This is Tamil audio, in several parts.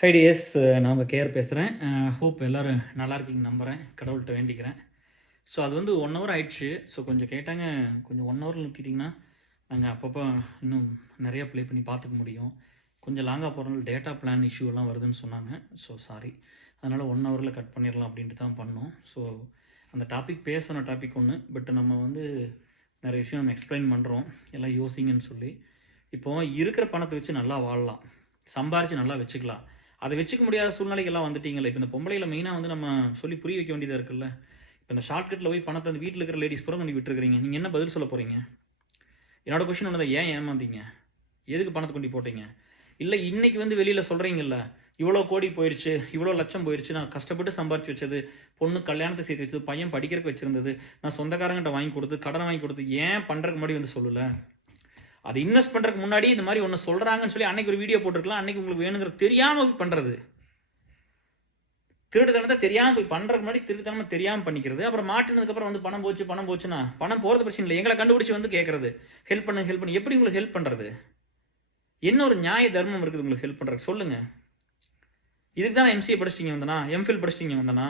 ஹை டிஎஸ், நான் உங்கள் கேஆர் பேசுகிறேன். ஹோப் எல்லோரும் நல்லா இருக்கீங்க நம்புகிறேன். கடவுள்கிட்ட வேண்டிக்கிறேன். ஸோ அது வந்து 1 ஹவர் ஆயிடுச்சு. ஸோ கொஞ்சம் கேட்டாங்க, கொஞ்சம் 1 ஹவர் நிறுத்திட்டிங்கன்னா நாங்கள் அப்பப்போ இன்னும் நிறையா ப்ளே பண்ணி பார்த்துக்க முடியும். கொஞ்சம் லாங்காக போகிறனால டேட்டா பிளான் இஷ்யூலாம் வருதுன்னு சொன்னாங்க. ஸோ சாரி, அதனால் 1 ஹவரில் கட் பண்ணிடலாம் அப்படின்ட்டு தான் பண்ணோம். ஸோ அந்த டாபிக் பேசின டாபிக் ஒன்று, பட் நம்ம வந்து நிறைய விஷயம் நம்ம எக்ஸ்பிளைன் பண்ணுறோம், எல்லாம் யோசிங்கன்னு சொல்லி. இப்போது இருக்கிற பணத்தை வச்சு நல்லா வாழலாம், சம்பாரித்து நல்லா வச்சுக்கலாம். அதை வச்சுக்க முடியாத சூழ்நிலைக்கெல்லாம் வந்துட்டீங்களே. இப்போ இந்த பொம்பளையில் மெயினாக வந்து நம்ம சொல்லி புரிய வைக்க வேண்டியதாக இருக்குல்ல. இப்போ இந்த ஷார்ட்கட்டில் போய் பணத்தை வந்து வீட்டில் இருக்கிற லேடிஸ் பூரா கொண்டு விட்டுருக்கிறீங்க. நீங்கள் என்ன பதில் சொல்ல போகிறீங்க? என்னோட கொஷின் ஒன்று தான், ஏன் ஏமாந்தீங்க? எதுக்கு பணத்தை கொண்டு போட்டீங்க? இல்லை இன்றைக்கி வந்து வெளியில் சொல்கிறீங்கல்ல, இவ்வளோ கோடி போயிடுச்சு, இவ்வளோ லட்சம் போயிடுச்சு, நான் கஷ்டப்பட்டு சம்பாரிச்சு வச்சது, பொண்ணு கல்யாணத்துக்கு சேர்த்து வச்சது, பையன் படிக்கிறதுக்கு வச்சுருந்தது, நான் சொந்தக்காரங்கிட்ட வாங்கி கொடுத்து கடனை வாங்கி கொடுத்து, ஏன் பண்ணுறதுக்கு முன்னாடி வந்து சொல்லலை? அதை இன்வெஸ்ட் பண்ணுறதுக்கு முன்னாடி இந்த மாதிரி ஒன்று சொல்கிறாங்கன்னு சொல்லி அன்றைக்கி ஒரு வீடியோ போட்டிருக்கலாம். அன்றைக்கி உங்களுக்கு வேணுங்கிறது தெரியாமல் போய் பண்ணுறது, திருட்டுத்தனத்தை தெரியாமல் போய் பண்ணுறதுக்கு முன்னாடி திருட்டுத்தனமாக தெரியாமல் பண்ணிக்கிறது. அப்புறம் மாட்டினதுக்கப்புறம் வந்து பணம் போச்சுன்னா பணம் போகிறது பிரச்சனை இல்லை, எங்களை கண்டுபிடிச்சி வந்து கேட்குறது, ஹெல்ப் பண்ணு. எப்படி உங்களுக்கு ஹெல்ப் பண்ணுறது? என்ன ஒரு நியாய தர்மம் இருக்குது உங்களுக்கு ஹெல்ப் பண்ணுறது? சொல்லுங்கள். இதுக்கு தான் எம்சிஏ படிச்சிட்டிங்க வந்தனா, எம்ஃபில் படிச்சிட்டிங்க வந்தனா,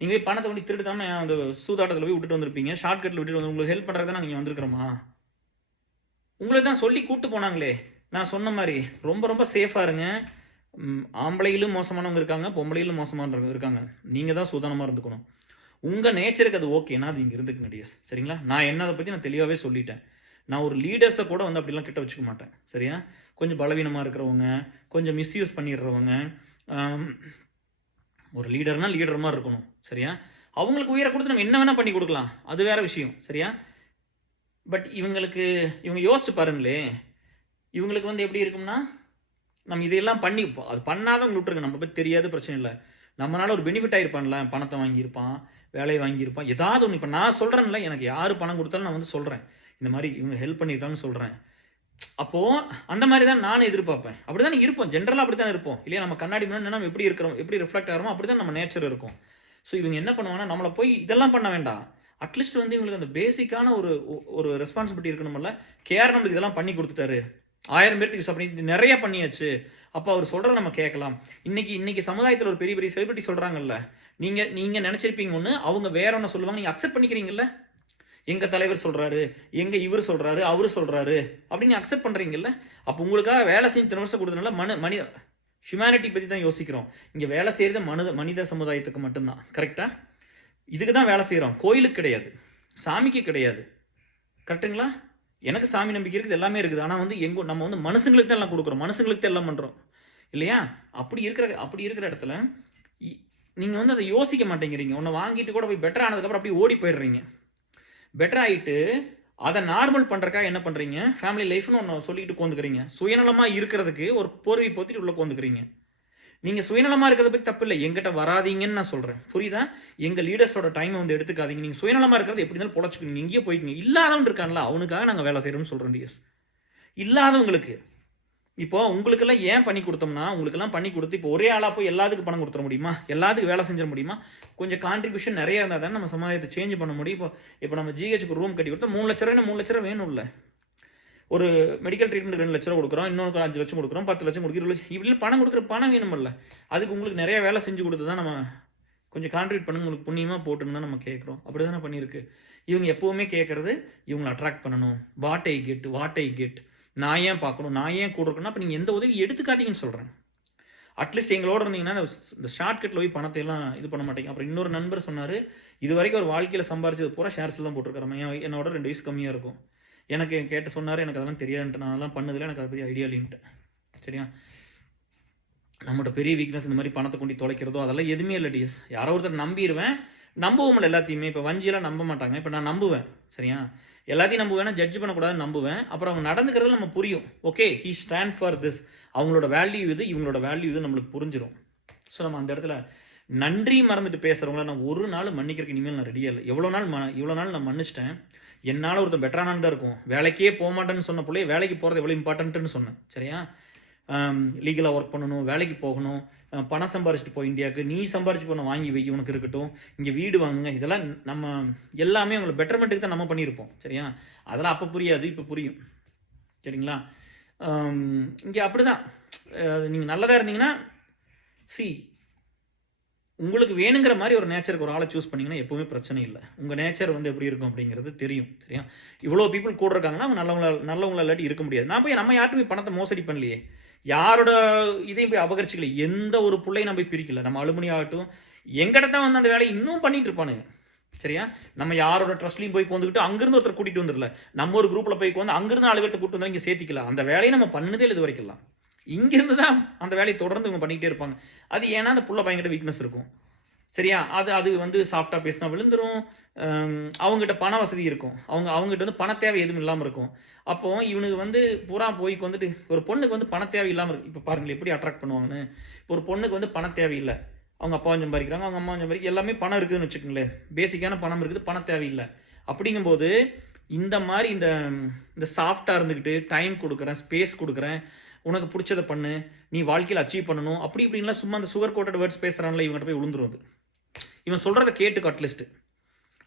நீங்கள் போய் பணத்தை கொண்டு திருட்டுத்தனமாக அந்த சூதாட்டத்தில் போய் விட்டுட்டு வந்திருப்பீங்க, ஷார்ட்கட்டில் விட்டுட்டு வந்து உங்களுக்கு ஹெல்ப் பண்ணுறது தான் நீங்கள் வந்திருக்கிறோமா? உங்களை தான் சொல்லி கூப்பிட்டு போனாங்களே. நான் சொன்ன மாதிரி ரொம்ப ரொம்ப சேஃபாக இருங்க. ஆம்பளையிலும் மோசமானவங்க இருக்காங்க, பொம்பளையிலும் மோசமானவங்க இருக்காங்க. நீங்கள் தான் சூதானமாக இருந்துக்கணும். உங்கள் நேச்சருக்கு அது ஓகேனா அது இங்கே இருந்துக்குங்க டிஎஸ், சரிங்களா? நான் என்னதை பற்றி நான் தெளிவாகவே சொல்லிட்டேன். நான் ஒரு லீடர்ஸை கூட வந்து அப்படிலாம் கிட்ட வச்சுக்க மாட்டேன், சரியா? கொஞ்சம் பலவீனமாக இருக்கிறவங்க, கொஞ்சம் மிஸ்யூஸ் பண்ணிடுறவங்க, ஒரு லீடர்னால் லீடர் மாதிரி இருக்கணும், சரியா? அவங்களுக்கு உயிரை கொடுத்து நம்ம என்ன வேணால் பண்ணி கொடுக்கலாம், அது வேறு விஷயம், சரியா? பட் இவங்க யோசிச்சு பாருங்களே, இவங்களுக்கு வந்து எப்படி இருக்கும்னா, நம்ம இதையெல்லாம் பண்ணி அது பண்ணாதவங்க விட்டுருங்க, நம்ம பற்றி தெரியாது, பிரச்சனை இல்லை. நம்மளால ஒரு பெனிஃபிட் ஆகிருப்பான்ல, பணத்தை வாங்கியிருப்பான், வேலையை வாங்கியிருப்பான், ஏதாவது ஒன்று. இப்போ நான் சொல்கிறேன்ல, எனக்கு யார் பணம் கொடுத்தாலும் நான் வந்து சொல்கிறேன், இந்த மாதிரி இவங்க ஹெல்ப் பண்ணியிருக்காங்கன்னு சொல்கிறேன். அப்போது அந்த மாதிரி தான் நானும் எதிர்பார்ப்பேன். அப்படி தான் இருப்போம், ஜென்ரலாக அப்படி தான் இருப்போம் இல்லையா? நம்ம கண்ணாடி முன்னாடி நம்ம எப்படி இருக்கிறோம், எப்படி ரிஃப்ளெக்ட் ஆகிறோமோ அப்படி தான் நம்ம நேச்சர் இருக்கும். ஸோ இவங்க என்ன பண்ணுவாங்கன்னா, நம்மளை போய் இதெல்லாம் பண்ண வேண்டாம், அட்லீஸ்ட் வந்து இவங்களுக்கு அந்த பேசிக்கான ஒரு ரெஸ்பான்சிபிலிட்டி இருக்கணும்ல. கேஆர் நம்மளுக்கு இதெல்லாம் பண்ணி கொடுத்துட்டாரு, 1000 பேருக்கு பண்ணி நிறைய பண்ணியாச்சு, அப்போ அவர் சொல்கிறத நம்ம கேட்கலாம். இன்னைக்கு சமுதாயத்தில் ஒரு பெரிய பெரிய செலிபிரிட்டி சொல்கிறாங்கல்ல, நீங்கள் நினச்சிருப்பீங்க ஒன்று, அவங்க வேற ஒன்று சொல்லுவாங்க, நீங்கள் அக்செப்ட் பண்ணிக்கிறீங்கல்ல. எங்கள் தலைவர் சொல்கிறாரு, எங்கள் இவர் சொல்கிறாரு, அவரு சொல்கிறாரு அப்படின்னு அக்செப்ட் பண்ணுறீங்கல்ல. அப்போ உங்களுக்காக வேலை செஞ்சு இத்தனை வருஷம் கொடுத்தனால மனித ஹியூமனிட்டி பற்றி தான் யோசிக்கிறோம். இங்கே வேலை செய்கிறது மனித சமுதாயத்துக்கு மட்டும்தான், கரெக்டாக? இதுக்கு தான் வேலை செய்கிறோம், கோயிலுக்கு கிடையாது, சாமிக்கு கிடையாது, கரெக்டுங்களா? எனக்கு சாமி நம்பிக்கை இருக்குது, எல்லாமே இருக்குது. ஆனால் வந்து நம்ம வந்து மனுஷங்களுக்கு தான் எல்லாம் கொடுக்குறோம், மனுஷங்களுக்கு தான் எல்லாம் பண்ணுறோம் இல்லையா? அப்படி இருக்கிற இடத்துல நீங்கள் வந்து அதை யோசிக்க மாட்டேங்கிறீங்க. ஒன்று வாங்கிட்டு கூட போய் பெட்டர் ஆனதுக்கப்புறம் அப்படியே ஓடி போயிடுறீங்க. பெட்டர் ஆகிட்டு அதை நார்மல் பண்ணுறக்காக என்ன பண்ணுறீங்க, ஃபேமிலி லைஃப்னு ஒன்று சொல்லிட்டு கோந்துக்கிறீங்க. சுயநலமாக இருக்கிறதுக்கு ஒரு போர்வை போத்திட்டு உள்ளே கோந்துக்கிறீங்க. நீங்கள் சுயநலமாக இருக்கிறத பற்றி தப்பு இல்லை, எங்கிட்ட வராதிங்கன்னு நான் சொல்கிறேன், புரியுதா? எங்கள் லீடர்ஸோட டைமை வந்து எடுத்துக்காதீங்க. நீங்கள் சுயநலமாக இருக்கிறது எப்படி இருந்தாலும் பொழைச்சிக்கணும், எங்கேயோ போய்க்குங்க. இல்லாதவன் இருக்கான்ல, அவனுக்காக நாங்கள் வேலை செய்கிறோம்னு சொல்கிறோம் டிஎஸ். இல்லாதவங்களுக்கு இப்போது உங்களுக்கெல்லாம் ஏன் பண்ணி கொடுத்தோம்னா, உங்களுக்கெல்லாம் பண்ணி கொடுத்து இப்போ ஒரே ஆளாக போய் எல்லாத்துக்கும் பணம் கொடுத்துட முடியுமா? எல்லாத்துக்கும் வேலை செஞ்சிட முடியுமா? கொஞ்சம் கான்ட்ரிபியூஷன் நிறைய இருந்தால் தானே நம்ம சமுதாயத்தை சேஞ்ச் பண்ண முடியும். இப்போ நம்ம ஜிஹெச்சுக்கு ரூம் கட்டி கொடுத்தா 3 லட்ச ரூபா 3 லட்ச ரூபா வேணும்ல. ஒரு மெடிக்கல் ட்ரீட்மெண்ட் 2 லட்ச ரூபா கொடுக்குறோம், இன்னொரு 5 லட்சம் கொடுக்குறோம், 10 லட்சம் கொடுக்குறோம், இப்படி பணம் கொடுக்குற பணம் வேணுமில்ல. அதுக்கு உங்களுக்கு நிறைய வேலை செஞ்சு கொடுத்து தான் நம்ம கொஞ்சம் கான்ட்ரிபியூட் பண்ணுங்க, உங்களுக்கு புண்ணியமாக போட்டுன்னு தான் நம்ம கேட்குறோம். அப்படி தானே பண்ணியிருக்கு. இவங்க எப்போவுமே கேட்குறது இவங்களை அட்ராக்ட் பண்ணணும், வாட் ஐ கெட், நான் ஏன் பார்க்கணும், நான் ஏன் கூட இருக்கணும். அப்போ நீங்கள் எந்த உதவி எடுத்துக்காதீங்கன்னு சொல்கிறேன். அட்லீஸ்ட் எங்களோட இருந்தீங்கன்னா இந்த ஷார்ட்கட்டில் போய் பணத்தை எல்லாம் இது பண்ண மாட்டேங்க. அப்புறம் இன்னொரு நண்பர் சொன்னார், இது வரைக்கும் ஒரு வாழ்க்கையில் சம்பாரிச்சது பூரா ஷேர்ஸில் தான் போட்டிருக்கிறோம், என்னோட 2 வயசு கம்மியாக இருக்கும். எனக்கு கேட்டு சொன்னார், எனக்கு அதெல்லாம் தெரியாதுன்ட்டு, நான் அதெல்லாம் பண்ணதில்லை, எனக்கு அதை பற்றி ஐடியா இல்லைன்ட்டு, சரியா? நம்மளோட பெரிய வீக்னஸ் இந்த மாதிரி பணத்தை கொண்டு தொலைக்கிறதோ அதெல்லாம் எதுவுமே இல்லை டிஎஸ். யாரோ ஒருத்தர் நம்பிடுவேன், நம்புவோம்ல எல்லாத்தையுமே. இப்போ வஞ்சியெல்லாம் நம்ப மாட்டாங்க, இப்போ நான் நம்புவேன், சரியா? எல்லாத்தையும் நம்புவேன்னா ஜட்ஜ் பண்ணக்கூடாதுன்னு நம்புவேன். அப்புறம் அவங்க நடந்துக்கிறதுல நம்ம புரியும், okay he stand for this, அவங்களோட வேல்யூ இது, இவங்களோட வேல்யூ இது நம்மளுக்கு புரிஞ்சிடும். ஸோ நம்ம அந்த இடத்துல நன்றி மறந்துட்டு பேசுகிறவங்கள நான் ஒரு நாள் மன்னிக்கிறதுக்கு இனிமேல் நான் ரெடியாக இல்லை. இவ்வளோ நாள் நான் மன்னிச்சிட்டேன். என்னால் ஒருத்தன் பெட்டரானான்னு தான் இருக்கும். வேலைக்கே போக மாட்டேன்னு சொன்ன பிள்ளையே வேலைக்கு போகிறது எவ்வளோ இம்பார்ட்டன்ட்டுன்னு சொன்னேன், சரியா? லீகலாக ஒர்க் பண்ணணும், வேலைக்கு போகணும், பணம் சம்பாரிச்சிட்டு போய் இந்தியாவுக்கு, நீ சம்பாரிச்சு போன வாங்கி வை, உனக்கு இருக்கட்டும், இங்கே வீடு வாங்குங்க, இதெல்லாம் நம்ம எல்லாமே அவங்களை பெட்டர்மெண்ட்டுக்கு தான் நம்ம பண்ணியிருப்போம், சரியா? அதெல்லாம் அப்போ புரியாது, இப்போ புரியும், சரிங்களா? இங்கே அப்படி தான். நீங்கள் நல்லதாக இருந்தீங்கன்னா சி உங்களுக்கு வேணுங்கிற மாதிரி ஒரு நேச்சருக்கு ஒரு ஆளை சூஸ் பண்ணிங்கன்னா எப்போவுமே பிரச்சனை இல்லை. உங்கள் நேச்சர் வந்து எப்படி இருக்கும் அப்படிங்கிறது தெரியும். சரியா? இவ்வளோ பீப்புள் கூட இருக்காங்கன்னா அவங்க நல்லவங்களா இல்லாட்டி இருக்க முடியாது. நான் போய் நம்ம யார்ட்டுமே பணத்தை மோசடி பண்ணலையே, யாரோட இதையும் போய் அபகரிச்சிக்கல, எந்த ஒரு பிள்ளையும் நம்ம போய் பிரிக்கல. நம்ம அலுமினி ஆகட்டும் எங்கிட்ட தான் வந்து அந்த வேலையை இன்னும் பண்ணிட்டு இருப்பானுங்க. சரியா? நம்ம யாரோட ட்ரஸ்ட்லையும் போய் கொண்டுக்கிட்டு அங்கிருந்து ஒருத்தர் கூட்டிகிட்டு வந்துடல, நம்ம ஒரு குரூப்பில் போய் வந்து அங்கிருந்து 4 பேர்த்த கூட்டு வந்தாலும் இங்கே சேர்த்திக்கல. அந்த வேலையை நம்ம பண்ணதே இல்லை இது வரைக்கும். இங்கிருந்து தான் அந்த வேலையை தொடர்ந்து இவங்க பண்ணிக்கிட்டே இருப்பாங்க. அது ஏன்னா அந்த புள்ள பயங்கர வீக்னஸ் இருக்கும். சரியா? அது வந்து சாஃப்டாக பேசினா விழுந்துரும். அவங்ககிட்ட பண வசதி இருக்கும். அவங்ககிட்ட வந்து பண தேவை எதுவும் இல்லாமல் இருக்கும். அப்போ இவனுக்கு வந்து பூரா போய் வந்துட்டு ஒரு பொண்ணுக்கு வந்து பண தேவை இல்லாமல் இருக்கு. இப்போ பாருங்களேன் எப்படி அட்ராக்ட் பண்ணுவாங்கன்னு. இப்போ ஒரு பொண்ணுக்கு வந்து பண தேவை இல்லை, அவங்க அப்பாவும் சம்பாதிக்கிறாங்க, அவங்க அம்மாவும் சம்பாதிக்க, எல்லாமே பணம் இருக்குதுன்னு வச்சுக்கோங்களேன். பேசிக்கான பணம் இருக்குது, பண தேவையில்லை. அப்படிங்கும்போது இந்த மாதிரி இந்த சாஃப்டாக இருந்துக்கிட்டு டைம் கொடுக்குறேன், ஸ்பேஸ் கொடுக்குறேன், உனக்கு பிடிச்சதை பண்ணு, நீ வாழ்க்கையில் அச்சீவ் பண்ணணும், அப்படி இப்படின்லாம் சும்மா அந்த சுகர் கோட்டட் வேர்ட்ஸ் பேசுகிறான்ல, இவங்ககிட்ட போய் விழுந்துரும் அது. இவன் சொல்கிறத கேட்டுக்கோ அட்லீஸ்ட்.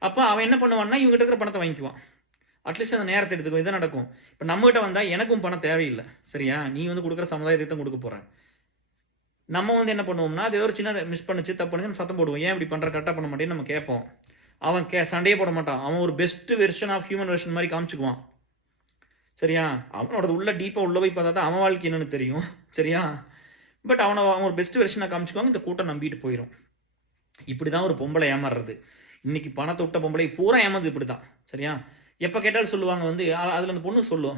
அப்போ அவன் என்ன பண்ணுவான்னா இவங்ககிட்ட இருக்கிற பணத்தை வாங்கிக்குவான். அட்லீஸ்ட் அந்த நேரத்தை எடுத்துக்கும். இதான் நடக்கும். இப்போ நம்மகிட்ட வந்தால் எனக்கும் பணம் தேவையில்லை. சரியா? நீ வந்து கொடுக்குற சமுதாயத்தை தான் கொடுக்க போகிறேன். நம்ம வந்து என்ன பண்ணுவோம்னா அது ஏதோ ஒரு சின்ன மிஸ் பண்ணுச்சு, தப்பு பண்ணுச்சு, நம்ம சத்தம் போடுவோம். ஏன் இப்படி பண்ணுற, கரெக்டாக பண்ண மாட்டேன்னு நம்ம கேட்போம். அவன் சண்டையே போட மாட்டான். அவன் ஒரு best version of human version மாதிரி காமிச்சுக்குவான். சரியா? அவனோட உள்ள டீப்பாக உள்ள போய் பார்த்தா தான் அவன் வாழ்க்கை என்னன்னு தெரியும். சரியா? பட் அவன் ஒரு பெஸ்ட் வெர்ஷனாக காமிச்சுக்குவாங்க. இந்த கூட்டம் நம்பிட்டு போயிடும். இப்படி தான் ஒரு பொம்பளை ஏமாறுறது. இன்னைக்கு பணத்தை விட்ட பொம்பளை பூரா ஏமாந்து இப்படி தான். சரியா? எப்போ கேட்டாலும் சொல்லுவாங்க வந்து அதில் அந்த பொண்ணு சொல்லும்,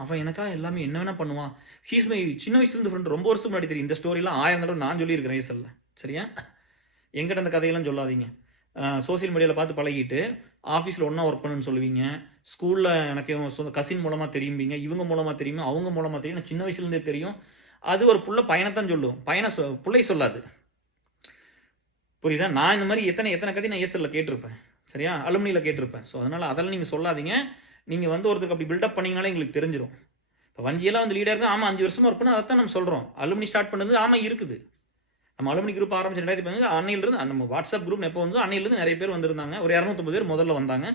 அவன் எனக்காக எல்லாமே என்ன வேணா பண்ணுவான், ஹீஸ் மை சின்ன வயசுலேருந்து ஃப்ரெண்ட், ரொம்ப வருஷம் முன்னாடி தெரியும். இந்த ஸ்டோரிலாம் 1000 தடவை நான் சொல்லியிருக்கிறேன் ஈசலில். சரியா? எங்கிட்ட அந்த கதையெல்லாம் சொல்லாதீங்க. சோசியல் மீடியாவில் பார்த்து பழகிட்டு ஆஃபீஸில் ஒன்றா ஒர்க் பண்ணுன்னு சொல்லுவீங்க, ஸ்கூலில் எனக்கு சொந்த கசின் மூலமாக தெரியும்பீங்க, இவங்க மூலமாக தெரியுமா, அவங்க மூலமாக தெரியும், நான் சின்ன வயசுலேருந்தே தெரியும். அது ஒரு புள்ள பையனைத்தான் சொல்லும், பிள்ளை சொல்லாது. புரியுதா? நான் இந்த மாதிரி எத்தனை கதை நான் ஏசலில் கேட்டிருப்பேன். சரியா? அலுமினியில் கேட்டிருப்பேன். ஸோ அதனால் அதெல்லாம் நீங்கள் சொல்லாதீங்க. நீங்கள் வந்து ஒருத்தருக்கு அப்படி பில்டப் பண்ணிங்கனாலே எங்களுக்கு தெரிஞ்சிடும். இப்போ வஞ்சியெல்லாம் வந்து லீடர் இருக்குது, ஆமாம் 5 வருஷமாக ஒர்க் பண்ண, அதை தான் நம்ம சொல்கிறோம். அலுமினி ஸ்டார்ட் பண்ணது ஆமாம் இருக்குது. நம்ம அலுமினி குரூப் ஆரம்பிச்சு 2015 அன்னையிலிருந்து நம்ம வாட்ஸ்அப் குரூப் எப்போ வந்து அன்னையிலிருந்து நிறைய பேர் வந்திருந்தாங்க. ஒரு 250 பேர் முதல்ல வந்தாங்க.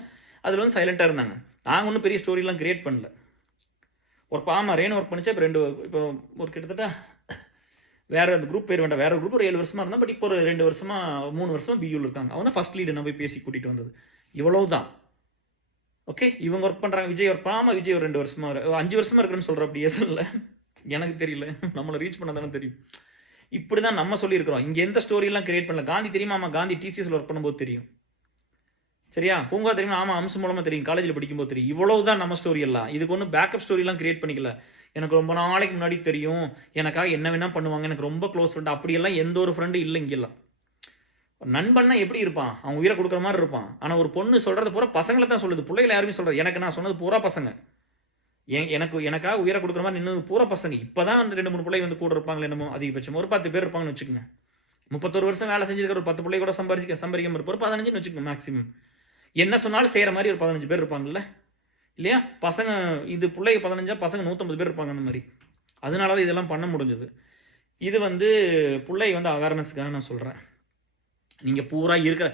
அதில் வந்து சைலண்ட்டாக இருந்தாங்க. நாங்கள் ஒன்றும் பெரிய ஸ்டோரிலாம் கிரியேட் பண்ணல. ஆமாம் ரேணு ஒர்க் பண்ணிச்சா இப்போ ஒரு கிட்டத்தட்ட வேறு அந்த குரூப் பேர் வேண்டாம், வேறு குரூப் ஒரு 7 வருஷமாக இருந்தால். பட் இப்போ ஒரு 2 வருஷமாக 3 வருஷமாக பியூவில் இருக்காங்க. அவங்க தான் ஃபஸ்ட் லீடு நான் போய் பேசி கூட்டிகிட்டு வந்தது. இவ்வளவு தான். ஓகே, இவங்க ஒர்க் பண்ணுறாங்க, விஜய் ஒர்க் ஆமாம் விஜய் ஒரு 2 வருஷமாக 5 வருஷமாக இருக்கிறேன்னு சொல்கிற அப்படி இல்லை, எனக்கு தெரியல, நம்மளை ரீச் பண்ண தானே தெரியும். இப்படி தான் நம்ம சொல்லியிருக்கிறோம். இங்கே எந்த ஸ்டோரியெல்லாம் கிரியேட் பண்ணல. காந்தி தெரியுமா? ஆமாம் காந்தி டிசிஎஸ்ல ஒர்க் பண்ணும்போது தெரியும். சரியா? பூங்கா தெரியுமா? ஆமாம் அம்சம் மூலமாக தெரியும், காலேஜில் படிக்கும்போது தெரியும். இவ்வளவு தான் நம்ம ஸ்டோரி எல்லாம். இதுக்கு ஒன்றும் பேக்கப் ஸ்டோரிலாம் கிரியேட் பண்ணிக்கல. எனக்கு ரொம்ப நாளைக்கு முன்னாடி தெரியும், எனக்காக என்ன வேணால் பண்ணுவாங்க, எனக்கு ரொம்ப க்ளோஸ் ஃப்ரெண்ட், அப்படியெல்லாம் எந்த ஒரு ஃப்ரெண்டு இல்லை இங்கெல்லாம். நண்பன்னா எப்படி இருப்பான்? அவன் உயிரை கொடுக்குற மாதிரி இருப்பான். ஆனால் ஒரு பொண்ணு சொல்கிறது பூரா பசங்களை தான் சொல்லுது, பிள்ளைகளை யாருமே சொல்கிறது. எனக்கு நான் சொன்னது பூரா பசங்க. எனக்காக உயிரை கொடுக்குற மாதிரி நின்று பூரா பசங்க. இப்போ தான் 2-3 பிள்ளை வந்து கூட இருப்பாங்களே, என்னமோ அதிகபட்சம் ஒரு 10 பேர் இருப்பாங்கன்னு வச்சுக்கோங்க. 31 வருஷம் வேலை செஞ்சுருக்கிற ஒரு 10 பிள்ளை கூட சம்பாதிக்காமல் இருப்பார், 15ன்னு வச்சுக்கோங்க மேக்ஸிமம். என்ன சொன்னாலும் செய்கிற மாதிரி ஒரு 15 பேர் இருப்பாங்கல்ல, இல்லையா? பசங்க இது பிள்ளைங்க 15, பசங்க 150 பேர் இருப்பாங்க அந்த மாதிரி. அதனால தான் இதெல்லாம் பண்ண முடிஞ்சது. இது வந்து பிள்ளை வந்து அவேர்னஸ்க்காக நான் சொல்கிறேன். நீங்கள் பூரா இருக்கிற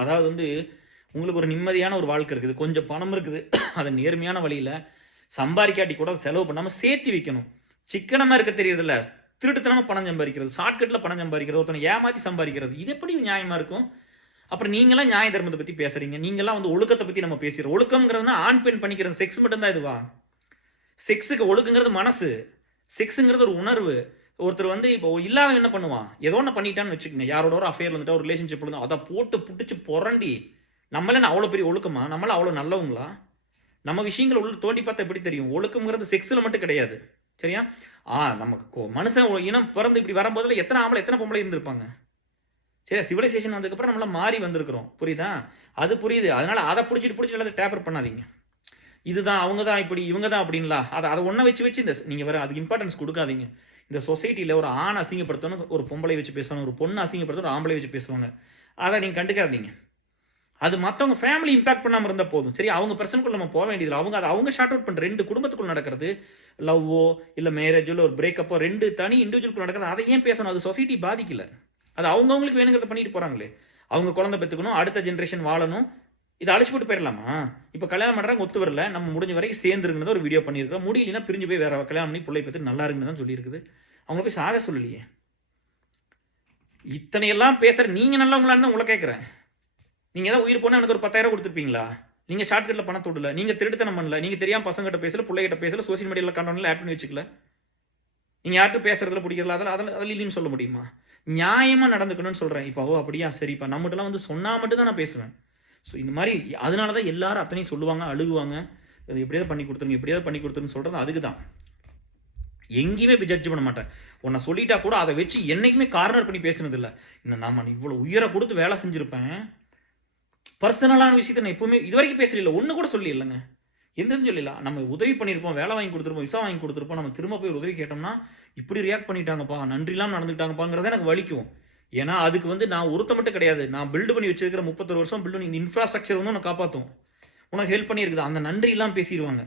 அதாவது வந்து உங்களுக்கு ஒரு நிம்மதியான ஒரு வாழ்க்கை இருக்குது, கொஞ்சம் பணம் இருக்குது, அதை நேர்மையான வழியில் சம்பாதிக்காட்டி கூட செலவு பண்ணாமல் சேர்த்து வைக்கணும். சிக்கனமாக இருக்க தெரியறதில்ல, திருட்டுத்தனமாக பணம் சம்பாதிக்கிறது, ஷார்ட்கட்டில் பணம் சம்பாதிக்கிறது, ஒருத்தனை ஏமாற்றி சம்பாதிக்கிறது, இது எப்படி நியாயமாக இருக்கும்? அப்புறம் நீங்களாம் நியாய தர்மத்தை பற்றி பேசுகிறீங்க, நீங்களாம் வந்து ஒழுக்கத்தை பற்றி நம்ம பேசுகிறோம். ஒழுக்கங்கிறதுனா ஆண் பெண் பண்ணிக்கிறது, செக்ஸ் மட்டும்தான் இதுவா? செக்ஸுக்கு ஒழுக்குங்கிறது மனசு, செக்ஸுங்கிறது ஒரு உணர்வு. ஒருத்தர் வந்து இப்போ இல்லாத என்ன பண்ணுவான், ஏதோ ஒன்று பண்ணிட்டான்னு வச்சுக்கோங்க, யாரோட ஒரு அஃபேர் வந்துட்டா, ஒரு ரிலேஷன்ஷிப் இருந்தால் அதை போட்டு புட்டிச்சு புரண்டி, நம்மளே அவ்வளோ பெரிய ஒழுக்கமா, நம்மளாம் அவ்வளோ நல்லவங்களா? நம்ம விஷயங்கள் உள்ள தோண்டி பார்த்தா எப்படி தெரியும்? ஒழுக்கம்ங்கிறது செக்ஸில் மட்டும் கிடையாது. சரியா? நமக்கு மனுஷன் இனம் பிறந்து இப்படி வரும்போதில் எத்தனை ஆம்பளை எத்தனை பொம்பளை இருந்திருப்பாங்க. சரி, சிவிலைசேஷன் வந்ததுக்கப்புறம் நம்மளாம் மாறி வந்திருக்கிறோம், புரியுதா? அது புரியுது. அதனால் அதை பிடிச்சிட்டு எல்லாத்தையும் டேப்பர் பண்ணாதீங்க. இதுதான் அவங்க தான் இப்படி, இவங்க தான் அப்படின்லாம் அதை ஒன்றை வச்சு இந்த நீங்கள் வேறு அதுக்கு இம்பார்ட்டன்ஸ் கொடுக்காதீங்க. இந்த சொசைட்டியில் ஒரு ஆணை அசிங்கப்படுத்தணும், ஒரு பொம்பளை வச்சு பேசுவாங்க, ஒரு பொண்ணு அசிங்கப்படுத்தணும், ஒரு ஆம்பளை வச்சு பேசுவாங்க. அதை நீங்கள் கண்டுக்காதீங்க. அது மற்றவங்க ஃபேமிலி இம்பாக்ட் பண்ணாமல் இருந்தால் போதும். சரி, அவங்க பர்சனுக்குள்ள நம்ம போக வேண்டியதில்லை. அவங்க ஷார்ட் அவுட் பண்ணுற 2 குடும்பத்துக்குள்ள நடக்கிறது, லவ்வோ இல்லை மேரேஜோ இல்லை ஒரு பிரேக்கப்போ 2 தனி இண்டிவிஜுவலுக்குள்ள நடக்கிறது, அதை ஏன் பேசணும்? அது சொசைட்டி பாதிக்கல. அது அவங்கவுங்களுக்கு வேணுங்கிறத பண்ணிட்டு போகிறாங்களே. அவங்க குழந்தை பெற்றுக்கணும், அடுத்த ஜென்ரேஷன் வாழணும், இதை அழைச்சி போட்டு போயிடலாமா? இப்போ கல்யாணம் பண்ணுறாங்க, ஒத்து வரல, நம்ம முடிஞ்ச வரைக்கும் சேர்ந்துருங்கிறத ஒரு வீடியோ பண்ணியிருக்கோம். முடியலன்னா பிரிஞ்சு போய் வேறு கல்யாணம் பண்ணி பிள்ளை பெற்று நல்லா இருக்குன்னு தான் சொல்லியிருக்குது. அவங்க போய் சாக சொல்லலையே. இத்தனையெல்லாம் பேசுகிற நீங்கள் நல்லவங்களா இருந்தால் உங்களை கேட்குறேன். நீங்கள் ஏதாவது உயிர் போனால் எனக்கு ஒரு 10,000 கொடுத்துருப்பீங்களா? நீங்கள் ஷார்ட்கட்டில் பணத்தை விடல, நீங்கள் திருட்டுத்தனம் பண்ணல, நீங்கள் தெரியாமல் பசங்கிட்ட பேசல, பிள்ளைகிட்ட பேசல, சோசியல் மீடியாவில் கண்டவனில் ஆட் பண்ணி வச்சுக்கல, நீங்கள் யார்கிட்ட பேசுறதுல பிடிக்கிறதுல அதில் இல்லைன்னு சொல்ல முடியுமா? நியாயமாக நடந்துக்கணும்னு சொல்கிறேன். இப்போ அப்படியா சரிப்பா நம்மகிட்டலாம் வந்து சொன்னால் மட்டும் தான் நான் பேசுவேன். ஸோ இந்த மாதிரி அதனால தான் எல்லாரும் அத்தனையும் சொல்லுவாங்க, அழுகுவாங்க, அது எப்படியாவது பண்ணி கொடுத்துருங்க, எப்படியாவது பண்ணி கொடுத்துருன்னு சொல்கிறது அதுக்கு தான். எங்கேயுமே இப்போ ஜட்ஜ் பண்ண மாட்டேன். உன்னை சொல்லிட்டா கூட அதை வச்சு என்றைக்குமே கார்னர் பண்ணி பேசுனது இல்லை. இன்னும் நான் இவ்வளோ உயிரை கொடுத்து வேலை செஞ்சுருப்பேன், பர்சனலான விஷயத்தை நான் எப்பவுமே இது வரைக்கும் பேசல, ஒன்று கூட சொல்லி இல்லைங்க. எந்த இதுவும் சொல்லலாம். நம்ம உதவி பண்ணியிருப்போம், வேலை வாங்கி கொடுத்துருப்போம், விசா வாங்கி கொடுத்துருப்போம், நம்ம திரும்ப போய் உதவி கேட்டோம்னா இப்படி ரியாக்ட் பண்ணிட்டாங்கப்பா, நன்றிலாம் நடந்துக்கிட்டாங்கப்பாங்கிறத எனக்கு வலிக்கும். ஏன்னா அதுக்கு வந்து நான் ஒருத்த மட்டும் கிடையாது, நான் பில்டு பண்ணி வச்சிருக்கிற 31 வருஷம் பில்டு பண்ணி இந்த இன்ஃப்ராஸ்ட்ரக்சர் வந்து உன்னை காப்பாற்றும், உனக்கு ஹெல்ப் பண்ணியிருக்குது, அந்த நன்றி எல்லாம் பேசிடுவாங்க.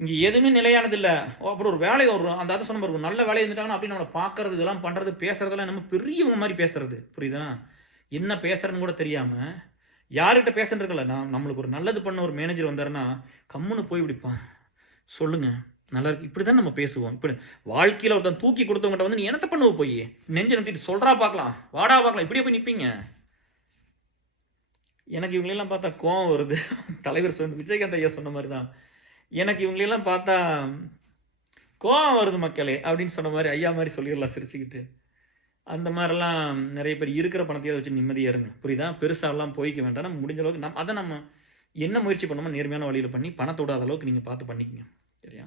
இங்கே எதுவுமே நிலையானது இல்லை. அப்புறம் ஒரு வேலை வரும், அந்த அதை சொன்ன பாருங்க, நல்ல வேலை இருந்துட்டாங்கன்னா அப்படி நம்மளை பார்க்கறது, இதெல்லாம் பண்ணுறது, பேசுறதெல்லாம் நம்ம பெரியவங்க மாதிரி பேசுறது, புரியுதா? என்ன பேசுறேன்னு கூட தெரியாமல் யார்கிட்ட பேசுறதுக்கல. நம்மளுக்கு ஒரு நல்லது பண்ண ஒரு மேனேஜர் வந்தாருன்னா கம்முன்னு போய் இப்படிப்பான், சொல்லுங்க நல்லா இருக்கு, இப்படி தான் நம்ம பேசுவோம். இப்படி வாழ்க்கையில் ஒருத்தன் தூக்கி கொடுத்தவங்ககிட்ட வந்து நீ என்னத்தை பண்ணுவ, போய் நெஞ்சு நிறுத்திட்டு சொல்கிறா பார்க்கலாம், வாடா பார்க்கலாம், இப்படியே போய் நிற்பீங்க. எனக்கு இவங்களெல்லாம் பார்த்தா கோவம் வருது. தலைவர் விஜயகாந்த் ஐயா சொன்ன மாதிரி தான், எனக்கு இவங்களெல்லாம் பார்த்தா கோவம் வருது மக்களே அப்படின்னு சொன்ன மாதிரி ஐயா மாதிரி சொல்லிடலாம் சிரிச்சுக்கிட்டு. அந்த மாதிரிலாம் நிறைய பேர் இருக்கிற பணத்தையே வச்சு நிம்மதியாக இருங்க, புரியுதா? பெருசாலாம் போய்க்க வேண்டாம். நம்ம முடிஞ்ச அளவுக்கு நம்ம என்ன முயற்சி பண்ணோமோ நேர்மையான வழியில் பண்ணி பணத்தோட அளவுக்கு நீங்கள் பார்த்து பண்ணிக்கங்க, சரியா?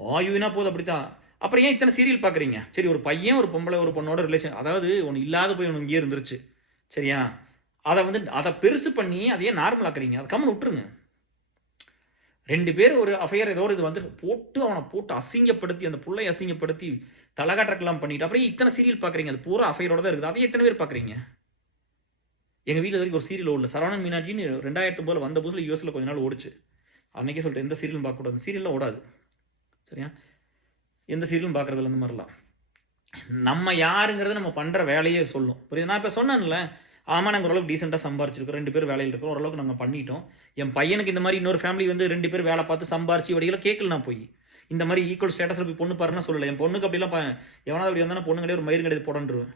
ஆயுனா போதும் அப்படித்தான். அப்புறம் ஏன் இத்தனை சீரியல் பார்க்குறீங்க? சரி, ஒரு பையன் ஒரு பொம்பளை ஒரு பொண்ணோட ரிலேஷன், அதாவது ஒன்று இல்லாத போய் ஒன்று இங்கேயே இருந்துருச்சு, சரியா? அதை பெருசு பண்ணி அதையே நார்மல் ஆக்குறீங்க, அதை கம்மன் விட்டுருங்க. 2 பேர் ஒரு அஃபையர் ஏதோ ஒரு இது வந்து அவனை போட்டு அசிங்கப்படுத்தி, அந்த புள்ளை அசிங்கப்படுத்தி தலைகாட்டலாம் பண்ணிட்டு அப்புறம் இத்தனை சீரியல் பார்க்குறீங்க, அது பூரா அஃபையரோட தான் இருக்குது, அதை எத்தனை பேர் பார்க்குறீங்க? எங்கள் வீட்டில் வரைக்கும் ஒரு சீரியல் ஓடல, சரவணன் மீனாட்சின்னு 2009 வந்த புதுசில் யூஎஸில் கொஞ்ச நாள் ஓடிச்சு. அன்றைக்கே சொல்லிட்டு எந்த சீரியலும் பார்க்கக்கூடாது, சீரியல்லாம் ஓடாது, சரியா? எந்த சீரியலும் பார்க்குறதுல இந்த மாதிரிலாம் நம்ம யாருங்கிறது நம்ம பண்ணுற வேலையே சொல்லும், புரியுது? நான் இப்போ சொன்னேன்ல, ஆமாம் நாங்கள் ஓரளவுக்கு டீசெண்டாக சம்பாரிச்சிருக்கோம், 2 பேர் வேலையில் இருக்கோம், ஓரளவுக்கு நாங்கள் பண்ணிட்டோம். என் பையனுக்கு இந்த மாதிரி இன்னொரு ஃபேமிலி வந்து 2 பேர் வேலை பார்த்து சம்பாரிச்சு வடிகளை கேட்கல. நான் போய் இந்த மாதிரி ஈக்குவல் ஸ்டேட்டஸில் போய் பொண்ணு பாருன்னா சொல்லலை. என் பொண்ணுக்கு அப்படிலாம் எவனாவது அப்படி வந்தால் பொண்ணு கிடையாது, ஒரு மயிறு கிடையாது போடன்றுவேன்,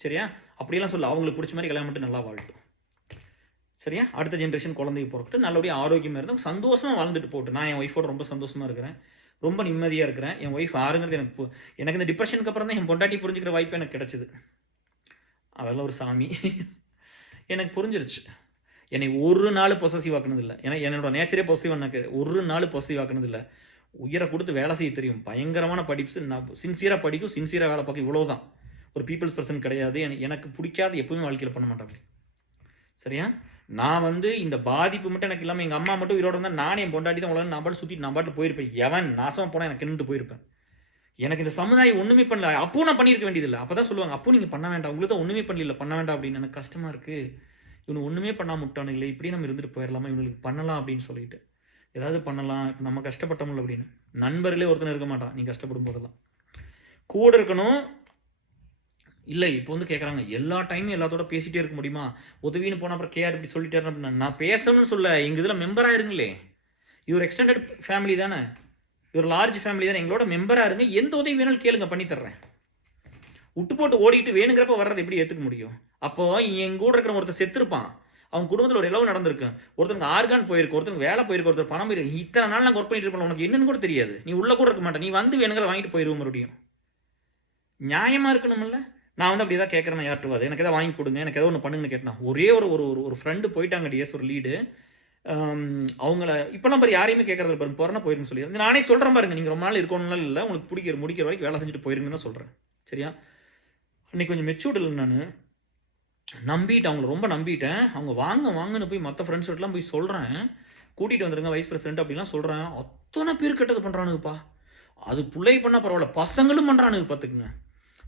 சரியா? அப்படிலாம் சொல்ல, அவங்களுக்கு பிடிச்ச மாதிரி கல்யாணம் மட்டும் நல்லா வாழ்ட்டும், சரியா? அடுத்த ஜென்ரேஷன் குழந்தைக்கு போட்டு நல்லபடியாக ஆரோக்கியமாக இருந்தால் சந்தோஷமாக வாழ்ந்துட்டு போட்டு. நான் என் ஒய்ஃபோட ரொம்ப சந்தோஷமாக இருக்கிறேன், ரொம்ப நிம்மதியாக இருக்கிறேன். என் ஒய்ஃப் ஆறுங்கிறது எனக்கு இந்த டிப்ரெஷனுக்கு அப்புறம் தான் என் பொண்டாட்டி புரிஞ்சுக்கிற வாய்ப்பு எனக்கு கிடச்சிது. அதெல்லாம் ஒரு சாமி. எனக்கு புரிஞ்சிருச்சு. என்னை ஒரு நாள் பொசசிவ் ஆக்குனது இல்லை, ஏன்னா என்னோட நேச்சரே பொசசிவ். எனக்கு ஒரு நாள் பொசசிவ் ஆக்குனது இல்லை. உயிரை கொடுத்து வேலை செய்ய தெரியும், பயங்கரமான படிப்பு, நான் சின்சியராக படிக்கும், சின்சியராக வேலை பார்க்க, இவ்வளோதான். ஒரு பீப்புள்ஸ் பர்சன் கிடையாது. எனக்கு பிடிக்காது எப்பவுமே வாழ்க்கையில் பண்ண மாட்டேன் அப்படி, சரியா? நான் வந்து இந்த பாதிப்பு மட்டும் எனக்கு இல்லாமல் எங்கள் அம்மா மட்டும் உயிரோடு இருந்தால் நானே என் பொண்டாட்டி தான் உலகம் நான் பாட்டு சுற்றி நான் பாட்டில் போயிருப்பேன். எவன் நாசமாக போனால் எனக்கு நின்று போயிருப்பேன். எனக்கு இந்த சமுதாயம் ஒன்றுமே பண்ணல, அப்போ நான் பண்ணியிருக்க வேண்டியதில்லை. அப்போ தான் சொல்லுவாங்க, அப்போ நீங்கள் பண்ண வேண்டாம், உங்களுக்கு தான் ஒன்றுமே பண்ணல, பண்ண வேண்டாம் அப்படின்னு. எனக்கு கஷ்டமாக இருக்குது, இவனு ஒன்றுமே பண்ணாமல் விட்டானு இல்லை, இப்படி நம்ம இருந்துட்டு போயிடலாமா, இவங்களுக்கு பண்ணலாம் அப்படின்னு சொல்லிட்டு ஏதாவது பண்ணலாம். இப்போ நம்ம கஷ்டப்பட்டோம்ல அப்படின்னு. நண்பர்களே ஒருத்தனை இருக்க மாட்டான் நீ கஷ்டப்படும் போதெல்லாம், கூட இருக்கணும். இல்லை இப்போ வந்து கேட்குறாங்க, எல்லா டைமும் எல்லாத்தோட பேசிகிட்டே இருக்க முடியுமா, உதவின்னு போனால் அப்புறம் கேஆர் இப்படி சொல்லிட்டே அப்படின்னா, நான் பேசணும்னு சொல்ல, எங்கள் இதில் மெம்பராக இருங்களே, இது ஒரு எக்ஸ்டெண்டட் ஃபேமிலி தானே, இது ஒரு லார்ஜ் ஃபேமிலி தானே, எங்களோட மெம்பராக இருங்க, எந்த உதவி வேணாலும் கேளுங்க, பண்ணித்தர்றேன். விட்டு போட்டு ஓடிட்டு வேணுங்கிறப்ப வர்றது எப்படி ஏற்றுக்க முடியும்? அப்போது எங்கள் கூட இருக்கிற ஒருத்தர் செத்துருப்பான், அவங்க குடும்பத்தில் ஒரு இளவு நடந்திருக்கு, ஒருத்தருக்கு ஆர்கான் போயிருக்கு, ஒருத்தருக்கு வேலை போயிருக்கு, ஒருத்தர் பணம் போயிருக்கு, இத்தனை நாள் நாங்கள் ஒர்க் பண்ணிட்டு இருப்போம், உனக்கு என்னன்னு கூட தெரியாது, நீ உள்ள கூட இருக்க மாட்டேன், நீ வந்து வேணுங்கிறத வாங்கிட்டு போயிடுவோம். மறுபடியும் நியாயமாக இருக்கணும்ல. நான் வந்து அப்படி தான் கேட்குறேன், யார்ட்டுவாது எனக்கு எதாவது வாங்கி கொடுங்க, எனக்கு ஏதோ ஒன்று பண்ணுங்கன்னு கேட்டேன். ஒரே ஒரு ஃப்ரெண்டு போயிட்டாங்க டிஎஸ், ஒரு லீடு, அவங்கள இப்போலாம் பாரு யாரையுமே கேட்கறது பாருங்க, போகிறேன்னா போயிருன்னு சொல்லி நானே சொல்கிறேன் பாருங்க, நீங்கள் ரொம்ப நாள் இருக்கணும்னால இல்லை, உங்களுக்கு முடிக்கிற வரைக்கும் வேலை செஞ்சுட்டு போயிருங்கன்னு தான் சொல்கிறேன், சரியா? அன்றைக்கி கொஞ்சம் மெச்சூர்டு இல்லை, நான் நம்பிட்டேன், அவங்கள ரொம்ப நம்பிட்டேன். அவங்க வாங்கன்னு போய் மற்ற ஃப்ரெண்ட்ஸ்கிட்டலாம் போய் சொல்கிறேன், கூட்டிகிட்டு வந்துருங்க வைஸ் பிரசிடென்ட் அப்படிலாம் சொல்கிறேன். அத்தனை பேர் கெட்டது பண்ணுறானுங்கப்பா. அது பிள்ளை பண்ணால் பரவாயில்ல, பசங்களும் பண்ணுறானுங்க பார்த்துக்குங்க.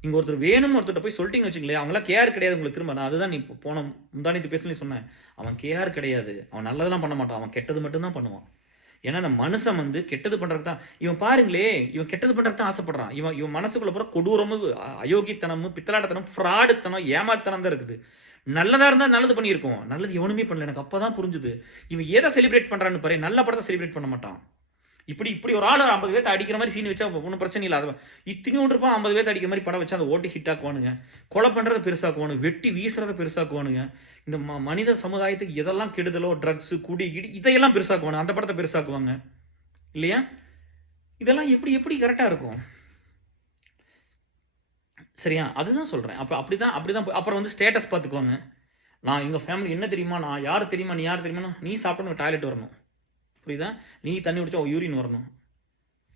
நீங்கள் ஒருத்தர் வேணும் ஒருத்தர் போய் சொல்லிட்டீங்கன்னு வச்சுங்களேன், அவங்களாம் கேஆர் கிடையாது உங்களுக்கு திரும்ப. நான் அதுதான் நீ போன முந்தானத்து பேசலன்னு சொன்னேன், அவன் கேஆர் கிடையாது, அவன் நல்லதெல்லாம் பண்ண மாட்டான், அவன் கெட்டது மட்டும்தான் பண்ணுவான். ஏன்னா அந்த மனுஷன் வந்து கெட்டது பண்ணுறதுக்கு தான், இவன் பாருங்களே, இவன் கெட்டது பண்ணுறதுக்கு தான் ஆசைப்படுறான். இவன் மனசுக்குள்ள பூரா கொடூரமும் அயோக்கியத்தனமும் பித்தலாட்டத்தனம் ஃப்ராடுத்தனம் ஏமாத்தனம் தான் இருக்குது. நல்லதாக இருந்தால் நல்லது பண்ணியிருக்கோம், நல்லது எவனுமே பண்ணல. எனக்கு அப்போ தான் புரிஞ்சுது, இவன் எதை செலிப்ரேட் பண்ணுறான்னு பாரு, நல்ல படத்தை செலிப்ரேட் பண்ண மாட்டான். இப்படி இப்படி ஒரு ஆள் 50 பேர்த்த அடிக்கிற மாதிரி சீன் வச்சா ஒன்றும் பிரச்சனை இல்லை. அது இத்தனையோடு இருப்பான் 50 பேர்த்த அடிக்கிற மாதிரி படம் வச்சா அந்த ஓட்டு ஹிட் ஆக்குவானுங்க. கொலை பண்ணுறதை பெருசாக்குவானுங்க, வெட்டி வீசுறதை பெருசாக்குவானுங்க. இந்த மனித சமுதாயத்துக்கு எதெல்லாம் கெடுதலோ, ட்ரக்ஸு, குடி கிடி இதையெல்லாம் பெருசாக்குவானுங்க, அந்த படத்தை பெருசாக்குவாங்க இல்லையா? இதெல்லாம் எப்படி எப்படி கரெக்டாக இருக்கும்? சரியா? அதுதான் சொல்கிறேன். அப்படிதான் அப்புறம் வந்து ஸ்டேட்டஸ் பார்த்துக்குவாங்க. நான் எங்கள் ஃபேமிலி என்ன தெரியுமா, நான் யார் தெரியுமா, நீ யார் தெரியுமா, நீ சாப்பிட்டோன்னு டாய்லெட் வரணும், புரியுதா? நீ தண்ணி குடிச்சா யூரின் வரணும்.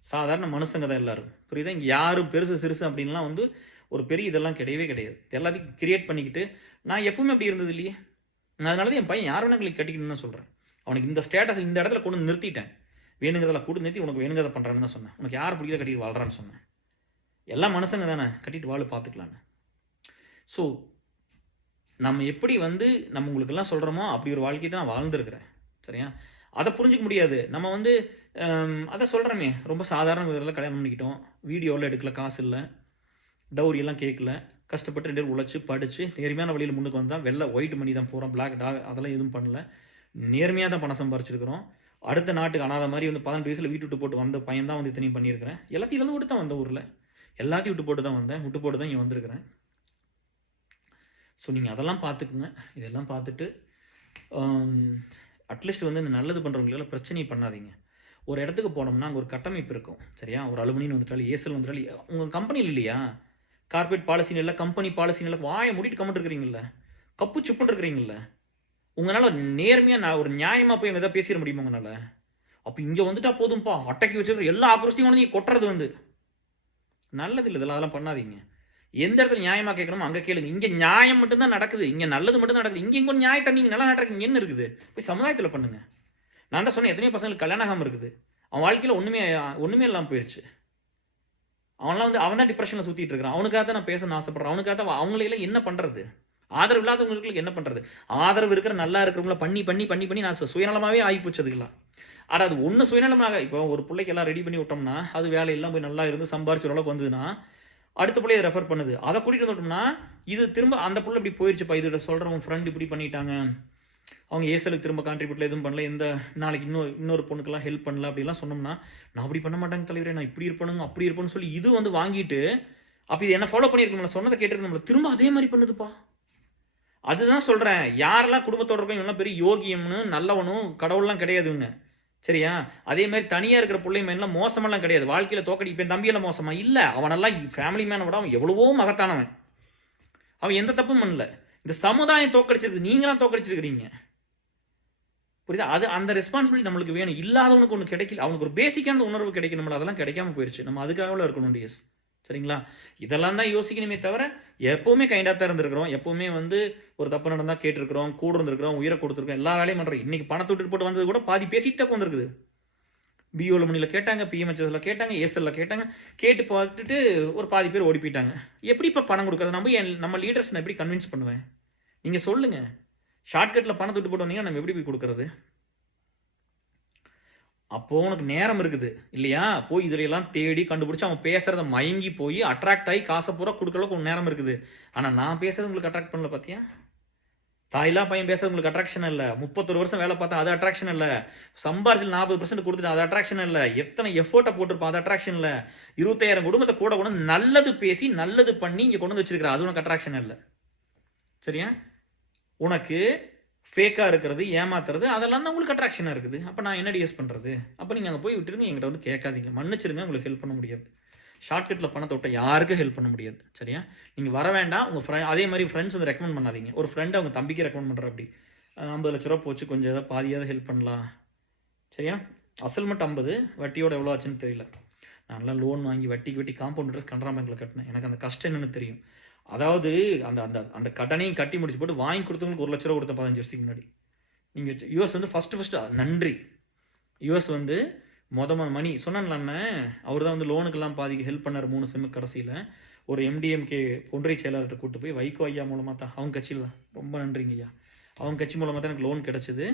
சாதாரண மனுஷங்க தான் எல்லாரும், புரியுதா? இங்கே யாரும் பெருசு சிறுசு அப்படின்லாம் வந்து ஒரு பெரிய இதெல்லாம் கிடையவே கிடையாது. எல்லாத்தையும் கிரியேட் பண்ணிக்கிட்டு நான் எப்பவுமே அப்படி இருந்தது இல்லையே. அதனால தான் என் பையன் யார் வேணா கட்டிக்கணும்னு தான் சொல்கிறேன். அவனுக்கு இந்த ஸ்டேட்டஸ் இந்த இடத்துல கொண்டு நிறுத்திட்டேன். வேணுங்கிறதெல்லாம் கூட நிறுத்தி உனக்கு வேணுங்கிறத பண்ணுறான்னு தான் சொன்னேன். உனக்கு யார் பிடிக்கிறத கட்டிட்டு வாழ்கிறான்னு சொன்னேன். எல்லாம் மனுஷங்க தானே, கட்டிட்டு வாழ பார்த்துக்கலான்னு. ஸோ நம்ம எப்படி வந்து நம்ம உங்களுக்கெல்லாம் சொல்கிறோமோ அப்படி ஒரு வாழ்க்கை தான் நான் வாழ்ந்துருக்கிறேன். சரியா? அதை புரிஞ்சிக்க முடியாது. நம்ம வந்து அதை சொல்கிறோமே, ரொம்ப சாதாரண விதத்தில் கல்யாணம் பண்ணிக்கிட்டோம், வீடியோவில் எடுக்கல, காசு இல்லை, டவுரியெல்லாம் கேட்கல, கஷ்டப்பட்டு 2 பேர் உழைச்சி படித்து நேர்மையான வழியில் முன்னுக்கு வந்தால் ஒயிட் மணி தான் போகிறோம், பிளாக் டாக் அதெல்லாம் எதுவும் பண்ணல, நேர்மையாக தான் பணம் சம்பாரிச்சிருக்கிறோம். அடுத்த நாட்டுக்கு அனாத மாதிரி வந்து 18 வயசில் வீட்டு விட்டு போட்டு வந்த பையன் தான் வந்து இத்தனையும் பண்ணியிருக்கிறேன். எல்லாத்தையும் இழந்து விட்டு தான் வந்த ஊரில், எல்லாத்தையும் விட்டு போட்டு தான் வந்தேன், விட்டு போட்டு தான் இங்கே வந்திருக்கிறேன். ஸோ நீங்கள் அதெல்லாம் பார்த்துக்குங்க. இதெல்லாம் பார்த்துட்டு அட்லீஸ்ட் வந்து இந்த நல்லது பண்ணுறவங்களெல்லாம் பிரச்சனையை பண்ணாதீங்க. ஒரு இடத்துக்கு போனோம்னா அங்கே ஒரு கட்டமைப்பு இருக்கும், சரியா? ஒரு அலுமினியம் வந்துட்டாலும், ஏசல் வந்துட்டாலும், உங்கள் கம்பெனியில் இல்லையா கார்பரேட் பாலிசின்னு இல்லை, கம்பெனி பாலிசின்னு இல்லை, வாயை மூடிட்டு கம்மிட்டு இருக்கிறீங்கள, கப்பு சுப்புன்னு இருக்கிறீங்கள, உங்களால் நேர்மையாக நான் ஒரு நியாயமாக போய் எங்கே எதாவது பேசிட முடியுமா உங்களால்? அப்போ இங்கே வந்துட்டா போதும்ப்பா, அட்டைக்கு வச்சுருக்கிற எல்லா ஆக்ரோஷத்தையும் வந்து நீங்கள் கொட்டுறது வந்து நல்லது இல்லை. இதெல்லாம் பண்ணாதீங்க. எந்த இடத்துல நியாயமாக கேட்கணுமோ அங்கே கேளுங்க. இங்கே நியாயம் மட்டும்தான் நடக்குது, இங்கே நல்லது மட்டும் தான் நடக்குது. இங்கே நியாயத்தை நீங்கள் நல்லா நடக்குங்க என்ன இருக்குது? போய் சமுதாயத்தில் பண்ணுங்க. நான் தான் சொன்னேன், எத்தனையோ பசங்களுக்கு கல்யாணம் ஆகாமல் இருக்குது, அவன் வாழ்க்கையில் ஒன்றுமே இல்லாமல் போயிடுச்சு. அவன்லாம் வந்து அவன் தான் டிப்ரெஷனில் சுற்றிட்டு இருக்கிறான். அவனுக்காக தான் நான் பேசணும்னு ஆசைப்பட்றேன். அவனுக்காக தான் அவங்களையெல்லாம் என்ன பண்ணுறது? ஆதரவு இல்லாதவங்களுக்கு என்ன பண்ணுறது? ஆதரவு இருக்கிற நல்லா இருக்கிறவங்கள பண்ணி பண்ணி பண்ணி பண்ணி நான் சுயநலமாகவே ஆகிப்போச்சதுக்கலாம். ஆனால் அது ஒன்று சுயநலமாக இப்போ ஒரு பிள்ளைக்கு எல்லாம் ரெடி பண்ணி விட்டோம்னா, அது வேலையெல்லாம் போய் நல்லா இருந்து சம்பாரிச்சு ஓரளவுக்கு வந்ததுன்னா அடுத்த பிள்ளையை ரெஃபர் பண்ணுது. அதை கூட்டிகிட்டு வந்துட்டோம்னா இது திரும்ப அந்த பிள்ளை இப்படி போயிடுச்சுப்பா, இதோட சொல்கிறவங்க ஃப்ரெண்ட் இப்படி பண்ணிட்டாங்க, அவங்க ஏசலுக்கு திரும்ப கான்ட்ரிபியூட்டில் எதுவும் பண்ணல, இந்த நாளைக்கு இன்னொரு பொண்ணுக்கெல்லாம் ஹெல்ப் பண்ணல அப்படிலாம் சொன்னோம்னா, நான் அப்படி பண்ண மாட்டாங்க தலைவரே, நான் இப்படி இருப்பணுங்க அப்படி இருப்பேன்னு சொல்லி இது வந்து வாங்கிட்டு, அப்போ இது என்ன ஃபாலோ பண்ணியிருக்கணும், சொன்னதை கேட்டிருக்கணும்ல, திரும்ப அதே மாதிரி பண்ணுதுப்பா. அதுதான் சொல்கிறேன், யாரெல்லாம் குடும்பத்தோட இருக்கும் இவங்கெல்லாம் பெரிய யோகியம்னு நல்லவனும் கடவுள்லாம் கிடையாதுங்க, சரியா? அதே மாதிரி தனியாக இருக்கிற பிள்ளை மேலாம் மோசமெல்லாம் கிடையாது, வாழ்க்கையில் தோக்கடி. இப்போ என் தம்பியெல்லாம் மோசமா இல்லை, அவனெல்லாம் ஃபேமிலி மேனை விட அவன் எவ்வளவோ மகத்தானவன், அவன் எந்த தப்பும் பண்ணல. இந்த சமுதாயம் தோக்கடிச்சிருக்கு, நீங்களாம் தோக்கடிச்சிருக்கிறீங்க, புரியுதா? அது அந்த ரெஸ்பான்சிபிலிட்டி நம்மளுக்கு வேணும். இல்லாதவனுக்கு ஒன்று கிடைக்கல, அவனுக்கு ஒரு பேசிக்கான உணர்வு கிடைக்கணும்ல, அதெல்லாம் கிடைக்காம போயிடுச்சு. நம்ம அதுக்காக இருக்கணும் டிஎஸ், சரிங்களா? இதெல்லாம் தான் யோசிக்கணுமே தவிர, எப்போவுமே கைண்டாக தான் இருந்திருக்கிறோம், எப்போவுமே வந்து ஒரு தப்பு நடந்தால் கேட்டிருக்கிறோம், கூட இருந்திருக்கிறோம், உயிரை கொடுத்துருக்கோம், எல்லா வேலையும் பண்ணுறோம். இன்றைக்கி பணத்தை விட்டுட்டு போட்டு வந்தது கூட பாதி பேசிட்டு தான் வந்துருக்குது. பிஓவில் மணியில் கேட்டாங்க, பிஎம்ஹெச்எஸில் கேட்டாங்க, ஏஎஸ்எல்ல கேட்டாங்க, கேட்டு பார்த்துட்டு ஒரு பாதி பேர் ஓடி போயிட்டாங்க. எப்படி இப்போ பணம் கொடுக்குறது? நம்ம லீடர்ஸ் நான் எப்படி கன்வின்ஸ் பண்ணுவேன்? நீங்கள் சொல்லுங்கள். ஷார்ட்கட்டில் பணத்தை விட்டு போட்டு வந்தீங்கன்னா நம்ம எப்படி போய் கொடுக்குறது? அப்போது உனக்கு நேரம் இருக்குது இல்லையா? போய் இதிலெல்லாம் தேடி கண்டுபிடிச்சி அவன் பேசுகிறத மயங்கி போய் அட்ராக்ட் ஆகி காசை பூரா கொடுக்குறளவுக்கு உனக்கு நேரம் இருக்குது. ஆனால் நான் பேசுகிறது உங்களுக்கு அட்ராக்ட் பண்ணல, பார்த்தியா? தாயிலா பையன் பேசுறது உங்களுக்கு அட்ராக்ஷன் இல்லை, 31 வருஷம் வேலை பார்த்தா அது அட்ராக்ஷன் இல்லை, சம்பாரிச்சில் 40% கொடுத்துட்டு அது அட்ராக்ஷன் இல்லை, எத்தனை எஃபோர்ட்டை போட்டிருப்பான் அது அட்ராக்ஷன் இல்லை, 25,000 குடும்பத்தை கூட கொண்டு நல்லது பேசி நல்லது பண்ணி இங்கே கொண்டு வந்து வச்சிருக்கிற அது உனக்கு அட்ராக்ஷன் இல்லை, சரியா? உனக்கு ஃபேக்காக இருக்கிறது, ஏமாத்துறது, அதெல்லாம் தான் உங்களுக்கு அட்ராக்ஷனாக இருக்குது. அப்போ நான் என்ன டிஎஸ் பண்ணுறது? அப்போ நீங்கள் அங்கே போய் விட்டுருங்க, என்கிட்ட வந்து கேட்காதீங்க, மன்னிச்சிருங்க, உங்களுக்கு ஹெல்ப் பண்ண முடியாது. ஷார்ட்கட்டில் பணத்தை விட்ட யாருக்கும் ஹெல்ப் பண்ண முடியாது, சரியா? நீங்கள் வர வேண்டாம். உங்கள் அதே மாதிரி ஃப்ரெண்ட்ஸ் வந்து ரெக்கமெண்ட் பண்ணாதீங்க. ஒரு ஃப்ரெண்டை அவங்க தம்பிக்கு ரெக்கமெண்ட் பண்ணுற அப்படி 50 லட்ச ரூபா போச்சு, கொஞ்சம் ஏதாவது பாதியாவது ஹெல்ப் பண்ணலாம், சரியா? அசல் மட்டும் 50, வட்டியோட எவ்வளோ ஆச்சுன்னு தெரியல. நான்லாம் லோன் வாங்கி வட்டிக்கு காம்பவுண்ட் இன்ட்ரெஸ்ட் கனரா பேங்க்கில் கட்டினேன். எனக்கு அந்த கஷ்டம் என்னென்னு தெரியும். அதாவது அந்த அந்த அந்த கடனையும் கட்டி முடிச்சு போட்டு வாங்கி கொடுத்தவங்களுக்கு 1 லட்ச ரூபா கொடுத்த 15 வருஷத்துக்கு முன்னாடி. நீங்கள் யூஎஸ் வந்து ஃபஸ்ட்டு நன்றி. யூஎஸ் வந்து மணி சொன்னான்ல அண்ணன், அவர் தான் வந்து லோனுக்கெல்லாம் பாதிக்கு ஹெல்ப் பண்ணார் 3 செம்முக்கு கடைசியில். ஒரு எம்டிஎம்கே ஒன்றிய செயலாளர்கிட்ட கூப்பிட்டு போய் வைகோ ஐயா மூலமாக தான், அவங்க கட்சியில் தான், ரொம்ப நன்றிங்க ஐயா, அவங்க கட்சி மூலமாக தான் எனக்கு லோன் கிடச்சிது,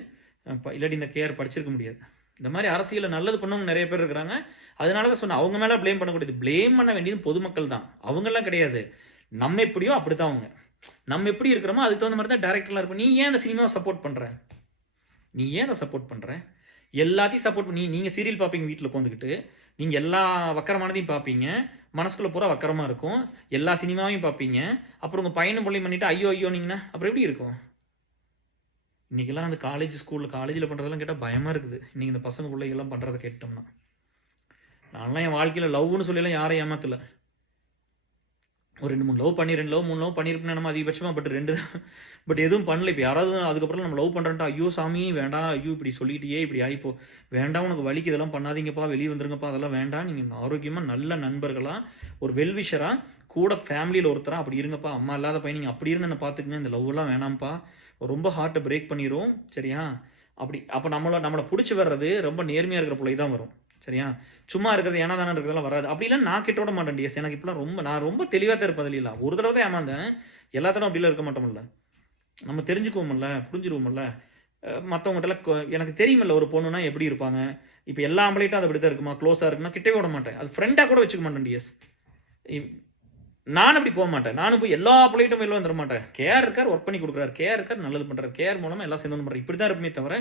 இல்லாட்டி இந்த கேர் படிச்சிருக்க முடியாது. இந்த மாதிரி அரசியலில் நல்லது பண்ணவங்க நிறைய பேர் இருக்கிறாங்க. அதனால தான் சொன்னேன், அவங்க மேலே ப்ளேம் பண்ணக்கூடாது. ப்ளேம் பண்ண வேண்டியது பொதுமக்கள் தான், அவங்கெல்லாம் கிடையாது. நம்ம எப்படியோ அப்படி தான் அவங்க, நம்ம எப்படி இருக்கிறோமோ அதுக்கு தகுந்த மாதிரி தான் டேரக்டர்லாம் இருப்போம். நீ ஏன் அந்த சினிமாவை சப்போர்ட் பண்ணுற? நீ ஏன் அதை சப்போர்ட் பண்ணுற? எல்லாத்தையும் சப்போர்ட் பண்ணி நீங்கள் சீரியல் பார்ப்பீங்க வீட்டில் உட்காந்துக்கிட்டு, நீங்கள் எல்லா வக்கரமானதையும் பார்ப்பீங்க, மனசுக்குள்ளே பூரா வக்கரமாக இருக்கும், எல்லா சினிமாவையும் பார்ப்பீங்க, அப்புறம் உங்கள் பையனும் பிள்ளையும் பண்ணிவிட்டு ஐயோ ஐயோனீங்கன்னா அப்புறம் எப்படி இருக்கும்? இன்றைக்கெல்லாம் அந்த காலேஜில் பண்ணுறதெல்லாம் கேட்டால் பயமாக இருக்குது. இன்றைக்கி இந்த பசங்க பிள்ளைகள்லாம் பண்ணுறதை கேட்டோம்னா. நான்லாம் என் வாழ்க்கையில் லவ்னு சொல்லியெல்லாம் யாரையும் ஏமாற்றலை. ஒரு 2 3 லவ் பண்ணி 2 லவ் 3 லவ் பண்ணியிருப்பேன் நம்ம அதிகபட்சமாக. பட் எதுவும் பண்ணல. இப்போ யாராவது அதுக்கப்புறம் நம்ம லவ் பண்ணுறேன்ட்டா, ஐயோ சாமி வேண்டாம், ஐயோ இப்படி சொல்லிட்டியே இப்படி ஆகிப்போ, வேண்டாம் உனக்கு வலிக்கு இதெல்லாம் பண்ணாதீங்கப்பா, வெளியே வந்துருங்கப்பா, அதெல்லாம் வேண்டாம், நீங்கள் ஆரோக்கியமாக நல்ல நண்பர்களாக ஒரு வெல்விஷராக கூட ஃபேமிலியில் ஒருத்தராக அப்படி இருங்கப்பா, அம்மா இல்லாத பையன் நீங்கள் அப்படி இருந்து என்ன பார்த்துக்குங்க, இந்த லவ்லாம் வேணாம்ப்பா, ரொம்ப ஹார்ட்டை பிரேக் பண்ணிடும் சரியா. அப்போ நம்மளை பிடிச்சி வர்றது ரொம்ப நேர்மையாக இருக்கிற பிள்ளை தான் வரும் சரியா. சும்மா இருக்கிறது ஏன்னா தானே இருக்கிறதெல்லாம் வராது. அப்படிலாம் நான் கிட்ட விட மாட்டேன் டிஎஸ். எனக்கு இப்பெல்லாம் நான் ரொம்ப தெளிவாக தான் இருப்பது இல்லையா. ஒரு தடவை தான் ஏமாந்தேன், எல்லா தடவை அப்படிலாம் இருக்க மாட்டோம்ல. நம்ம தெரிஞ்சுக்குவோம்ல, புரிஞ்சிருவோம்ல. மற்றவங்ககிட்டலாம் எனக்கு தெரியுமில்ல ஒரு பொண்ணுனா எப்படி இருப்பாங்க. இப்போ எல்லா ஆம்பளைட்டும் அது அப்படி தான் இருக்குமா, க்ளோஸாக இருக்குன்னா கிட்டே விட மாட்டேன். அது ஃப்ரெண்டாக கூட வச்சுக்க மாட்டேன் டிஎஸ். நானும் அப்படி போக மாட்டேன். நானும் போய் எல்லா பிள்ளைகிட்டும் வெளில வந்துட மாட்டேன். கேர் இருக்கார், ஒர்க் பண்ணி கொடுக்குறாரு, கேர் இருக்கார், நல்லது பண்ணுறாரு, கேர் மூலமாக எல்லாம் சேர்ந்து பண்ணுறேன். இப்படி தான் இருப்பே தவிர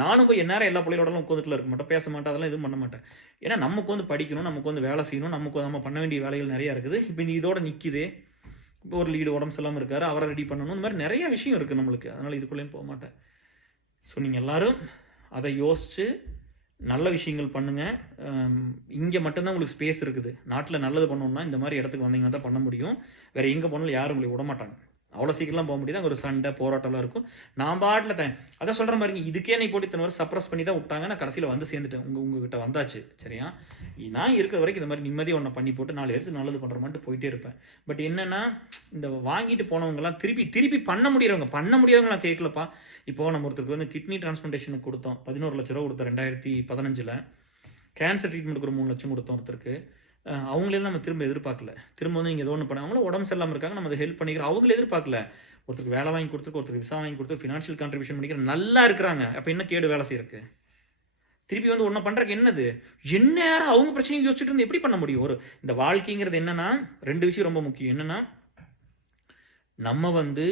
நானும் போய் எந்நேரம் எல்லா பிள்ளைகளோடலாம் உட்காந்துட்டுல இருக்க மாட்டேன், பேச மாட்டேன், அதெல்லாம் எதுவும் பண்ண மாட்டேன். ஏன்னா நமக்கு வந்து படிக்கணும், நமக்கு வந்து வேலை செய்யணும், நம்ம பண்ண வேண்டிய வேலைகள் நிறையா இருக்குது. இப்போ இதோட நிற்கிது. இப்போ ஒரு லீடு உடம்பு சொல்லாமல் இருக்காரு, அவரை ரெடி பண்ணணும், இந்த மாதிரி நிறைய விஷயம் இருக்குது நம்மளுக்கு. அதனால் இதுக்குள்ளேயும் போக மாட்டேன். ஸோ நீங்கள் எல்லோரும் அதை யோசித்து நல்ல விஷயங்கள் பண்ணுங்கள். இங்கே மட்டும்தான் உங்களுக்கு ஸ்பேஸ் இருக்குது. நாட்டில் நல்லது பண்ணணும்னா இந்த மாதிரி இடத்துக்கு வந்தீங்கன்னா தான் பண்ண முடியும். வேறு எங்கே போனாலும் யாரும் உங்களை விட மாட்டாங்க. அவ்வளோ சீக்கிரம்லாம் போக முடியாது. அங்கே ஒரு சண்டை போராட்டம்லாம் இருக்கும். நான் பாட்டில் அதான் சொல்கிற மாதிரி இதுக்கே நீ போட்டு இத்தனை வரை சப்ரஸ் பண்ணி தான் விட்டாங்க. நான் கடைசியில் வந்து சேர்ந்துட்டேன், உங்ககிட்ட வந்தாச்சு சரியா. நான் இருக்கிற வரைக்கும் இந்த மாதிரி நிம்மதியாக ஒன்றை பண்ணி போட்டு 4 எடுத்து நல்லது பண்ணுற மாதிரி போயிட்டே இருப்பேன். பட் என்னென்னா இந்த வாங்கிட்டு போனவங்கலாம் திருப்பி பண்ண முடியாதவங்க நான் கேட்கலப்பா. இப்போது நம்ம ஒருத்தருக்கு வந்து கிட்னி டிரான்ஸ்பிளான்டேஷனுக்கு கொடுத்தோம், 11 லட்ச ரூபா கொடுத்தோம் 2015. கேன்சர் ட்ரீட்மெண்ட்டுக்கு ஒரு 3 லட்சம் கொடுத்தோம் ஒருத்தருக்கு. அவங்களெல்லாம் நம்ம திரும்ப எதிர்பார்க்கல. திரும்ப வந்து நீங்கள் ஏதோ ஒன்று பண்ண அவங்களும் உடம்பு சரியில்லாமல் இருக்காங்க, நம்ம அதை ஹெல்ப் பண்ணிக்கிறோம். அவங்கள எதிர்பார்க்கல. ஒருத்தருக்கு வேலை வாங்கி கொடுத்துருக்கு, ஒருத்தருக்கு விசா வாங்கி கொடுத்து ஃபினான்ஷியல் கான்ட்ரிபியூஷன் பண்ணிக்கிற நல்லா இருக்கிறாங்க. அப்போ என்ன கேடு வேலை செய்யறதுக்கு? திருப்பி வந்து ஒன்றை பண்ணுறதுக்கு என்னது? என்ன யாரும் அவங்க பிரச்சனையும் யோசிச்சுட்டு இருந்து எப்படி பண்ண முடியும்? இந்த வாழ்க்கைங்கிறது என்னன்னா 2 விஷயம் ரொம்ப முக்கியம். என்னன்னா நம்ம வந்து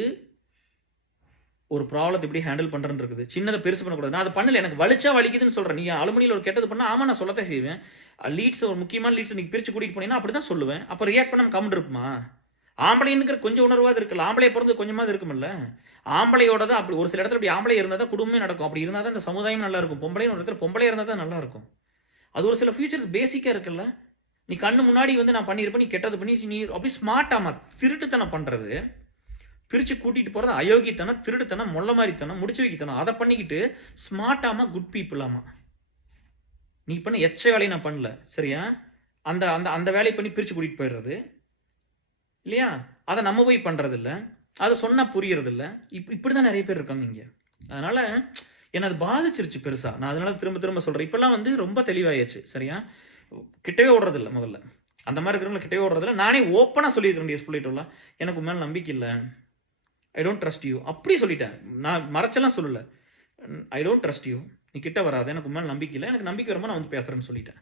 ஒரு ப்ராப்ளத்தை எப்படி ஹேண்டில் பண்ணுறேன்னு இருக்குது. சின்னதை பெருசு பண்ணக்கூடாது. நான் அதை பண்ணல, எனக்கு வலிச்சா வலிக்குதுன்னு சொல்கிறேன். நீ அலுமினியில் ஒரு கெட்டது பண்ணால் ஆமாம் நான் சொல்லத்தான் செய்வேன். லீட்ஸ் ஒரு முக்கியமான லீட்ஸ் நீங்கள் பிரித்து கூட்டிகிட்டு போனீங்கன்னா அப்படி தான் சொல்லுவேன். அப்போ ரியாக்ட் பண்ணாமல் கம்முன்னு இருப்போமா? ஆம்பளைங்கிற கொஞ்சம் உணர்வாது இருக்குல்ல, ஆம்பளையை பிறந்து கொஞ்சமாவது இருக்குமில்ல. ஆம்பளையோட தான் அப்படி ஒரு சில இடத்துல அப்படி ஆம்பளை இருந்தால் தான் குடும்பமே நடக்கும். அப்படி இருந்தால் தான் இந்த சமுதாயம் நல்லா இருக்கும். பொம்பளைன்னு ஒரு இடத்துல பொம்பளை இருந்தால் தான் நல்லா இருக்கும். அது ஒரு சில ஃபியூச்சர்ஸ் பேசிக்காக இருக்குல்ல. நீ கண்ணு முன்னாடி வந்து நான் பண்ணியிருப்பேன், நீ கெட்டது பண்ணி நீ அப்படி ஸ்மார்ட்டாமா திருட்டுத்தனம் பண்ணுறது, பிரித்து கூட்டிகிட்டு போகிறது அயோக்கியத்தனம், திருடுத்தனம், மொல்ல மாதிரித்தனம், முடிச்சு வைக்கத்தனம். அதை பண்ணிக்கிட்டு ஸ்மார்ட்டாமா குட் பீப்புளாமா நீ பண்ண எச்ச வேலையை நான் பண்ணல சரியா. அந்த அந்த அந்த வேலையை பண்ணி பிரித்து கூட்டிகிட்டு போயிடுறது இல்லையா. அதை நம்ம போய் பண்ணுறது இல்லை, அதை சொன்னால் புரியறது இல்லை. இப்படி தான் நிறைய பேர் இருக்காங்க இங்கே. அதனால் என்னை அது பாதிச்சிருச்சு பெருசாக. நான் அதனால திரும்ப சொல்கிறேன். இப்போல்லாம் வந்து ரொம்ப தெளிவாயாச்சு சரியா. கிட்டவே ஓடுறதில்ல. முதல்ல அந்த மாதிரி இருக்கிறவங்களை கிட்டவே ஓடுறதில்ல. நானே ஓப்பனாக சொல்லியிருக்கிறேன் டிஎஸ் பிள்ளைட்டோம்லாம், எனக்கு மேலே நம்பிக்கை இல்லை, ஐ டோன்ட் ட்ரஸ்ட் யூ அப்படி சொல்லிட்டேன். நான் மறைச்செல்லாம் சொல்லலை. ஐ டோன்ட் ட்ரஸ்ட் யூ, நீ கிட்ட வராது, எனக்கு மேலே நம்பிக்கை இல்லை, எனக்கு நம்பிக்கை வரும்போது நான் வந்து பேசுகிறேன்னு சொல்லிட்டேன்.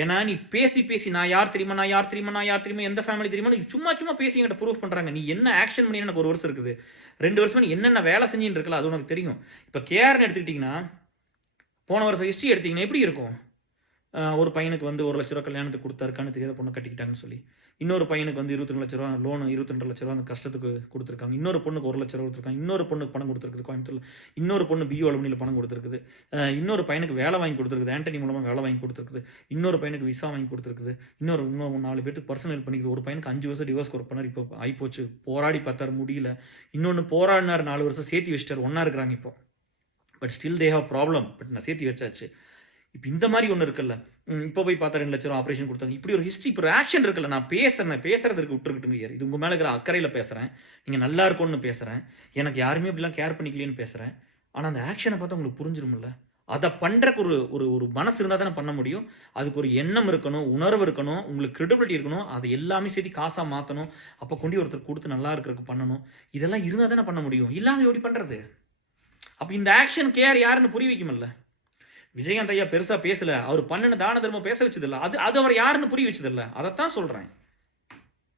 ஏன்னா நீ பேசி நான் யார் தெரியுமா எந்த ஃபேமிலி தெரியுமா நீ சும்மா பேசி என்கிட்ட ப்ரூவ் பண்ணுறாங்க. நீ என்ன ஆக்ஷன் பண்ணி எனக்கு 1 வருஷம் இருக்குது, 2 வருஷமா நீ என்னென்ன வேலை செஞ்சுன்னு இருக்கல அது உனக்கு தெரியும். இப்போ கேர்னு எடுத்துக்கிட்டிங்கன்னா போன வருஷம் ஹிஸ்ட்ரி எடுத்திங்கன்னா எப்படி இருக்கும்? ஒரு பையனுக்கு வந்து 1 லட்ச ரூபா கல்யாணத்துக்கு கொடுத்தாருக்கான்னு தெரியாத பொண்ணு கட்டிக்கிட்டாங்கன்னு சொல்லி, இன்னொரு பையனுக்கு வந்து 22 லட்ச ரூபா லோனு, 22 லட்ச ரூபா அந்த கஷ்டத்துக்கு கொடுத்துருக்காங்க. இன்னொரு பொண்ணுக்கு 1 லட்ச ரூபா கொடுத்துருக்காங்க. இன்னொரு பொண்ணுக்கு பணம் கொடுத்துருக்குது கோயம்புத்தூரில். இன்னொரு பொண்ணு பியூ அலுமினியில் பணம் கொடுத்துருக்குது. இன்னொரு பையனுக்கு வேலை வாங்கி கொடுத்துருக்குது, ஆண்டனி மூலமாக வேலை வாங்கி கொடுத்துருக்குது. இன்னொரு பையனுக்கு விசா வாங்கி கொடுத்துருக்குது. இன்னொரு 4 பேருக்கு பர்சனல் ஹெல்ப் பண்ணிக்குது. ஒரு பையனுக்கு 5 வருஷம் டிவோர்ஸ் ஒர்க் பண்ணார், இப்போ ஆகிப்போச்சு. போராடி பார்த்தாரு முடியல. இன்னொன்று போராடினார் 4 வருஷம் சேர்த்து வச்சிட்டார், ஒன்றா இருக்கிறாங்க இப்போ. But still they have problem. But நான் சேர்த்து வச்சாச்சு. இப்போ இந்த மாதிரி ஒன்று இருக்குல்ல, இப்போ போய் பார்த்தா 2 லட்ச ரூபா ஆப்ரேஷன் கொடுத்தாங்க. இப்படி ஒரு ஹிஸ்ட்ரி, இப்போ ஒரு ஆக்ஷன் இருக்குல்ல. நான் பேசுறதுக்கு விட்டுருக்கிட்டுங்க. இது உங்கள் மேலே இருக்கிற அக்கறையில் பேசுகிறேன், நீங்கள் நல்லா இருக்கும்னு பேசுகிறேன், எனக்கு யாருமே இப்படிலாம் கேர் பண்ணிக்கலன்னு பேசுகிறேன். ஆனால் அந்த ஆக்ஷனை பார்த்தா உங்களுக்கு புரிஞ்சிருமில்ல. அதை பண்ணுறக்கு ஒரு மனசு இருந்தால் தானே பண்ண முடியும். அதுக்கு ஒரு எண்ணம் இருக்கணும், உணர்வு இருக்கணும், உங்களுக்கு கிரெடிபிலிட்டி இருக்கணும். அதை எல்லாமே சேர்த்து காசாக மாற்றணும். அப்போ கொண்டு ஒருத்தர் கொடுத்து நல்லா இருக்கிறதுக்கு பண்ணணும். இதெல்லாம் இருந்தால் தானே பண்ண முடியும். இல்லாமல் எப்படி பண்ணுறது? அப்போ இந்த ஆக்ஷன் கேர் யாருன்னு புரிய வைக்குமில்ல. விஜயகாந்த் ஐயா பெருசாக பேசலை, அவர் பண்ணின தான தர்மம் பேச வச்சதில்லை. அது அவர் யாருன்னு புரிய வச்சதில்லை. அதைத்தான் சொல்கிறேன்,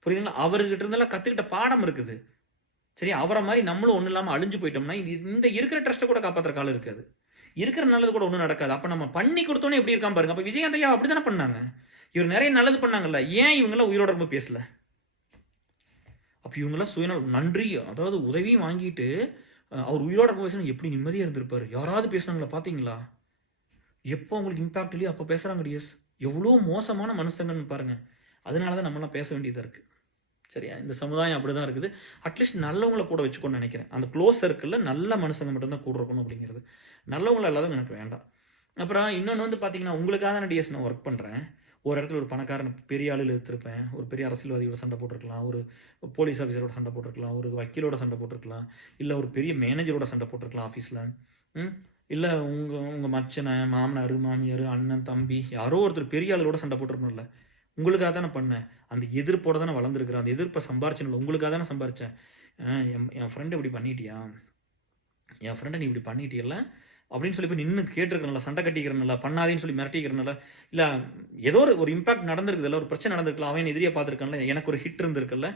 புரியுதுங்களா. அவர்கிட்ட இருந்தெல்லாம் கற்றுக்கிட்ட பாடம் இருக்குது சரி. அவரை மாதிரி நம்மளும் ஒன்றும் இல்லாமல் அழிஞ்சு போயிட்டோம்னா இந்த இருக்கிற ட்ரஸ்ட்டை கூட காப்பாற்றுற காலம் இருக்காது. இருக்கிற நல்லது கூட ஒன்றும் நடக்காது. அப்போ நம்ம பண்ணி கொடுத்தோன்னே எப்படி இருக்கான் பாருங்க. அப்போ விஜயகாந்த் ஐயா அப்படி தானே பண்ணாங்க. இவர் நிறைய நல்லது பண்ணாங்கல்ல, ஏன் இவங்கெல்லாம் உயிரோட இருக்கும்போது பேசல? அப்போ இவங்கெல்லாம் சுயநலம் நன்றி, அதாவது உதவியும் வாங்கிட்டு அவர் உயிரோட இருக்கும் பேசணும் எப்படி நிம்மதியாக இருந்திருப்பாரு. யாராவது பேசுனாங்களா பார்த்தீங்களா? எப்போ உங்களுக்கு இம்பாக்ட் இல்லையோ அப்போ பேசுகிறாங்க டிஎஸ். எவ்வளோ மோசமான மனுஷங்கன்னு பாருங்கள். அதனால தான் நம்மளாம் பேச வேண்டியதாக இருக்குது. சரியா? இந்த சமுதாயம் அப்படி தான் இருக்குது. அட்லீஸ்ட் நல்லவங்களை கூட வச்சுக்கோன்னு நினைக்கிறேன். அந்த க்ளோஸ் சர்க்கிளில் நல்ல மனுஷங்க மட்டும்தான் கூட இருக்கணும் அப்படிங்கிறது. நல்லவங்கள இல்லாதவங்க எனக்கு வேண்டாம். அப்புறம் இன்னொன்று வந்து பார்த்தீங்கன்னா, உங்களுக்காக தான் டிஎஸ் நான் ஒர்க் பண்ணுறேன். ஒரு இடத்துல ஒரு பணக்காரன் பெரிய ஆளில் எடுத்திருப்பேன். ஒரு பெரிய அரசியல்வாதியோட சண்டை போட்டிருக்கலாம், ஒரு போலீஸ் ஆஃபீஸரோட சண்டை போட்டிருக்கலாம், ஒரு வக்கீலோட சண்டை போட்டிருக்கலாம், இல்லை ஒரு பெரிய மேனேஜரோட சண்டை போட்டிருக்கலாம் ஆஃபீஸில். இல்லை உங்கள் மச்சனை, மாமனார், மாமியார், அண்ணன், தம்பி யாரோ ஒருத்தர் பெரிய ஆளோட சண்டை போட்டிருக்கணும்ல. உங்களுக்காக தானே பண்ணேன். அந்த எதிர்ப்போட தானே வளர்ந்துருக்குறேன். அந்த எதிர்ப்பை சம்பாரிச்சேன்ல, உங்களுக்காக தானே சம்பாரித்தேன். என் ஃப்ரெண்டை இப்படி பண்ணிட்டியா, என் ஃப்ரெண்டை நீ இப்படி பண்ணிட்டியல்ல அப்படின்னு சொல்லி போய் நின்று கேட்டிருக்கிறனால, சண்டை கட்டிக்கிறனால, பண்ணாதேன்னு சொல்லி மிரட்டிக்கிறனால, இல்லை ஏதோ ஒரு இம்பாக்ட் நடந்திருக்குதுல்ல, ஒரு பிரச்சனை நடந்திருக்கலாம், அவன் எதிரியாக பார்த்துருக்கான்ல, எனக்கு ஒரு ஹிட் இருந்திருக்குல்ல,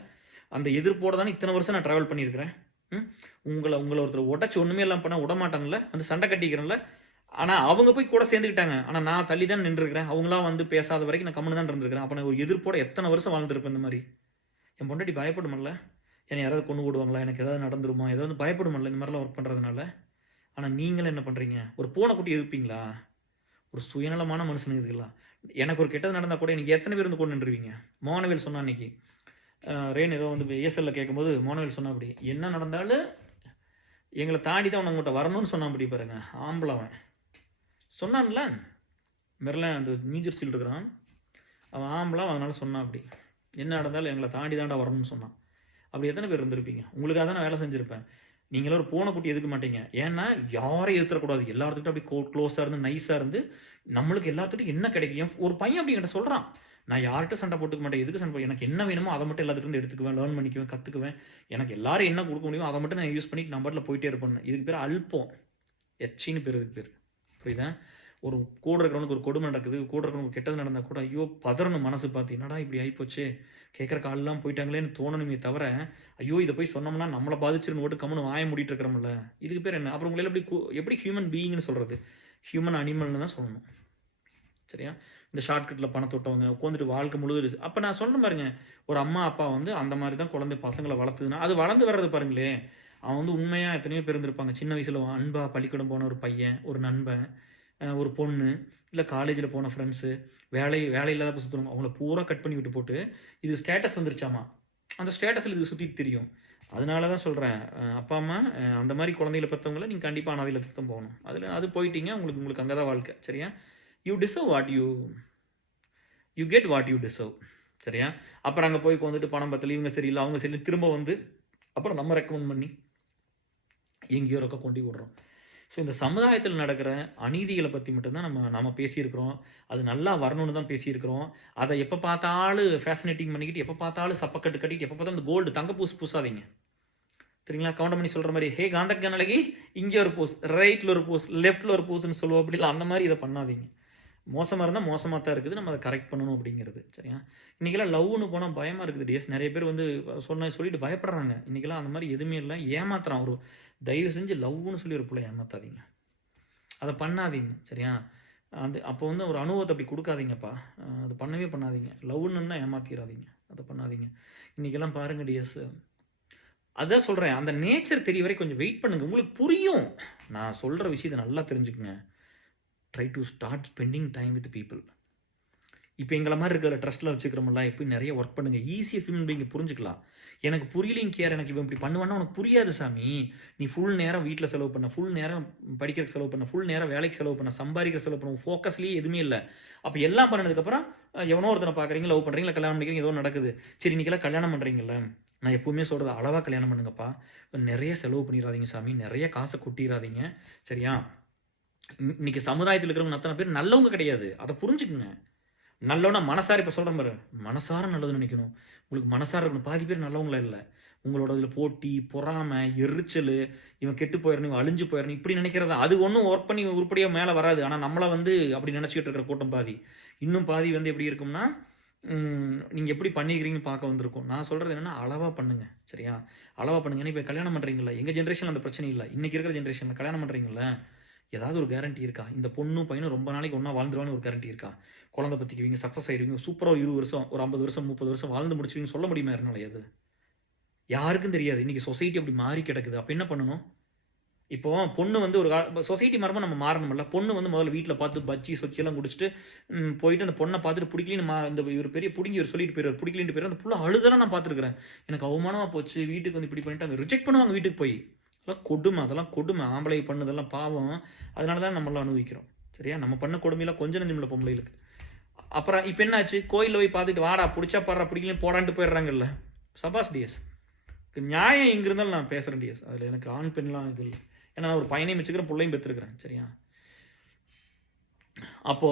அந்த எதிர்ப்போட தானே இத்தனை வருஷம் நான் ட்ராவல் பண்ணியிருக்கிறேன். உங்களை ஒருத்தர் உடச்சி ஒன்றுமே இல்லாமல் பண்ண விடமாட்டான்ல, வந்து சண்டை கட்டிக்கிறேன்ல. ஆனால் அவங்க போய் கூட சேர்ந்துக்கிட்டாங்க. ஆனால் நான் தள்ளி தான் நின்றுருக்கிறேன். அவங்களாம் வந்து பேசாத வரைக்கும் நான் கம்முன்னு தான் இருந்திருக்கிறேன். அப்போ நான் ஒரு எதிர்ப்போட எத்தனை வருஷம் வாழ்ந்துருப்பேன் இந்த மாதிரி. என் பொண்டாட்டி பயப்படுமல்ல, என்னை யாராவது கொண்டு விடுவாங்களா, எனக்கு ஏதாவது நடந்துருமா, ஏதாவது பயப்படுமல்ல இந்த மாதிரிலாம் ஒர்க் பண்ணுறதுனால. ஆனால் நீங்களும் என்ன பண்ணுறீங்க? ஒரு பூனைக்குட்டி எதிர்ப்பீங்களா? ஒரு சுயநலமான மனுஷனுக்கு இதுக்கெல்லாம். எனக்கு ஒரு கெட்டது நடந்தால் கூட எனக்கு எத்தனை பேர் வந்து கொண்டு நின்றுவீங்க? மோனவேல் சொன்னா அன்னைக்கு ரெயின் ஏதோ வந்து ஏஎஸ்எல்ல கேட்கும்போது மோனவேல் சொன்னா அப்படி, என்ன நடந்தாலும் எங்களை தாண்டி தான் உங்கள்கிட்ட வரணும்னு சொன்னான். அப்படி பாருங்க, ஆம்பளை அவன் சொன்னான்ல, மெர்லான் அந்த நியூஜெர்சியில் இருக்கிறான் அவன், ஆம்பளை அதனால சொன்னான் அப்படி, என்ன நடந்தாலும் எங்களை தாண்டி தாண்டா வரணும்னு சொன்னான். அப்படி எத்தனை பேர் இருந்திருப்பீங்க? உங்களுக்காக தான் நான் வேலை செஞ்சுருப்பேன். நீங்களும் ஒரு பூனைக்குட்டி எதுக்க மாட்டீங்க. ஏன்னா யாரையும் எதிர்த்தக்கூடாது. எல்லாத்துக்கிட்ட அப்படி க்ளோஸாக இருந்து நைஸாக இருந்து நம்மளுக்கு எல்லாத்துக்கிட்டும் என்ன கிடைக்கும். ஒரு பையன் அப்படி என்கிட்ட சொல்கிறான், நான் யார்கிட்ட சண்டை போட்டுக்க மாட்டேன், எதுக்கு சண்டை எனக்கு என்ன வேணுமோ அதை மட்டும் எல்லாத்துக்கிட்ட எடுத்துக்குவேன், லேர்ன் பண்ணிக்குவேன், கற்றுக்குவேன். எனக்கு எல்லாரும் என்ன கொடுக்க முடியுமோ அதை மட்டும் நான் யூஸ் பண்ணிட்டு நான் பாட்டில் போயிட்டே இருப்பேன். இதுக்கு பேர் அல்பம், எச்சின்னு பேர் இதுக்கு பேர். புரியுதா? ஒரு கூட இருக்கிறவனுக்கு ஒரு கொடுமை நடக்குது, கூட இருக்கிறவனுக்கு கெட்டது நடந்தால் கூட ஐயோ பதறணும் மனசு பார்த்து, என்னடா இப்படி ஆகிப்போச்சு, கேட்குற காலெலாம் போயிட்டாங்களேன்னு தோணணுமே தவிர, ஐயோ இதை போய் சொன்னோம்னா நம்மளை பாதிச்சிருன்னு ஓட்டு கம்முன்னு வாய மூடிட்டு இருக்கிறோம்ல, இதுக்கு பேர் என்ன? அப்புறம் உங்களால் எப்படி ஹியூமன் பீயிங்னு சொல்கிறது? ஹியூமன் அனிமல்னு தான் சொல்லணும். சரியா? இந்த ஷார்ட்கட்டில் பணத்தை விட்டவங்க உட்காந்துட்டு வாழ்க்கை முழுது. அப்போ நான் சொல்கிறேன் பாருங்க, ஒரு அம்மா அப்பா வந்து அந்த மாதிரி தான் குழந்தை பசங்களை வளர்த்துதுன்னா அது வளர்ந்து வர்றது பாருங்களே. அவன் வந்து உண்மையாக எத்தனையோ பேர் இருந்திருப்பாங்க. சின்ன வயசில் அன்பாக பள்ளிக்கூடம் போன ஒரு பையன், ஒரு நண்பன், ஒரு பொண்ணு, இல்லை காலேஜில் போன ஃப்ரெண்ட்ஸு, வேலை இல்லாத இப்போ சுற்றணும், அவங்கள பூரா கட் பண்ணி விட்டு போட்டு இது ஸ்டேட்டஸ் வந்துருச்சாமா, அந்த ஸ்டேட்டஸில் இது சுற்றிட்டு தெரியும். அதனால தான் சொல்கிறேன், அப்பா அம்மா அந்த மாதிரி குழந்தைகளை பெற்றவங்கள நீங்கள் கண்டிப்பாக அனாதையில் தான் போகணும். அது போயிட்டீங்க, உங்களுக்கு அங்கே தான் வாழ்க்கை. சரியா? You deserve what you get what you deserve. சரியா? அப்புறம் அங்கே போய் வந்துட்டு பணம் பத்தல, இவங்க சரியில்லை அவங்க சரியில்லை, திரும்ப வந்து அப்புறம் நம்ம ரெக்கமெண்ட் பண்ணி எங்கேயோ ரொக்க கொண்டு விடுறோம். ஸோ இந்த சமுதாயத்தில் நடக்கிற அநீதிகளை பற்றி மட்டும்தான் நம்ம பேசியிருக்கிறோம். அது நல்லா வரணும்னு தான் பேசியிருக்கிறோம். அதை எப்போ பார்த்தாலும் ஃபேசினேட்டிங் பண்ணிக்கிட்டு, எப்போ பார்த்தாலும் சப்பக்கட்டு கட்டிட்டு, எப்போ பார்த்தாலும் இந்த கோல்டு தங்க பூசாதீங்க. சரிங்களா? கவுண்டமணி சொல்கிற மாதிரி, ஹே காந்தக்கனலகி இங்கே ஒரு பூஸ், ரைட்டில் ஒரு பூஸ், லெஃப்ட்டில் ஒரு பூஸ்ன்னு சொல்லுவோம். அப்படி இல்லை, அந்த மாதிரி இதை பண்ணாதீங்க. மோசமாக இருந்தால் மோசமாக தான் இருக்குது, நம்ம அதை கரெக்ட் பண்ணணும் அப்படிங்கிறது. சரியா? இன்றைக்கெல்லாம் லவ்னு போனால் பயமாக இருக்குது டிஎஸ். நிறைய பேர் வந்து சொல்லிட்டு பயப்படுறாங்க. இன்றைக்கெல்லாம் அந்த மாதிரி எதுவுமே இல்லை, ஏமாத்துறான். ஒரு தயவு செஞ்சு லவ்னு சொல்லி ஒரு பிள்ளை ஏமாத்தாதீங்க, அதை பண்ணாதீங்க. சரியா? அப்போ வந்து ஒரு அனுபவத்தை அப்படி கொடுக்காதீங்கப்பா, அது பண்ணவே பண்ணாதீங்க. லவ்னு தான் ஏமாத்திடாதீங்க, அதை பண்ணாதீங்க. இன்றைக்கெல்லாம் பாருங்கள் டிஎஸ், அதான் சொல்கிறேன், அந்த நேச்சர் தெரிய வரை கொஞ்சம் வெயிட் பண்ணுங்கள், உங்களுக்கு புரியும். நான் சொல்கிற விஷயத்தை நல்லா தெரிஞ்சுக்குங்க. Try to start spending time with people. இப்போ எங்களை மாதிரி இருக்கிற ட்ரஸ்ட்டில் வச்சுக்கிறோம்ல, எப்படி நிறைய ஒர்க் பண்ணுங்கள். ஈஸியாக ஹியூமன் பீயிங் புரிஞ்சுக்கலாம். எனக்கு புரியலையும் கேர், எனக்கு இவன் இப்படி பண்ணுவான்னா உனக்கு புரியாது சாமி. நீ ஃபுல் நேரம் வீட்டில் செலவு பண்ண, ஃபுல் நேரம் படிக்கிறதுக்கு செலவு பண்ண, ஃபுல் நேரம் வேலைக்கு செலவு பண்ண, சம்பாதிக்கிற செலவு பண்ண, ஃபோக்கஸ்லேயே எதுவுமே இல்லை. அப்போ எல்லாம் பண்ணதுக்கப்புறம் எவனோ ஒருத்தனை பார்க்குறீங்க, லவ் பண்ணுறீங்களா, கல்யாணம் பண்ணிக்கிறீங்க, ஏதோ நடக்குது. சரி இன்றைக்கெல்லாம் கல்யாணம் பண்ணுறீங்கள, நான் எப்போவுமே சொல்கிறது அளவாக கல்யாணம் பண்ணுங்கப்பா. நிறைய செலவு பண்ணிடாதீங்க சாமி, நிறைய காசை கொட்டிடாதீங்க. சரியா? இன்னைக்கு சமுதாயத்தில் இருக்கிறவங்க அத்தனை பேர் நல்லவங்க கிடையாது, அதை புரிஞ்சுக்குங்க. நல்லவனா மனசார, இப்போ சொல்கிறேன் பாரு, மனசார நல்லதுன்னு நினைக்கணும். உங்களுக்கு மனசார இருக்கணும். பாதி பேர் நல்லவங்களா இல்லை, உங்களோட இதில் போட்டி, பொறாமை, எரிச்சல், இவன் கெட்டு போயிடணும், இவன் அழிஞ்சு போயிடணும், இப்படி நினைக்கிறதா. அது ஒன்றும் ஒர்க் பண்ணி உருப்படியாக மேலே வராது. ஆனால் நம்மளை வந்து அப்படி நினச்சிக்கிட்டு இருக்கிற கூட்டம் பாதி. இன்னும் பாதி வந்து எப்படி இருக்கும்னா, நீங்கள் எப்படி பண்ணிக்கிறீங்கன்னு பார்க்க வந்திருக்கும். நான் சொல்கிறது என்னென்னா, அளவாக பண்ணுங்கள். சரியா? அளவாக பண்ணுங்க. ஏன்னா இப்போ கல்யாணம் பண்ணுறீங்களா, எங்கள் ஜென்ரேஷனில் அந்த பிரச்சனை இல்லை. இன்றைக்கி இருக்கிற ஜென்ரேஷனில் கல்யாணம் பண்ணுறீங்களா, ஏதாவது ஒரு கேரண்டி இருக்கா? இந்த பொண்ணும் பையனும் ரொம்ப நாளைக்கு ஒண்ணா வாழ்ந்துருவான்னு ஒரு கேரண்டி இருக்கா? குழந்தை பெத்துக்குவீங்க, சக்சஸ் ஆயிருவீங்க, சூப்பரா ஒரு 20 வருஷம், ஒரு 50 வருஷம், 30 வருஷம் வாழ்ந்து முடிச்சுருவீங்கன்னு சொல்ல முடியுமா யாருனாலயாவது? யாருக்கும் தெரியாது. இன்னைக்கு சொசைட்டி அப்படி மாறி கிடக்குது. அப்ப என்ன பண்ணணும்? இப்போ பொண்ணு வந்து ஒரு சொசைட்டி மாறும்போது நம்ம மாறணும்ல. பொண்ணு வந்து முதல்ல வீட்ல பார்த்து பஜ்ஜி, சொச்சி எல்லாம் குடிச்சிட்டு, போயிட்டு அந்த பொண்ண பார்த்துட்டு புடிக்கலன்னு இந்த இவரு பெரிய புடுங்கி இவரு சொல்லிட்டு போயிருவாரு. புடிக்கலன்ட்டு போயிரு. அந்த புள்ள அழுதெல்லாம் நான் பார்த்துருக்கிறேன். எனக்கு அவமானமா போச்சு. வீட்டுக்கு வந்து இப்படி பண்ணிட்டாங்க. ரிஜெக்ட் பண்ணுவாங்க வீட்டுக்கு போய். அதெல்லாம் கொடும. அதெல்லாம் கொடும. ஆம்பளை பண்ணதெல்லாம் பாவம். அதனால தான் நம்மலாம் அனுபவிக்கிறோம். சரியா? நம்ம பண்ண கொடுமைலாம் கொஞ்சம் நெஞ்சம் இல்ல பொம்பளைகளுக்கு. அப்புறம் இப்ப என்ன ஆச்சு? கோயில்ல போய் பார்த்துட்டு வாடா, புடிச்சா பாடுறா, புடிக்கலன்னு போடான்ட்டு போயிடுறாங்கல்ல. சபாஸ் டிஎஸ். நியாயம் எங்க இருந்தாலும் நான் பேசுறேன் டிஎஸ். அதுல எனக்கு ஆண், பெண்லாம் இது இல்ல. ஏன்னா நான் ஒரு பையனையும் வச்சுக்கிறேன், புள்ளையும் பெற்றிருக்கிறேன். சரியா? அப்போ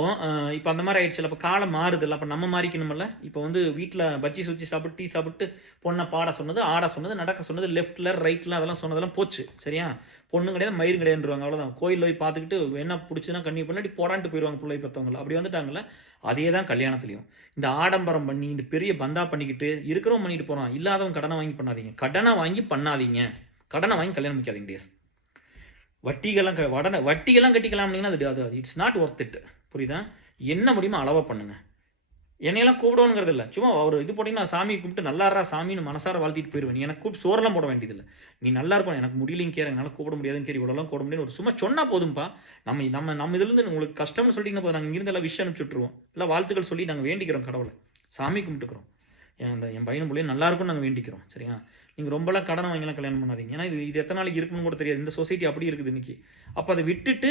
இப்ப அந்த மாரி ஆயிடுச்சுல்ல. அப்ப காலம் மாறுதுல்ல. அப்ப நம்ம மாறிக்கணும்ல. இப்ப வந்து வீட்ல பஜ்ஜி, சொச்சி சாப்பிட்டு, டீ சாப்பிட்டு, பொண்ண பாட சொன்னது, ஆட சொன்னது, நடக்க சொன்னது, லெஃப்ட்ல, ரைட்ல அதெல்லாம் சொன்னதெல்லாம் போச்சு. சரியா? பொண்ணும் கிடையாது, மயிரும் கிடையாதுன்றுவாங்க. அவ்வளோதான். கோயில்ல போய் பார்த்துக்கிட்டு என்ன புடிச்சுதுன்னா கன்னியூ பண்ணி போடான்ட்டு போயிருவாங்க புள்ளைய பெத்தவங்கலாம். அப்படி வந்துட்டாங்கல்ல. அதே தான் கல்யாணத்திலயும். இந்த ஆடம்பரம் பண்ணி, இந்த பெரிய பந்தா பண்ணிக்கிட்டு, இருக்கிறவன் பண்ணிட்டு போறான். இல்லாதவன் கடன வாங்கி பண்ணாதீங்க. கடன வாங்கி பண்ணாதீங்க. கடன வாங்கி கல்யாணம் முடிக்காதீங்க டியர்ஸ். வட்டியெல்லாம் கட்டிக்கலாம்னீங்கன்னா அது இட்ஸ் நாட் ஒர்த் இட். புரியுதா? என்ன முடியுமோ அளவா பண்ணுங்க. என்னையெல்லாம் கூப்பிடணுங்கிறது இல்ல. சும்மா ஒரு இது போட்டீங்கன்னா சாமியை கும்பிட்டு நல்லா இருடா சாமின்னு மனசார வாழ்த்திட்டு போயிருவேன். நீ எனக்கு கூப்பிட்டு சோறுலாம் போட வேண்டியதில்ல. நீ நல்லா இருக்கணும். எனக்கு முடியலைன்னு கேரு. என்னால கூப்பிட முடியாதுன்னு கேரு. இவ்வளோலாம் கூப்பிட முடியும்னு ஒரு சும்மா சொன்னா போதும்பா. நம்ம நம்ம நம்ம இதுலேருந்து உங்களுக்கு கஷ்டம்னு சொல்லிட்டீங்கன்னா போதும். நாங்க இங்கிருந்து எல்லாம் விஷயம் அனுப்பிச்சு விட்டுருவோம். இல்ல வாழ்த்துக்கள் சொல்லி நாங்க வேண்டிக்கிறோம் கடவுள. சாமி கும்பிட்டுக்கிறோம். என் பையனும் புள்ளையும் நல்லா இருக்கும்னு நாங்க வேண்டிக்கிறோம். சரியா? நீங்க ரொம்பலாம் கடன வாங்கிலாம் கல்யாணம் பண்ணாதீங்க. ஏன்னா இது எத்தன நாளைக்கு இருக்குன்னு கூட தெரியாது. இந்த சொசைட்டி அப்படி இருக்குது இன்னைக்கு. அப்ப அத விட்டுட்டு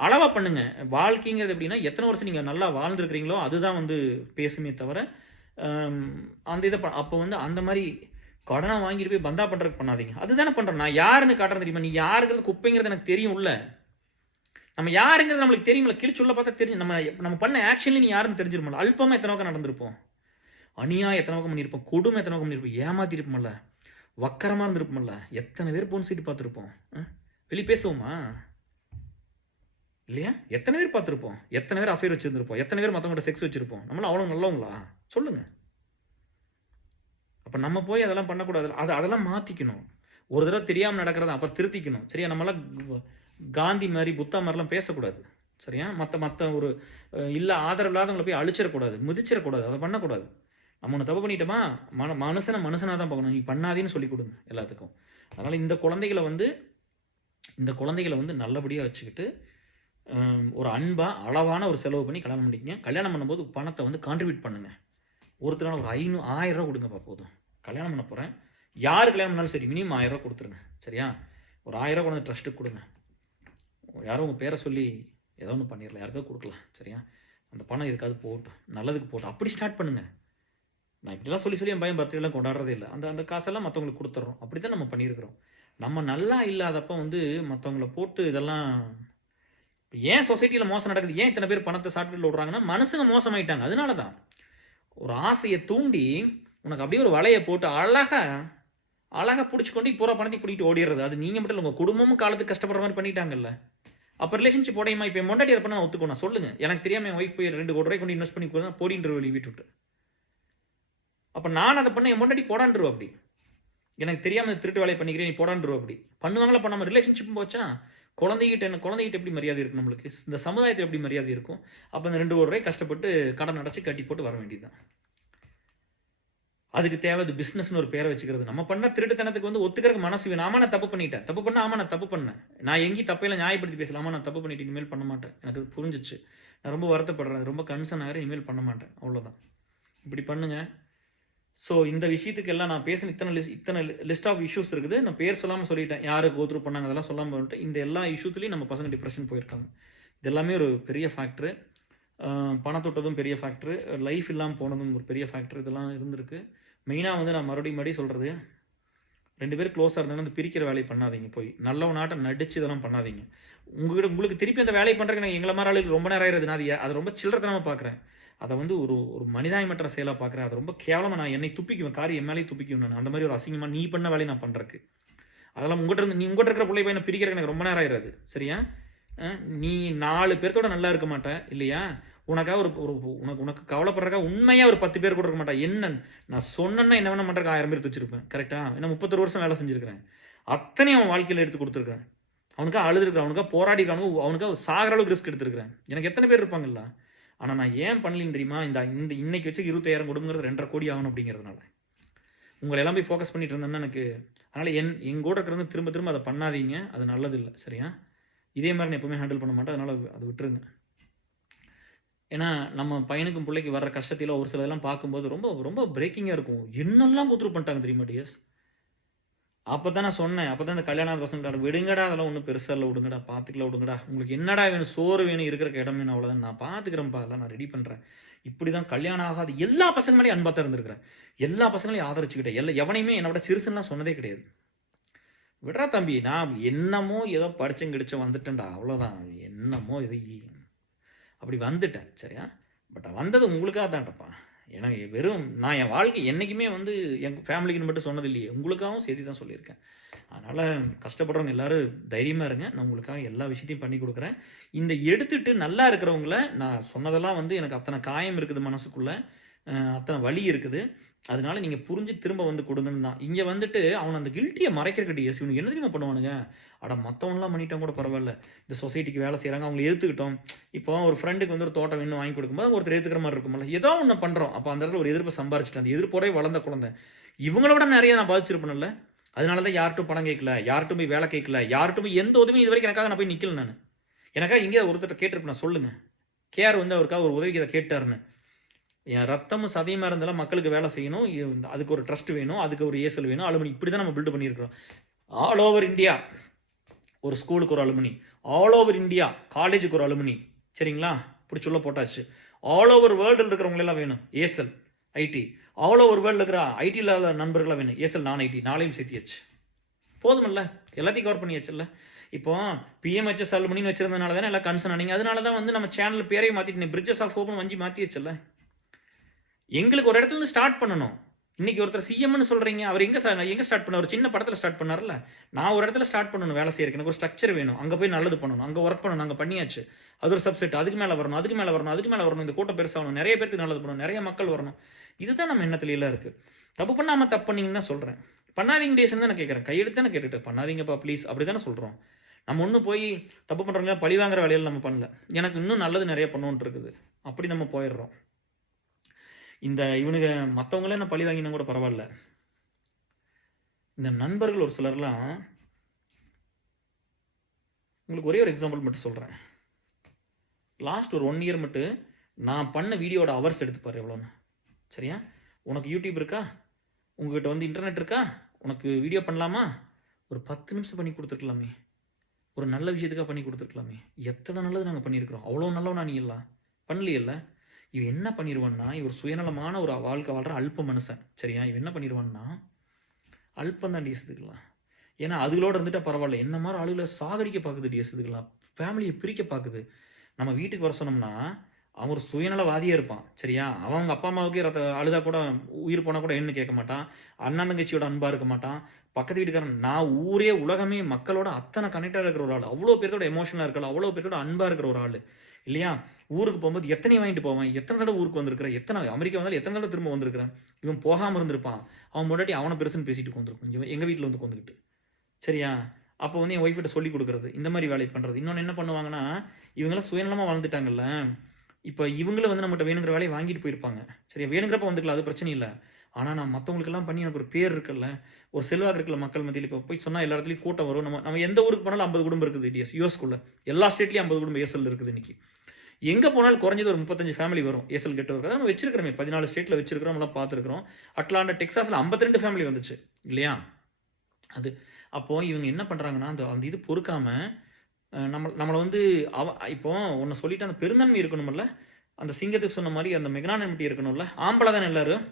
அளவா பண்ணுங்க. வாழ்க்கைங்கிறது எப்படின்னா, எத்தன வருஷம் நீங்க நல்லா வாழ்ந்திருக்கிறீங்களோ, அதுதான் வந்து பேசுமே தவிர, அந்த இத அப்போ வந்து அந்த மாரி கடன வாங்கிட்டு போய் பந்தா பண்றதுக்கு பண்ணாதீங்க. அதுதானே பண்றோம். நான் யாருன்னு காட்டுறேன் தெரியுமா? நீ யாருங்கிறது குப்பைங்கிறது எனக்கு தெரியும்ல. நம்ம யாருங்கிறது நம்மளுக்கு தெரியும்ல. கிழிச்சு உள்ள பார்த்தா தெரியும். நம்ம பண்ண ஆக்ஷன்ல நீ யாருன்னு தெரிஞ்சிரும்ல. அல்பமா எத்தன பக்கம் நடந்திருப்போம். அநியாயம் எத்தன பக்கம் பண்ணியிருப்போம். கொடுமை எத்தன பக்கம் பண்ணியிருப்போம். ஏமாத்திருப்போம்ல. வக்கரமா இருந்திருப்போம்ல. எத்தன பேர் பொன் சீட்டு பார்த்துருப்போம். வெளிய பேசுவோமா? இல்லையா? எத்தனை பேர் பார்த்துருப்போம். எத்தனை பேர் அஃபேர் வச்சிருந்திருப்போம். எத்தனை பேர் மத்தவங்கட்ட செக்ஸ் வச்சிருப்போம். நம்மலாம் அவ்வளோ நல்லவங்களா? சொல்லுங்க. அப்ப நம்ம போய் அதெல்லாம் பண்ணக்கூடாது. அதெல்லாம் மாத்திக்கணும். ஒரு தடவ தெரியாம நடக்கிறத அப்புறம் திருத்திக்கணும். சரியா? நம்மலாம் காந்தி மாரி, புத்தா மாரிலாம் பேசக்கூடாது. சரியா? மத்த ஒரு ஆதரவு இல்லாதவங்கள போய் அழிச்சிடக்கூடாது. மிதிச்சிடக்கூடாது. அத பண்ணக்கூடாது. நம்ம ஒண்ணு தப்பு பண்ணிட்டோமா, மனுஷனா தான் பார்க்கணும். நீ பண்ணாதேன்னு சொல்லிக் குடுங்க எல்லாத்துக்கும். அதனால இந்த குழந்தைகள வந்து நல்லபடியா வச்சுக்கிட்டு, ஒரு அன்பா, அளவான ஒரு செலவு பண்ணி கல்யாணம் பண்ணிக்கங்க. கல்யாணம் பண்ணும்போது பணத்த வந்து கான்ட்ரிபியூட் பண்ணுங்க. ஒருத்தரால ஒரு 1000 ரூவா குடுங்கப்பா போதும். கல்யாணம் பண்ண போறேன். யாரு கல்யாணம் பண்ணாலும் சரி, மினிமம் 1000 ரூவா குடுத்துருங்க. சரியா? ஒரு 1000 ரூவா கொண்டு வந்து ட்ரஸ்ட்டுக்கு குடுங்க. யாரோ உங்க பேர சொல்லி ஏதோ ஒண்ணு பண்ணிரலாம். யாருக்காவது குடுக்கலாம். சரியா? அந்த பணம் எதுக்காவது போகட்டும். நல்லதுக்கு போகட்டும். அப்படி ஸ்டார்ட் பண்ணுங்க. நான் இப்படிலாம் சொல்லி என் பையன் பர்த்டேலாம் கொண்டாடுறதே இல்ல. அந்த காசெல்லாம் மத்தவங்களுக்கு குடுத்துர்றோம். அப்படித்தான் நம்ம பண்ணியிருக்கிறோம். நம்ம நல்லா இல்லாதப்ப வந்து மத்தவங்கள போட்டு இதெல்லாம் ஏன் சொசைட்டில மோசம் நடக்குது? ஏன் இத்தன பேர் பணத்த ஷார்ட்கட்ல விடுறாங்கன்னா, மனுசங்க மோசமாயிட்டாங்க. அதனால தான். ஒரு ஆசைய தூண்டி, உனக்கு அப்படியே ஒரு வலைய போட்டு அழகா புடிச்சுக்கொண்டு பூரா பணத்தையும் புடிங்கிட்டு ஓடிறது. அது நீங்க மட்டும் இல்ல, உங்க குடும்பமும் காலத்துக்கு கஷ்டப்படுற மாரி பண்ணிட்டாங்கல்ல. அப்ப ரிலேஷன்ஷிப் உடையுமா? இப்ப என் பொண்டாட்டி அத பண்ணா நான் ஒத்துக்குவேனா? சொல்லுங்க. எனக்கு தெரியாம என் ஒய்ஃப் போய் 2,00,00,000 கொண்டு இன்வெஸ்ட் பண்ணி போடின்ருவா வெளிய வீட்ட விட்டு. அப்ப நான் அத பண்ணா என் பொண்டாட்டி போடான்ருவா அப்படி. எனக்கு தெரியாம திருட்டு வேலைய பண்ணிக்கிறேன், நீ போடான்ருவா அப்படி. பண்ணுவாங்களா பண்ணாம ரிலேஷன்ஷிப்பும் போச்சா? குழந்தைகிட்ட எப்படி மரியாதை இருக்கும் நம்மளுக்கு? இந்த சமுதாயத்துல எப்படி மரியாதை இருக்கும்? அப்ப அந்த 2,00,00,000 கஷ்டப்பட்டு கடன் அடைச்சு கட்டி போட்டு வர வேண்டியது தான். அதுக்கு தேவை அது பிசினஸ்னு ஒரு பேர வச்சுக்கிறது. நம்ம பண்ண திருட்டுத்தனத்துக்கு வந்து ஒத்துக்கிறதுக்கு மனசு வேணும். ஆமா நான் தப்பு பண்ணிட்டேன். தப்பு பண்ணா ஆமா நான் தப்பு பண்ணேன். நான் எங்கேயும் தப்பையெல்லாம் நியாயப்படுத்தி பேசல. ஆமா நான் தப்பு பண்ணிட்டேன். இனிமேல் பண்ண மாட்டேன். எனக்கு அது புரிஞ்சுச்சு. நான் ரொம்ப வருத்தப்படுறேன். ரொம்ப கன்சர்ன் ஆகுறேன். இனிமேல் பண்ண மாட்டேன். அவ்வளோதான். இப்படி பண்ணுங்க. ஸோ இந்த விஷயத்துக்கு எல்லாம் நான் பேசின இத்தனை லிஸ்ட் ஆஃப் இஷ்யூஸ் இருக்குது. நான் பேர் சொல்லாம சொல்லிட்டேன். யாரு கோ த்ரூ பண்ணாங்க அதெல்லாம் சொல்லாம வந்துட்டேன். இந்த எல்லா இஷ்யூஸ்லயும் நம்ம பசங்க டிப்ரஷன் போயிருக்காங்க. இது எல்லாமே ஒரு பெரிய ஃபேக்டரு. பணம் தொட்டதும் பெரிய ஃபேக்டரு. லைஃப் இல்லாம போனதும் ஒரு பெரிய ஃபேக்டர். இதெல்லாம் இருந்திருக்கு. மெயினா வந்து நான் மறுபடியும் சொல்றது, 2 பேரும் க்ளோஸா இருந்தாங்கன்னா அந்த பிரிக்கிற வேலைய பண்ணாதீங்க போய். நல்லவனாட்டம் நடிச்சு இதெல்லாம் பண்ணாதீங்க. உங்களுக்கு திருப்பி அந்த வேலைய பண்றதுக்கு நான் எங்கள மாரி ஆளுகளுக்கு ரொம்ப நேரம் ஆயிருது. நான் அது ரொம்ப சில்லறத்தனமா பார்க்குறேன். அத வந்து ஒரு மனிதாயமற்ற செயலா பார்க்குறேன். அது ரொம்ப கேவலமா நான் என்னை துப்பிக்குவேன். காரி என் மேலயே துப்பிக்குவேன் நானு. அந்த மாரி ஒரு அசிங்கமா நீ பண்ண வேலைய நான் பண்றதுக்கு. அதெல்லாம் உங்கட்ட இருக்கிற புள்ளைய பையன பிரிக்கிறதுக்கு எனக்கு ரொம்ப நேரம் ஆயிராது. சரியா? நீ 4 பேர்த்தோட நல்லா இருக்க மாட்ட. இல்லையா? உனக்காக உனக்கு கவலைப்படுறதுக்காக உண்மையா ஒரு 10 பேர் கூட இருக்க மாட்டா. என்ன நான் சொன்னேன்னா என்ன வேணா பண்றதுக்கு 1000 பேர் வச்சிருப்பேன். கரெக்ட்டா? ஏன்னா 33 வருஷம் வேலை செஞ்சிருக்கிறேன். அத்தனையும் அவன் வாழ்க்கையில எடுத்து குடுத்துருக்கிறேன். அவனுக்காக அழுதுருக்கிறேன், அவனுக்காக போராடிருக்கானுங்க, அவனுக்காக சாகிற அளவுக்கு ரிஸ்க் எடுத்திருக்கிறேன். எனக்கு எத்தனை பேர் இருப்பாங்கல்ல. ஆனால் நான் ஏன் பண்ணலின்னு தெரியுமா? இந்த இன்னைக்கு வச்சு 20,000 குடும்பங்கிறது 2,5 கோடி ஆகணும் அப்படிங்கிறதுனால. உங்களை எல்லாம் போய் ஃபோக்கஸ் பண்ணிட்டு இருந்தேன்னா எனக்கு அதனால் எங்கூட இருக்கிறது திரும்ப திரும்ப அதை பண்ணாதீங்க. அது நல்லது இல்லை. சரியா? இதே மாதிரி நான் எப்பவுமே ஹேண்டில் பண்ண மாட்டேன். அதனால் அதை விட்டுருங்க. ஏன்னா நம்ம பையனுக்கும் பிள்ளைக்கு வர்ற கஷ்டத்தில் ஒரு சிலதெல்லாம் பார்க்கும்போது ரொம்ப ரொம்ப பிரேக்கிங்காக இருக்கும். என்னெல்லாம் கூத்துரு பண்ணிட்டாங்க தெரியுமா டிஎஸ்? அப்போ தான் நான் சொன்னேன். அப்போ தான் இந்த கல்யாணம் பசங்க விடுங்கடா, அதெல்லாம் ஒன்றும் பெருசாக இல்லை, விடுங்கடா, பார்த்துக்கலாம், விடுங்கடா, உங்களுக்கு என்னடா வேணும், சோறு வேணும், இருக்கிற இடம் வேணும், அவ்வளோதான், நான் பார்த்துக்கிறேன்ப்பா, அதெல்லாம் நான் ரெடி பண்ணுறேன். இப்படி தான் கல்யாணம் ஆகாது எல்லா பசங்க மேலேயும் அன்பாக தான் இருந்திருக்கிறேன். எல்லா பசங்களையும் ஆதரிச்சுக்கிட்டேன். எவனையுமே என்னோட சிறுசுலாம் சொன்னதே கிடையாது. விடுறா தம்பி, நான் என்னமோ ஏதோ படிச்சும் கிடிச்சும் வந்துட்டேன்டா, அவ்வளோதான், என்னமோ இது அப்படி வந்துட்டேன். சரியா? பட் வந்தது உங்களுக்காக தான்டப்பா. ஏன்னா நான் என் வாழ்க்கை என்றைக்குமே என் ஃபேமிலிக்குன்னு மட்டும் சொன்னது இல்லையே, உங்களுக்காகவும் சேர்த்து தான் சொல்லியிருக்கேன். அதனால் கஷ்டப்படுறவங்க எல்லோரும் தைரியமாக இருங்க. நான் உங்களுக்காக எல்லா விஷயத்தையும் பண்ணி கொடுக்குறேன். இந்த எடுத்துகிட்டு நல்லா இருக்கிறவங்கள நான் சொன்னதெல்லாம் எனக்கு அத்தனை காயம் இருக்குது மனசுக்குள்ளே, அத்தனை வலி இருக்குது. அதனால நீங்கள் புரிஞ்சு திரும்ப கொடுங்கன்னு தான். இங்கே அவனை அந்த கில்ட்டியை மறைக்கிறக்கிட்டே இவனுக்கு என்ன தெரியுமா பண்ணுவானுங்க? அட மற்றவங்களாம் பண்ணிட்டோம் கூட பரவாயில்ல, இந்த சொசைட்டிக்கு வேலை செய்கிறாங்க, அவங்களை எதிர்த்துக்கிட்டோம். இப்போ ஒரு ஃப்ரெண்டுக்கு ஒரு தோட்டம் வேணும் வாங்கி கொடுக்கும்போது ஒருத்தர் ஏற்றுக்கிற மாதிரி இருக்கும்ல, ஏதோ ஒன்று பண்ணுறோம். அப்போ அந்த இடத்துல ஒரு எதிர்ப்பை சம்பாரிச்சிட்டேன். அந்த எதிர்ப்போடே வளர்ந்த குழந்தை இவங்கள விட நிறைய நான் பாதிச்சிருப்பேன்ல. அதனால தான் யார்ட்டும் பணம் கேட்கல, யார்ட்டும் போய் வேலை கேட்கல, யார்ட்டும் போய் எந்த உதவியும் இது வரைக்கும் எனக்காக நான் போய் நிற்கல. நான் எனக்காக இங்கே ஒருத்தர் கேட்டிருப்பேன், சொல்லுங்கள், கேஆர் அவருக்காக ஒரு உதவிக்கு அதை கேட்டாருன்னு. என் ரத்தமும் சதையுமா இருந்தாலும் மக்களுக்கு வேலை செய்யணும், அதுக்கு ஒரு ட்ரஸ்ட் வேணும், அதுக்கு ஒரு ஏசல் வேணும், அலுமினி, இப்படி தான் நம்ம பில்டு பண்ணியிருக்கிறோம். ஆல் ஓவர் இந்தியா ஒரு ஸ்கூலுக்கு ஒரு அலுமினி, ஆல் ஓவர் இந்தியா காலேஜுக்கு ஒரு அலுமினி. சரிங்களா? இப்படி சொல்ல போட்டாச்சு. ஆல் ஓவர் வேர்ல்டில் இருக்கிறவங்களெல்லாம் வேணும் ஏசல் ஐடி, ஆல் ஓவர் வேர்ல்டு இருக்கிற ஐடி இல்லாத நண்பர்களாக வேணும் ஏசல் நான் ஐடி, நாளையும் சேர்த்தியாச்சு. போதுமில்ல, எல்லாத்தையும் கவர் பண்ணியாச்சுல்ல. இப்போ பிஎம்ஹெச்எஸ் அலுமினின்னு வச்சிருந்ததுனால தானே எல்லாம் கன்சர்ன் ஆனீங்க. அதனால தான் நம்ம சேனல் பேரையும் மாற்றிட்டு பிரிட்ஜஸ் ஆஃப் ஹோப்னு வஞ்சி மாற்றியாச்சுல்ல. எங்களுக்கு ஒரு இடத்துல ஸ்டார்ட் பண்ணணும். இன்னைக்கு ஒருத்தர் சிஎம்னு சொல்கிறீங்க, அவர் எங்கே ஸ்டார்ட் பண்ண, ஒரு சின்ன படத்தில் ஸ்டார்ட் பண்ணார்ல. நான் ஒரு இடத்துல ஸ்டார்ட் பண்ணணும் வேலை செய்யறதுக்கு, எனக்கு ஒரு ஸ்ட்ரக்சர் வேணும், அங்கே போய் நல்லது பண்ணணும், அங்கே ஒர்க் பண்ணணும், அங்கே பண்ணியாச்சு. அது ஒரு சப்செட், அதுக்கு மேலே வரணும், அதுக்கு மேலே வரணும், அதுக்கு மேலே வரணும், இந்த கூட்டம் பெருசாகணும், நிறைய பேருக்கு நல்லது பண்ணணும், நிறைய மக்கள் வரணும். இதுதான் நம்ம எண்ணத்துலாம் இருக்குது. தப்பு பண்ணாமல் தப்பு பண்ணிங்கன்னு தான் சொல்கிறேன். பண்ணாதீங்க டேஷன் தான் நான் கேட்குறேன், கையெடுத்தானே கேட்டுட்டு பண்ணாதீங்கப்பா ப்ளீஸ், அப்படி தானே சொல்கிறோம். நம்ம ஒன்றும் போய் தப்பு பண்ணுறவங்க பழி வாங்குற வேலையில் நம்ம பண்ணல, எனக்கு இன்னும் நல்லது நிறைய பண்ணணுன்ட்டு இருக்குது, அப்படி நம்ம போயிடுறோம். இந்த இவனுங்க மற்றவங்களே நான் பழி வாங்கினா கூட பரவாயில்ல. இந்த நண்பர்கள் ஒரு சிலர்லாம், உங்களுக்கு ஒரே ஒரு எக்ஸாம்பிள் மட்டும் சொல்கிறேன். லாஸ்ட் ஒரு 1 இயர் மட்டும் நான் பண்ண வீடியோட ஹவர்ஸ் எடுத்துப்பார் எவ்வளோன்னு. சரியா? உனக்கு யூடியூப் இருக்கா, உங்ககிட்ட இன்டர்நெட் இருக்கா, உனக்கு வீடியோ பண்ணலாமா, ஒரு 10 நிமிஷம் பண்ணி கொடுத்துருக்கலாமே, ஒரு நல்ல விஷயத்துக்காக பண்ணி கொடுத்துருக்கலாமே. எத்தனை நல்லது நாங்கள் பண்ணியிருக்கிறோம். அவ்வளோ நல்லவனா நீ எல்லாம் பண்ணலையில்ல. இவன் என்ன பண்ணிடுவான்னா, இவர் சுயநலமான ஒரு வாழ்க்கை வாழ்கிற அல்ப மனுஷன். சரியா? இவன் என்ன பண்ணிடுவான்னா, அல்பம் தான் டிஎஸ் இதுக்கலாம். ஏன்னா அதுகளோடு இருந்துட்டால் பரவாயில்ல, என்ன மாதிரி ஆளுகளை சாகடிக்க பார்க்குது டிஎஸ் இதுக்கலாம், ஃபேமிலியை பிரிக்க பார்க்குது. நம்ம வீட்டுக்கு வர சொன்னோம்னா அவன் ஒரு சுயநலவாதியாக இருப்பான். சரியா? அவங்க அப்பா அம்மாவுக்கே அழுதா கூட, உயிர் போனால் கூட என்ன கேட்க மாட்டான், அண்ணன் தங்கச்சியோட அன்பாக இருக்க மாட்டான், பக்கத்து வீட்டுக்காரன், நான் ஊரே உலகமே மக்களோட அத்தனை கனெக்டாக இருக்கிற ஒரு ஆள், அவ்வளோ பேர்த்தோட எமோஷனாக இருக்கலாம், அவ்வளோ பேர்த்தோட அன்பாக இருக்கிற ஒரு ஆள் இல்லையா? ஊருக்கு போகும்போது எத்தனை வாங்கிட்டு போவேன், எத்தனை தடவை ஊருக்கு வந்திருக்கிறேன், எத்தனை அமெரிக்கா வந்தாலும் எத்தனை தடவை திரும்ப வந்திருக்கிறேன். இவன் போகாமல் இருந்திருப்பான், அவன் முன்னாடி அவனை பெருசுன்னு பேசிட்டு கொண்டிருக்கும். இவன் எங்கள் வீட்டில் வந்துக்கிட்டு. சரியா? அப்போ என் ஒய்ஃப்கிட்ட சொல்லி கொடுக்குறது, இந்த மாதிரி வேலையை பண்ணுறது. இன்னொன்று என்ன பண்ணுவாங்கன்னா, இவங்களாம் சுயநலமாக வாழ்ந்துட்டாங்கல்ல, இப்போ இவங்களும் நம்மகிட்ட வேணுங்கிற வேலையை வாங்கிட்டு போயிருப்பாங்க. சரியா? வேணுங்கிறப்ப வந்துக்கலாம், அது பிரச்சனை இல்லை. ஆனால் நான் மற்றவங்களுக்கெல்லாம் பண்ணி எனக்கு ஒரு பேர் இருக்குல்ல, ஒரு செல்வாக்கு இருக்குல்ல மக்கள் மத்தியில். இப்போ போய் சொன்னால் எல்லா இடத்துலையும் கூட்டம் வரும். நம்ம எந்த ஊருக்கு போனாலும் 50 குடும்பம் இருக்குது டிஎஸ். யூஎஸ்குள்ளே எல்லா ஸ்டேட்லேயும் 50 குடும்பம் ஏசல் இருக்குது இன்றைக்கி. எங்கே போனாலும் குறைஞ்சது ஒரு 35 ஃபேமிலி வரும் ஏசல் கெட் ஒர்க். நம்ம வச்சிருக்கிறோமே, 14 ஸ்டேட்டில் வச்சிருக்கிறோம், நம்மளாம் பார்த்துருக்குறோம். அட்லாண்டா டெக்ஸாஸில் 52 ஃபேமிலி வந்துச்சு இல்லையா? அது அப்போது இவங்க என்ன பண்ணுறாங்கன்னா, அந்த இது பொறுக்காமல் நம்மளை இப்போ ஒன்று சொல்லிட்டு அந்த பெருந்தன்மை இருக்கணுமில்ல, அந்த சிங்கத்துக்கு சொன்ன மாதிரி அந்த மெக்னானிமிட்டி இருக்கணும்ல. ஆம்பளை தானே எல்லோரும்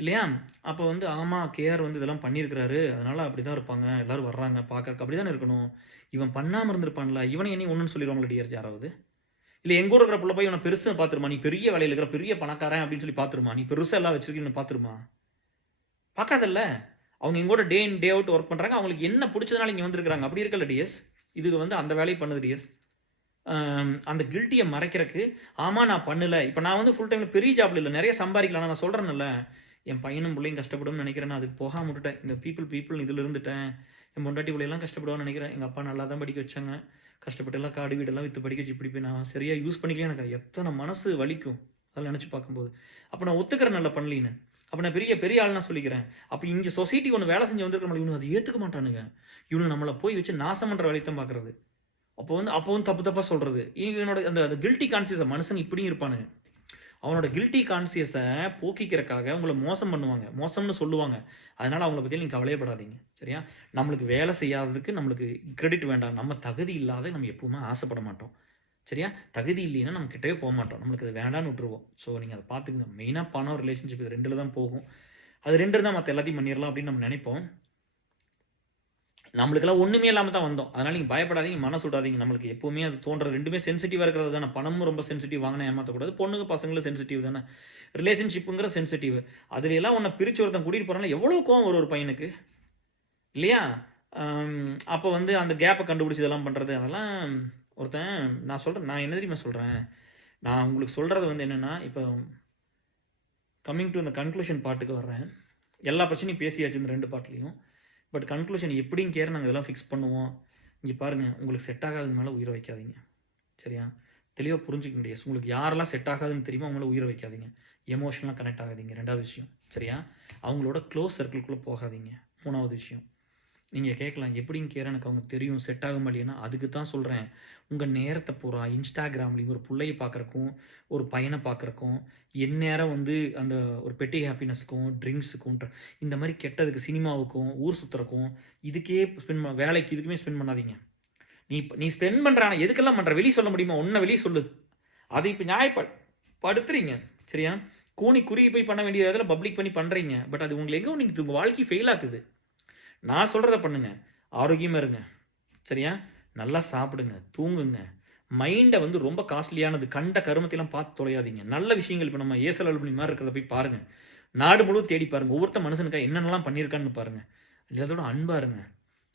இல்லையா? அப்போ ஆமாம் கேஆர் இதெல்லாம் பண்ணியிருக்கிறாரு, அதனால் அப்படி தான் இருப்பாங்க, எல்லோரும் வர்றாங்க பார்க்கறக்கு, அப்படி தானே இருக்கணும். இவன் பண்ணாமல் இருந்திருப்பான்ல, இவனை என்ன ஒன்றுன்னு சொல்லிடுவாங்களா டிஆர் யாராவது? இல்லை எங்கள் ஊர் இருக்கிற பிள்ளை போய் இவனை பெருசாக பார்த்துருமா, நீ பெரிய வேலையில் இருக்கிற பெரிய பணக்காரன் அப்படின்னு சொல்லி பார்த்துருமா, நீ பெருசாக எல்லாம் வச்சிருக்கீங்கன்னு பார்த்துருமா? பார்க்காதல்ல. அவங்க எங்கூட டே இன் டே அவுட் ஒர்க் பண்ணுறாங்க, அவங்களுக்கு என்ன பிடிச்சதுனால இங்கே வந்திருக்கிறாங்க. அப்படி இருக்கல டிஎஸ். இதுக்கு அந்த வேலையை பண்ணுது டிஎஸ். அந்த கில்ட்டியை மறைக்கிறதுக்கு, ஆமாம் நான் பண்ணலை, இப்போ நான் ஃபுல் டைமில் பெரிய ஜாப்ல இல்லை, நிறைய சம்பாதிக்கலாம், நான் சொல்கிறேன்ல, என் பையனும் பிள்ளையும் கஷ்டப்படும்னு நினைக்கிறேன், அதுக்கு போகாம விட்டுட்டேன், இந்த பீப்புள் இதில் இருந்துட்டேன். என் பொண்டாட்டி பிள்ளையெல்லாம் கஷ்டப்படுவான்னு நினைக்கிறேன். எங்கள் அப்பா நல்லா தான் படிக்க வச்சாங்க. கஷ்டப்பட்டு எல்லாம் காடு வீடெல்லாம் விற்று படிக்க வச்சு இப்படி போய் நான் சரியாக யூஸ் பண்ணிக்கல. எனக்கு எத்தனை மனசு வலிக்கும் அதெல்லாம் நினச்சி பார்க்கும்போது. அப்போ நான் ஒத்துக்கிறேன் நல்லா பண்ணலின்னு. அப்போ நான் பெரிய பெரிய ஆள் நான் சொல்லிக்கிறேன். அப்போ இங்கே சொசைட்டி ஒன்று வேலை செஞ்சு வந்திருக்கிற இவனு அதை ஏற்றுக்க மாட்டானுங்க. இவனுங்க நம்மளை போய் வச்சு நாசம் பண்ணுற வேலையை தான் பார்க்குறது. அப்போ வந்து தப்பு தப்பாக சொல்கிறது. இவனோட அந்த கில்ட்டி கான்சியஸை மனுஷன் இப்படியும் இருப்பானுங்க. அவனோட கில்ட்டி கான்சியஸை போக்கிக்கிறக்காக உங்களை மோசம் பண்ணுவாங்க, மோசம்னு சொல்லுவாங்க. அதனால் அவங்கள பற்றி நீங்கள் கவலையப்படாதீங்க. சரியா? நம்மளுக்கு வேலை செய்யாததுக்கு நம்மளுக்கு கிரெடிட் வேண்டாம். நம்ம தகுதி இல்லாத நம்ம எப்பவுமே ஆசைப்பட மாட்டோம். சரியா? தகுதி இல்லைன்னா நம்ம கிட்டவே போக மாட்டோம். நம்மளுக்கு அது வேண்டான்னு விட்டுருவோம். ஸோ நீங்கள் அதை பார்த்துக்குங்க. மெயினாக பணம், ரிலேஷன்ஷிப் இது 2ல் தான் போகும். அது 2 இருந்தால் மற்ற எல்லாத்தையும் பண்ணிடலாம் அப்படின்னு நம்ம நினைப்போம். நம்மளுக்கெல்லாம் ஒன்றுமே இல்லாமல் தான் வந்தோம். அதனால் நீங்கள் பயப்படாதீங்க, மனசு விடாதீங்க. நம்மளுக்கு எப்போவுமே அது தோன்றது 2மே சென்சிட்டிவாக இருக்கிறது தானே. பணமும் ரொம்ப சென்சிட்டிவ், வாங்கினா ஏமாற்றக்கூடாது. பொண்ணுங்க பசங்களும் சென்சிட்டிவ் தானே. ரிலேஷன்ஷிப்புங்கிற சென்சிட்டிவ். அதுல எல்லாம் உன்னை பிரித்து ஒருத்தன் கூட்டிகிட்டு போகிறாங்களா எவ்வளோ கோவம் வரும் ஒரு பையனுக்கு இல்லையா? அப்போ வந்து அந்த கேப்பை கண்டுபிடிச்சி இதெல்லாம் பண்ணுறது அதெல்லாம் ஒருத்தன் நான் சொல்கிறேன். நான் என்ன தெரியுமா சொல்கிறேன், நான் உங்களுக்கு சொல்கிறது வந்து என்னென்னா, இப்போ கம்மிங் டு இந்த கன்க்ளூஷன் பாட்டுக்கு வர்றேன். எல்லா பிரச்சனையும் பேசியாச்சு இந்த 2 பாட்டுலேயும். பட் கன்க்ளூஷன் எப்படின்னு கேட்க நாங்கள் இதெல்லாம் ஃபிக்ஸ் பண்ணுவோம். இங்கே பாருங்கள், உங்களுக்கு செட் ஆகாதது மேலே உயிரை வைக்காதீங்க. சரியா? தெளிவாக புரிஞ்சுக்க முடியாது. உங்களுக்கு யாரெல்லாம் செட் ஆகாதுன்னு தெரியுமோ அவங்கள உயிரை வைக்காதீங்க. எமோஷனலாக கனெக்ட் ஆகாதீங்க. 2வது விஷயம். சரியா? அவங்களோட க்ளோஸ் சர்க்கிள்குள்ளே போகாதீங்க. 3வது விஷயம். நீங்கள் கேட்கலாம், எப்படின்னு கேட்க எனக்கு அவங்க தெரியும் செட் ஆக மாட்டேன்னா, அதுக்கு தான் சொல்கிறேன். உங்கள் நேரத்தை பூரா இன்ஸ்டாகிராம்லேயும் ஒரு பிள்ளையை பார்க்குறக்கும், ஒரு பையனை பார்க்குறக்கும், எந்நேரம் வந்து அந்த ஒரு பெட்டி ஹாப்பினஸ்க்கும், ட்ரிங்க்ஸுக்கும், இந்த மாதிரி கெட்டதுக்கு, சினிமாவுக்கும், ஊர் சுற்றுறக்கும், இதுக்கே வேலைக்கு இதுக்குமே ஸ்பெண்ட் பண்ணாதீங்க. நீ ஸ்பெண்ட் பண்ணுற, ஆனால் எதுக்கெல்லாம் பண்ணுற வெளியே சொல்ல முடியுமா? ஒன்றை வெளியே சொல்லு. அதை இப்போ படுத்துறீங்க. சரியா? கூனி குறுகி போய் பண்ண வேண்டிய இதில் பப்ளிக் பண்ணி பண்ணுறீங்க. பட் அது உங்களுக்கு எங்கே நீங்கள் உங்கள் வாழ்க்கை ஃபெயில் ஆக்குது. நான் சொல்கிறத பண்ணுங்க. ஆரோக்கியமாக இருங்க. சரியா? நல்லா சாப்பிடுங்க, தூங்குங்க. மைண்டை வந்து ரொம்ப காஸ்ட்லியானது, கண்ட கருமத்தையெல்லாம் பார்த்து தொலையாதீங்க. நல்ல விஷயங்கள் இப்போ நம்ம ஏசல் அலுவலி மாதிரி இருக்கிறத போய் பாருங்கள். நாடு முழுவதும் தேடி பாருங்கள். ஒவ்வொருத்த மனுஷனுக்காக என்னென்னலாம் பண்ணியிருக்கான்னு பாருங்கள். அதோட அன்பாக இருங்க.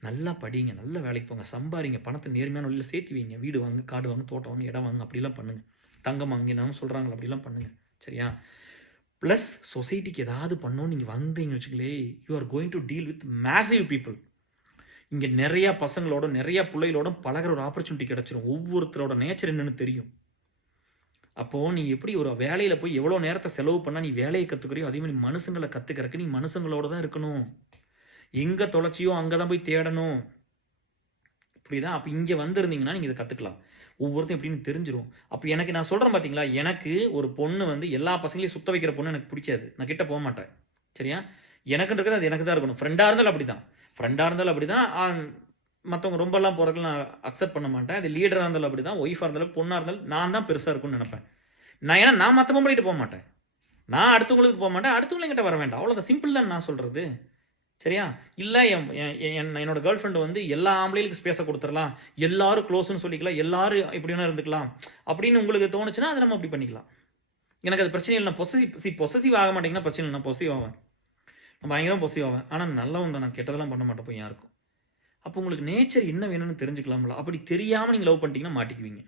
நல்லா படிங்க, நல்ல வேலைக்கு போங்க, சம்பாரிங்க, பணத்தை நேர்மையான வழியில் சேர்த்து வைங்க. வீடு வாங்க, காடு வாங்க, தோட்டம் வாங்க, இடம் வாங்க, அப்படிலாம் பண்ணுங்கள். தங்கம் வாங்க என்னன்னு சொல்கிறாங்களா அப்படிலாம் பண்ணுங்கள். சரியா? ப்ளஸ் சொசைட்டிக்கு ஏதாவது பண்ணோன்னு நீங்கள் வந்தீங்கன்னு வச்சுக்கலே, you are going to deal with massive people. இங்கே நிறையா பசங்களோட, நிறையா பிள்ளைகளோட பழகிற ஒரு ஆப்பர்ச்சுனிட்டி கிடச்சிரும். ஒவ்வொருத்தரோட நேச்சர் என்னென்னு தெரியும். அப்போது நீ எப்படி ஒரு வேலையில் போய் எவ்வளோ நேரத்தை செலவு பண்ணால் நீ வேலையை கற்றுக்கிறியோ, அதே மாதிரி மனுஷங்களை கற்றுக்கிறக்கு நீ மனுஷங்களோட தான் இருக்கணும். எங்கே தொலைச்சியோ அங்கே தான் போய் தேடணும். புரியுதா? அப்போ இங்கே வந்திருந்தீங்கன்னா நீங்கள் இதை கற்றுக்கலாம். ஒவ்வொருத்தையும் எப்படின்னு தெரிஞ்சிடும். அப்போ எனக்கு நான் சொல்கிறேன் பார்த்தீங்களா, எனக்கு ஒரு பொண்ணு வந்து எல்லா பசங்களையும் சுத்த வைக்கிற பொண்ணு எனக்கு பிடிக்காது. நான் கிட்ட போக மாட்டேன். சரியா? எனக்குன்றது அது எனக்கு தான் இருக்கணும். ஃப்ரெண்டாக இருந்தாலும் அப்படி தான். மற்றவங்க ரொம்பலாம் போகிறதுக்கு நான் அக்செப்ட் பண்ண மாட்டேன். அது லீடராக இருந்தாலும் அப்படி தான், ஒய்ஃபாக இருந்தாலும், பொண்ணாக இருந்தாலும் நான் தான் பெருசாக இருக்கும்னு நினைப்பேன். ஏன்னா நான் மற்ற பொம்பளைகிட்ட போக மாட்டேன். நான் அடுத்தவங்களுக்கு போக மாட்டேன், அடுத்தவங்க என்கிட்ட வர வேண்டாம். அவ்வளோதான், சிம்பிள் தான் நான் சொல்கிறது. சரியா? இல்லை என்னோட கேர்ள் ஃப்ரெண்டு வந்து எல்லா ஆம்பளைகளுக்கு ஸ்பேஸை கொடுத்துடலாம், எல்லாரும் க்ளோஸ்ன்னு சொல்லிக்கலாம், எல்லாரும் இப்படி வேணா இருந்துக்கலாம் அப்படின்னு உங்களுக்கு தோணுச்சுன்னா அதை நம்ம அப்படி பண்ணிக்கலாம். எனக்கு அது பிரச்சனை இல்லை. நான் பொசசிவ் ஆக மாட்டேங்கன்னா பிரச்சனை இல்லை. நான் பொசிவ் ஆவேன், நான் பயங்கரம் பொசிவ் ஆவேன். ஆனால் நல்லவன் தான், நான் கெட்டதெல்லாம் பண்ண மாட்டேன் போய் யாருக்கும். அப்போ உங்களுக்கு நேச்சர் என்ன வேணும்னு தெரிஞ்சுக்கலாம்ல. அப்படி தெரியாமல் நீங்கள் லவ் பண்ணிட்டீங்கன்னா மாட்டிக்குவீங்க.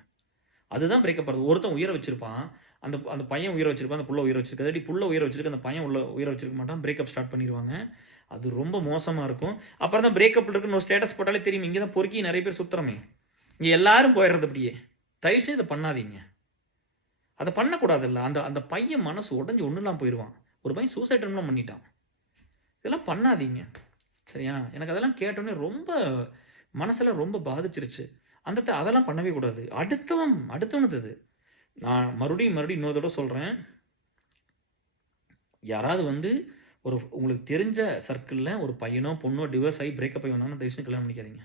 அதுதான் பிரேக்கப் ஆகுது. ஒருத்தன் உயிரை வச்சிருப்பான், அந்த பையன் உயிரை வச்சிருப்பான், அந்த புள்ள உயிரை வச்சிருக்காது. அப்படி புள்ள உயிரை வச்சிருக்கு, அந்த பையன் உயிரை வச்சிருக்க மாட்டான். பிரேக்கப் ஸ்டார்ட் பண்ணிடுவாங்க. அது ரொம்ப மோசமாக இருக்கும். அப்புறம் தான் பிரேக்கப்பில் இருக்குன்னு ஒரு ஸ்டேட்டஸ் போட்டாலே தெரியும், இங்கே தான் பொறுக்கி நிறைய பேர் சுற்றுறமே. இங்கே எல்லாரும் போயிடுறது அப்படியே. தயவுசெய்து இதை பண்ணாதீங்க. அதை பண்ணக்கூடாதுல்ல. அந்த பையன் மனசு உடஞ்சி ஒன்றுலாம் போயிடுவான். ஒரு பையன் சூசைட் அட்டெம்ப்ட்லாம் பண்ணிட்டான். இதெல்லாம் பண்ணாதீங்க. சரியா? எனக்கு அதெல்லாம் கேட்டோன்னே ரொம்ப மனசெல்லாம் ரொம்ப பாதிச்சிருச்சு. அதெல்லாம் பண்ணவே கூடாது. அடுத்தவனது அது. நான் மறுபடியும் இன்னொரு தடவை சொல்கிறேன். யாராவது வந்து உங்களுக்கு தெரிஞ்ச சர்க்கிளில் ஒரு பையனோ பொண்ணோ டிவோர்ஸ் ஆகி பிரேக்கப் ஆகி வந்தாங்கன்னா தயவுசெய்து கல்யாணம் பண்ணிக்காதீங்க.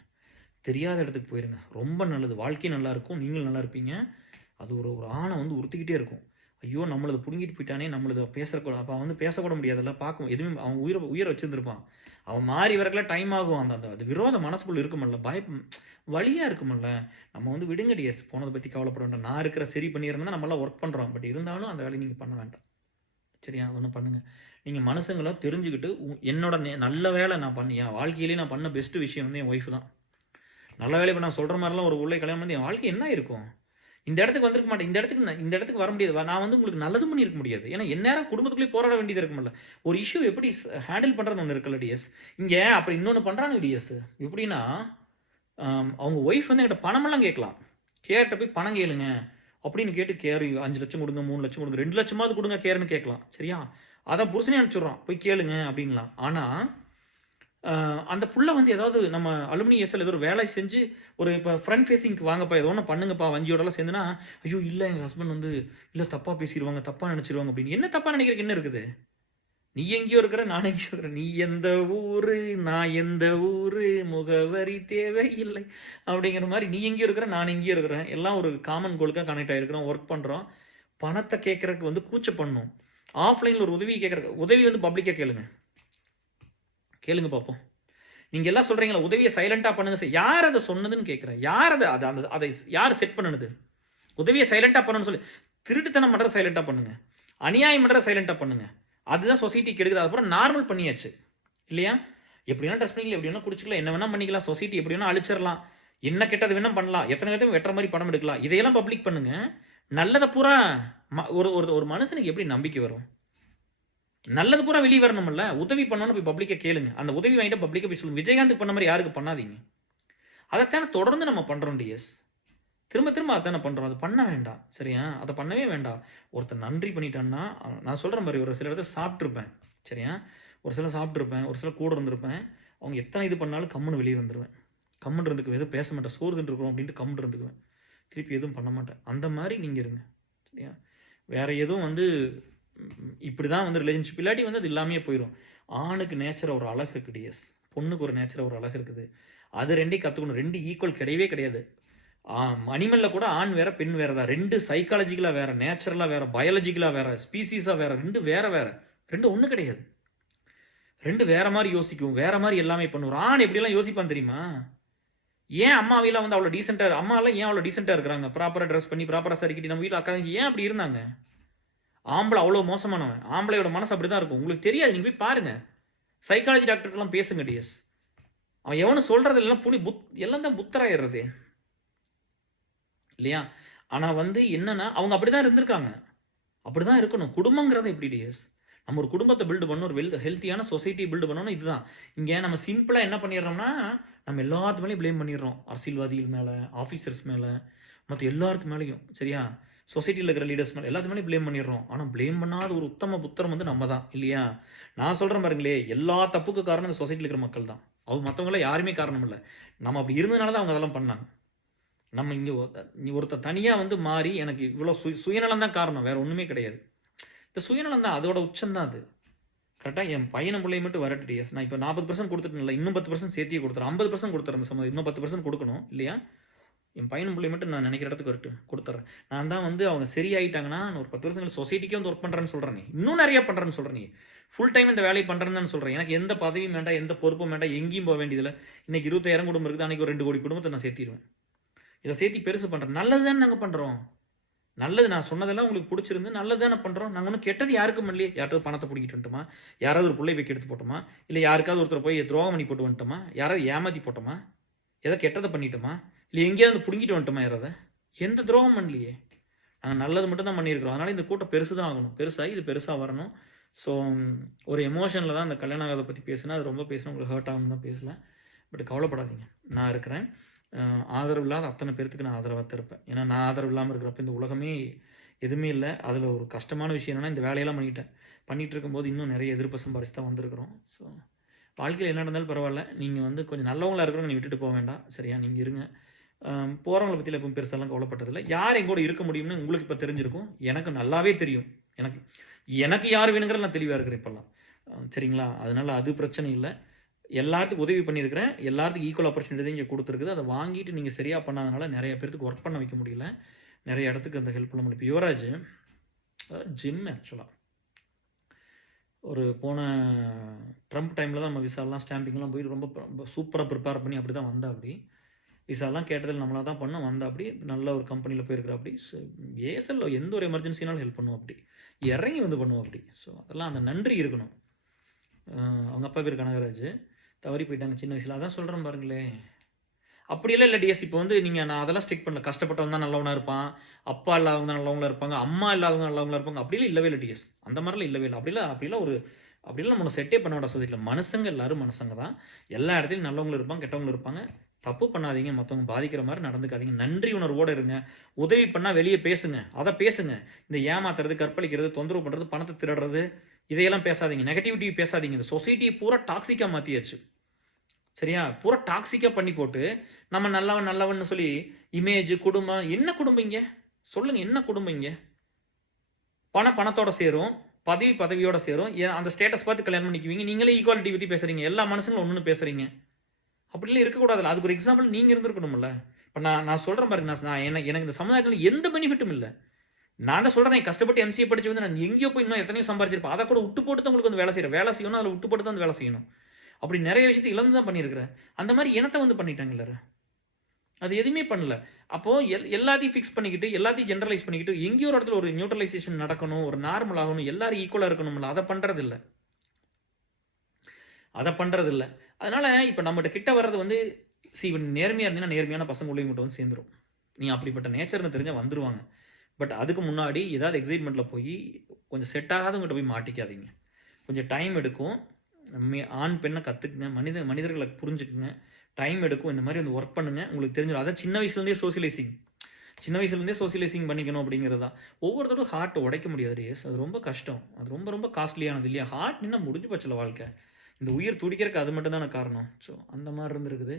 தெரியாத இடத்துக்கு போயிருங்க. ரொம்ப நல்லது. வாழ்க்கையும் நல்லாயிருக்கும், நீங்களும் நல்லா இருப்பீங்க. அது ஒரு ஆணை வந்து உறுத்திக்கிட்டே இருக்கும். ஐயோ நம்மளது பிடுங்கிட்டு போயிட்டானே, நம்மளது பேசக்கூட, அப்போ வந்து பேசக்கூட முடியாதெல்லாம் பார்க்கும். எதுவுமே அவன் உயிரை வச்சுருந்துருப்பான். அவன் மாறி வரக்கெல்லாம் டைம் ஆகும். அது விரோத மனசுக்குள்ளே இருக்குமில்ல, வழியாக இருக்குமில்ல. நம்ம வந்து விடுங்கடி, போனதை பற்றி கவலைப்பட வேண்டாம். நான் இருக்கிற சரி பண்ணிடுறேன்னா நம்மளாம் ஒர்க் பண்ணுறோம். பட் இருந்தாலும் அந்த வேலையை நீங்கள் பண்ண வேண்டாம். சரியா? ஒன்று பண்ணுங்கள். நீங்கள் மனுஷங்களை தெரிஞ்சுக்கிட்டு என்னோட நல்ல வேலை நான் என் வாழ்க்கையிலேயே நான் பண்ண பெஸ்ட்டு விஷயம் வந்து என் ஒய்ஃபு தான். நல்ல வேலை. இப்போ நான் சொல்கிற மாதிரிலாம் ஒரு உள்ளே கல்யாணம் வந்து என் வாழ்க்கை என்ன இருக்கும்? இந்த இடத்துக்கு வந்திருக்க மாட்டேன். இந்த இடத்துக்கு வர முடியாது. நான் வந்து உங்களுக்கு நல்லதும் பண்ணியிருக்க முடியாது. ஏன்னா, எந்நேரம் குடும்பத்துக்குள்ளேயே போராட வேண்டியது இருக்கும்ல. ஒரு இஷ்யூ எப்படி ஹேண்டில் பண்றதுன்னு ஒண்ணு இருக்குல்ல டிஎஸ். இங்க அப்புறம் இன்னொன்னு பண்றாங்க டிஎஸ். எப்படின்னா, அவங்க ஒய்ஃப் வந்து என்கிட்ட பணமெல்லாம் கேட்கலாம். கேட்ட போய் பணம் கேளுங்க. அப்படின்னு கேட்டு கேர் 5,00,000 கொடுங்க, 3,00,000 கொடுங்க, 2,00,000 கொடுங்க கேர்ன்னு கேட்கலாம். சரியா? அத புருஷனே அனுப்பிச்சுடுறான். போய் கேளுங்க அப்படின்லாம். ஆனா, அந்த புள்ள வந்து ஏதாவது நம்ம அலுமினி எஸ்எல் ஏதோ ஒரு வேலை செஞ்சு ஒரு இப்போ ஃப்ரண்ட் ஃபேஸிங்க்கு வாங்கப்பா ஏதோ ஒன்று பண்ணுங்கப்பா வஞ்சியோடலாம் சேர்ந்துனா, ஐயோ இல்லை எங்கள் ஹஸ்பண்ட் வந்து இல்லை தப்பாக பேசிடுவாங்க தப்பாக நினச்சிருவாங்க அப்படின்னு. என்ன தப்பாக நினைக்கிறதுக்கு என்ன இருக்குது? நீ எங்கேயோ இருக்கிற நான் எங்கேயோ இருக்கிறேன். நீ எந்த ஊரு நான் எந்த ஊரு முகவரி தேவையில்லை அப்படிங்கிற மாதிரி நீ எங்கேயோ இருக்கிற நான் எங்கேயோ இருக்கிறேன். எல்லாம் ஒரு காமன் கோலுக்காக கனெக்ட் ஆகிருக்கிறோம், ஒர்க் பண்ணுறோம். பணத்தை கேட்கறதுக்கு வந்து கூச்ச பண்ணணும். ஆஃப்லைனில் ஒரு உதவி கேட்குற உதவி வந்து பப்ளிக்காக கேளுங்க. கேளுங்க பார்ப்போம். நீங்க எல்லாம் சொல்றீங்களா உதவியை சைலண்டா பண்ணுங்க. யார் அதை சொன்னதுன்னு கேட்கிறேன். யார் அதை யார் செட் பண்ணுனது? உதவியை சைலண்டா பண்ணணும்னு சொல்லி திருட்டுத்தனம் பண்ற சைலண்டா பண்ணுங்க. அநியாயம் பண்ற சைலண்டா பண்ணுங்க. அதுதான் சொசைட்டி கெடுக்குது. அதுக்கப்புறம் நார்மல் பண்ணியாச்சு இல்லையா? எப்படி வேணா ட்ரெஸ் பண்ணிக்கலாம், எப்படி வேணா குடிச்சிக்கலாம், என்ன வேணா பண்ணிக்கலாம், சொசைட்டி எப்படி வேணா அழிச்சிடலாம், என்ன கெட்டது வேணா பண்ணலாம், எத்தனை பேர்த்தையும் வெட்டுற மாதிரி படம் எடுக்கலாம். இதையெல்லாம் பப்ளிக் பண்ணுங்க. நல்லதை பூரா ஒரு ஒரு மனுஷனுக்கு எப்படி நம்பிக்கை வரும்? நல்லது பூரா வெளியே வரணும்ல. உதவி பண்ணணும்னு போய் பப்ளிக்கை கேளுங்க. அந்த உதவி வாங்கிட்டு பப்ளிக்கை போய் சொல்லுங்க. விஜயகாந்துக்கு பண்ண மாதிரி யாருக்கு பண்ணாதீங்க. அதைத்தானே தொடர்ந்து நம்ம பண்ணுறோம் டிஎஸ். திரும்ப திரும்ப அதானே பண்ணுறோம். அது பண்ண வேண்டாம் சரியா? அதை பண்ணவே வேண்டாம். ஒருத்தர் நன்றி பண்ணிட்டான்னா நான் சொல்கிற மாதிரி ஒரு சில இடத்துல சாப்பிட்ருப்பேன் சரியா? ஒரு சில சாப்பிட்ருப்பேன், ஒரு சில கூட இருந்திருப்பேன். அவங்க எத்தனை இது பண்ணாலும் கம்முன்னு வெளியே வந்துடுவேன். கம்முன்னு இருந்துக்குவேன், எதுவும் பேச மாட்டேன், சோறு தின்றுருக்கோம் அப்படின்ட்டு கம்முன்னு இருந்துக்குவேன். திருப்பி எதுவும் பண்ண மாட்டேன். அந்த மாதிரி நீங்கள் இருங்க சரியா? வேறு எதுவும் வந்து இப்படி தான் வந்து ரிலேஷன்ஷிப் இல்லாட்டி வந்து அது இல்லாமையே போயிடும். ஆணுக்கு நேச்சர் ஒரு அழகு இருக்குது டிஎஸ், பொண்ணுக்கு ஒரு நேச்சர் ஒரு அழகு இருக்குது. அது ரெண்டையும் கற்றுக்கணும். ரெண்டு ஈக்குவல் கிடையவே கிடையாது. அனிமலில் கூட ஆண் வேற பெண் வேற தான். ரெண்டு சைக்காலஜிக்கலாக வேற, நேச்சுரலாக வேற, பயாலஜிக்கலாக வேற, ஸ்பீசிஸாக வேற, ரெண்டு வேற வேற. ரெண்டு ஒன்று கிடையாது. ரெண்டு வேற மாதிரி யோசிக்கும், வேற மாதிரி எல்லாமே பண்ணுவோம். ஆண் எப்படிலாம் யோசிப்பான் தெரியுமா? ஏன் அம்மாவையெல்லாம் வந்து அவ்வளோ டீசெண்டாக அம்மாலாம் ஏன் அவ்வளோ டீசெண்டாக இருக்கிறாங்க? ப்ராப்பராக ட்ரெஸ் பண்ணி ப்ராப்பராக சரிக்கிட்டு நம்ம வீட்டில் அக்கா ஏன் அப்படி இருந்தாங்க? ஆம்பளை அவ்வளோ மோசமானவன். ஆம்பளையோட மனசு அப்படி தான் இருக்கும். உங்களுக்கு தெரியாது, நீங்கள் போய் பாருங்க. சைக்காலஜி டாக்டர்லாம் பேசுங்க டிஎஸ். அவன் எவனும் சொல்கிறது இல்லைன்னா எல்லாம் தான் புத்தராயிடுறது இல்லையா? ஆனால் வந்து என்னன்னா அவங்க அப்படி தான் இருந்திருக்காங்க. அப்படி தான் இருக்கணும். குடும்பங்கிறது எப்படி டிஎஸ்? நம்ம ஒரு குடும்பத்தை பில்டு பண்ணணும், ஒரு ஹெல்த்தியான சொசைட்டி பில்டு பண்ணணும். இதுதான் இங்கே நம்ம சிம்பிளாக என்ன பண்ணிடுறோம்னா, நம்ம எல்லாத்து மேலேயும் ப்ளேம் பண்ணிடுறோம். அரசியல்வாதிகள் மேலே, ஆஃபீஸர்ஸ் மேலே, மற்ற எல்லாத்து மேலேயும் சரியா? சொசைட்டியில் இருக்கிற லீடர்ஸ் மேலே எல்லாத்து மேலேயும் ப்ளேம் பண்ணிடுறோம். ஆனால் ப்ளேம் பண்ணாத ஒரு உத்தம புத்திரம் வந்து நம்ம தான் இல்லையா? நான் சொல்கிறேன் பாருங்களே, எல்லா தப்புக்கு காரணம் இந்த சொசைட்டியில் இருக்கிற மக்கள் தான். அவங்க மற்றவங்களாம் யாருமே காரணம் இல்லை. நம்ம அப்படி இருந்ததுனால தான் அவங்க அதெல்லாம் பண்ணாங்க. நம்ம இங்கே ஒருத்தர் தனியாக வந்து மாறி எனக்கு இவ்வளோ சுயநலம் தான் காரணம், வேறு ஒன்றுமே கிடையாது. இந்த சுயநலம் தான் அதோட உச்சம் தான் அது. கரெக்டாக என் பையனை பிள்ளையை மட்டும் வரட்டு டிஎஸ். நான் இப்போ 40% கொடுத்துட்டேன், இன்னும் 10% சேர்த்தியே கொடுத்துறேன். 50% கொடுத்துறேன். சம்மந்தம் இன்னும் 10% கொடுக்கணும் இல்லையா? என் பையனும் பிள்ளை மட்டும் நான் நினைக்கிற இடத்துக்கு வரட்டு கொடுத்துட்றேன். நான் தான் வந்து அவங்க சரியாயிட்டாங்கன்னா நான் ஒரு 10 வருஷங்கள் சொசைட்டிக்கே வந்து ஒர்க் பண்ணுறேன்னு சொல்கிறேன். நீ இன்னும் நிறையா பண்ணுறேன்னு சொல்கிறேன். நீ ஃபுல் டைம் இந்த வேலையை பண்ணுறேன்னு சொல்கிறேன். எனக்கு எந்த பதவியும் வேண்டாம், எந்த பொறுப்பும் வேண்டாம், எங்கேயும் போக வேண்டியதில்லை. இன்றைக்கி 20,000 குடும்பம் இருக்குது, அன்றைக்கி ஒரு 2 கோடி குடும்பத்தை நான் சேர்த்திடுவேன். இதை சேர்த்தி பெருசு பண்ணுறேன். நல்லது தானே நாங்கள் பண்ணுறோம். நல்லது நான் சொன்னதெல்லாம் உங்களுக்கு பிடிச்சிருந்து நல்லது தானே பண்ணுறோம். நாங்கள் ஒன்றும் கெட்டது யாருக்கும் பண்ணலையே. யாராவது பணத்தை பிடிக்கிட்டு வந்துட்டோமா? யாராவது ஒரு பிள்ளை வைக்க எடுத்து போட்டோமா? இல்லை யாருக்காவது ஒருத்தர் போய் துரோகம் பண்ணி போட்டு வந்துட்டோமா? யாராவது ஏமாற்றி போட்டோமா? எதை கெட்டதை பண்ணிட்டோமா? இல்லை எங்கேயாவது பிடுங்கிட்டு வந்துட்டோமா? யாராவது எந்த துரோகம் பண்ணலையே. நாங்கள் நல்லது மட்டும் தான் பண்ணியிருக்கிறோம். அதனால் இந்த கூட்டம் பெருசு தான் ஆகணும். பெருசாகி இது பெருசாக வரணும். ஸோ ஒரு எமோஷனில் தான் அந்த கல்யாணம் ஆகாத பற்றி பேசினா அது ரொம்ப பேசினா உங்களுக்கு ஹர்ட் ஆகும்னு தான் பேசல. பட் கவலைப்படாதீங்க, நான் இருக்கிறேன். ஆதரவு இல்லாத அத்தனை பேர்த்துக்கு நான் ஆதரவாக தான் இருப்பேன். ஏன்னா நான் ஆதரவு இல்லாமல் இருக்கிறப்ப இந்த உலகமே எதுவுமே இல்லை. அதில் ஒரு கஷ்டமான விஷயம் என்னென்னா இந்த வேலையெல்லாம் பண்ணிகிட்டு இருக்கும்போது இன்னும் நிறைய எதிர்ப்பு சம்பாரிச்சு தான் வந்திருக்கிறோம். ஸோ வாழ்க்கையில் என்ன நடந்தாலும் பரவாயில்ல, நீங்கள் வந்து கொஞ்சம் நல்லவங்களாக இருக்கிறவங்க நீ விட்டுட்டு போக வேண்டாம் சரியா? நீங்கள் இருங்க. போகிறவங்களை பற்றியில் எப்பவும் பெருசாலாம் கவலைப்பட்டதில்லை. யார் எங்கூட இருக்க முடியும்னு உங்களுக்கு இப்போ தெரிஞ்சிருக்கும். எனக்கு நல்லாவே தெரியும். எனக்கு யார் வேணுங்கிறது நான் தெளிவாக இருக்கிறேன் இப்போல்லாம் சரிங்களா? அதனால் அது பிரச்சனை இல்லை. எல்லாத்துக்கும் உதவி பண்ணியிருக்கிறேன். எல்லாத்துக்கும் ஈக்குவல் ஆப்பர்ச்சுனிட்டி தான் இங்கே கொடுத்துருக்குது. அதை வாங்கிட்டு நீங்கள் சரியாக பண்ணாதனால நிறைய பேர்த்துக்கு ஒர்க் பண்ண வைக்க முடியல. நிறைய இடத்துக்கு அந்த ஹெல்ப் பண்ண முடியும். இப்போ யுவராஜ் ஜிம் ஆக்சுவலாக ஒரு போன ட்ரம்ப் டைமில் தான் நம்ம விசாலாம் ஸ்டாம்பிங்லாம் போய் ரொம்ப சூப்பராக ப்ரிப்பேர் பண்ணி அப்படி தான் வந்தா. அப்படி விசாலாம் கேட்டதில் நம்மளாக தான் பண்ணோம். வந்தா அப்படி நல்ல ஒரு கம்பெனியில் போயிருக்கிற அப்படி ஏசல்ல எந்த ஒரு எமர்ஜென்சினாலும் ஹெல்ப் பண்ணுவோம். அப்படி இறங்கி வந்து பண்ணுவோம். அப்படி ஸோ அதெல்லாம் அந்த நன்றி இருக்கணும். அவங்க அப்பா பேர் கனகராஜ், தவறி போயிட்டாங்க சின்ன வயசில். அதான் சொல்கிறேன் பாருங்களேன், அப்படியெல்லாம் இல்லை டிஎஸ். இப்போ வந்து நான் அதெல்லாம் ஸ்டிக் பண்ணல. கஷ்டப்பட்டவன் தான் நல்லவனா இருப்பான். அப்பா இல்லாதவங்க தான் நல்லவங்களா இருப்பாங்க. அம்மா இல்லாதவங்க நல்லவங்களா இருப்பாங்க. அப்படிலாம் இல்லவே இல்லை டிஎஸ். அந்த மாதிரிலாம் இல்லவே இல்லை. அப்படிலாம் நம்ம செட்டே பண்ண வேண்டாம் சொசைட்டியில். மனுஷங்க எல்லாரும் மனுஷங்க தான். எல்லா இடத்துலையும் நல்லவங்களும் இருப்பாங்க, கெட்டவங்களும் இருப்பாங்க. தப்பு பண்ணாதீங்க. மற்றவங்க பாதிக்கிற மாதிரி நடந்துக்காதீங்க. நன்றி உணர்வோடு இருங்க. உதவி பண்ணால் வெளியே பேசுங்க. அதை பேசுங்க. இந்த ஏமாத்துறது, கற்பழிக்கிறது, தொந்தரவு பண்ணுறது, பணத்தை திருடுறது, இதையெல்லாம் பேசாதீங்க. நெகட்டிவிட்டி பேசாதீங்க. இந்த சொசைட்டியை பூரா டாக்ஸிக்காக மாற்றியாச்சு. சரியா? பூரா டாக்ஸிக்காக பண்ணி போட்டு நம்ம நல்லவன் நல்லவன்னு சொல்லி இமேஜ், குடும்பம். என்ன குடும்பம் இங்கே சொல்லுங்க? என்ன குடும்பம் இங்கே? பணத்தோட சேரும், பதவியோட சேரும். அந்த ஸ்டேட்டஸ் பார்த்து கல்யாணம் பண்ணிக்குவீங்க. நீங்களே ஈக்குவாலிட்டி பற்றி பேசுகிறீங்க. எல்லா மனுஷங்களும் ஒன்று பேசுகிறீங்க. அப்படிலாம் இருக்கக்கூடாதுல்ல. அதுக்கு ஒரு எக்ஸாம்பிள் நீங்கள் இருந்திருக்கணும்ல. இப்போ நான் சொல்கிறேன் பாருங்க. எனக்கு இந்த சமுதாயத்தில் எந்த பெனிஃபிட்டும் இல்லை. நான் தான் சொல்கிறேன், கஷ்டப்பட்டு எம்சிஏ படிச்சு வந்து நான் எங்கேயோ போய் இன்னும் எத்தனையோ சம்பாரிச்சிருப்பேன். அதை கூட விட்டு போட்டு தான் உங்களுக்கு வந்து வேலை செய்கிறேன். வேலை செய்யணும், அதில் விட்டு போட்டு தான் வந்து வேலை செய்யணும். அப்படி நிறைய விஷயத்தை இழந்து தான் பண்ணியிருக்கிறேன். அந்த மாதிரி இனத்தை வந்து பண்ணிட்டாங்கல்ல. அது எதுவுமே பண்ணல. அப்போது எல்லாத்தையும் ஃபிக்ஸ் பண்ணிக்கிட்டு, எல்லாத்தையும் ஜென்ரலைஸ் பண்ணிக்கிட்டு, எங்கேயோ ஒரு இடத்துல ஒரு நியூட்ரலைசேஷன் நடக்கணும், ஒரு நார்மல் ஆகணும், எல்லாரும் ஈக்குவலாக இருக்கணும்ல. அதை பண்ணுறதில்ல. அதனால் இப்போ நம்மகிட்ட கிட்ட வர்றது வந்து இவன் நேர்மையாக இருந்தீங்கன்னா நேர்மையான பசங்க உள்ள இவங்ககிட்ட வந்து சேர்ந்துடும். நீ அப்படிப்பட்ட நேச்சர்னு தெரிஞ்சால் வந்துடுவாங்க. பட் அதுக்கு முன்னாடி ஏதாவது எக்ஸைட்மெண்ட்டில் போய் கொஞ்சம் செட் ஆகாதவங்ககிட்ட போய் மாட்டிக்காதீங்க. கொஞ்சம் டைம் எடுக்கும். ஆண் பெண்ணை கற்றுக்குங்க. மனிதர்களை புரிஞ்சுக்குங்க. டைம் எடுக்கும். இந்த மாதிரி வந்து ஒர்க் பண்ணுங்கள். உங்களுக்கு தெரிஞ்சிடும். அதான் சின்ன வயசுலேருந்தே சோசியலைசிங் பண்ணிக்கணும் அப்படிங்கிறது தான். ஒவ்வொருத்தரும் ஹார்ட்டை உடைக்க முடியாது ரேஸ். அது ரொம்ப கஷ்டம். அது ரொம்ப ரொம்ப காஸ்ட்லியானது இல்லையா? ஹார்ட் நின்னா முடிஞ்சு போச்சுல வாழ்க்கை. இந்த உயிர் துடிக்கிறதுக்கு அது மட்டும் தானே காரணம். ஸோ அந்த மாதிரி இருந்திருக்குது.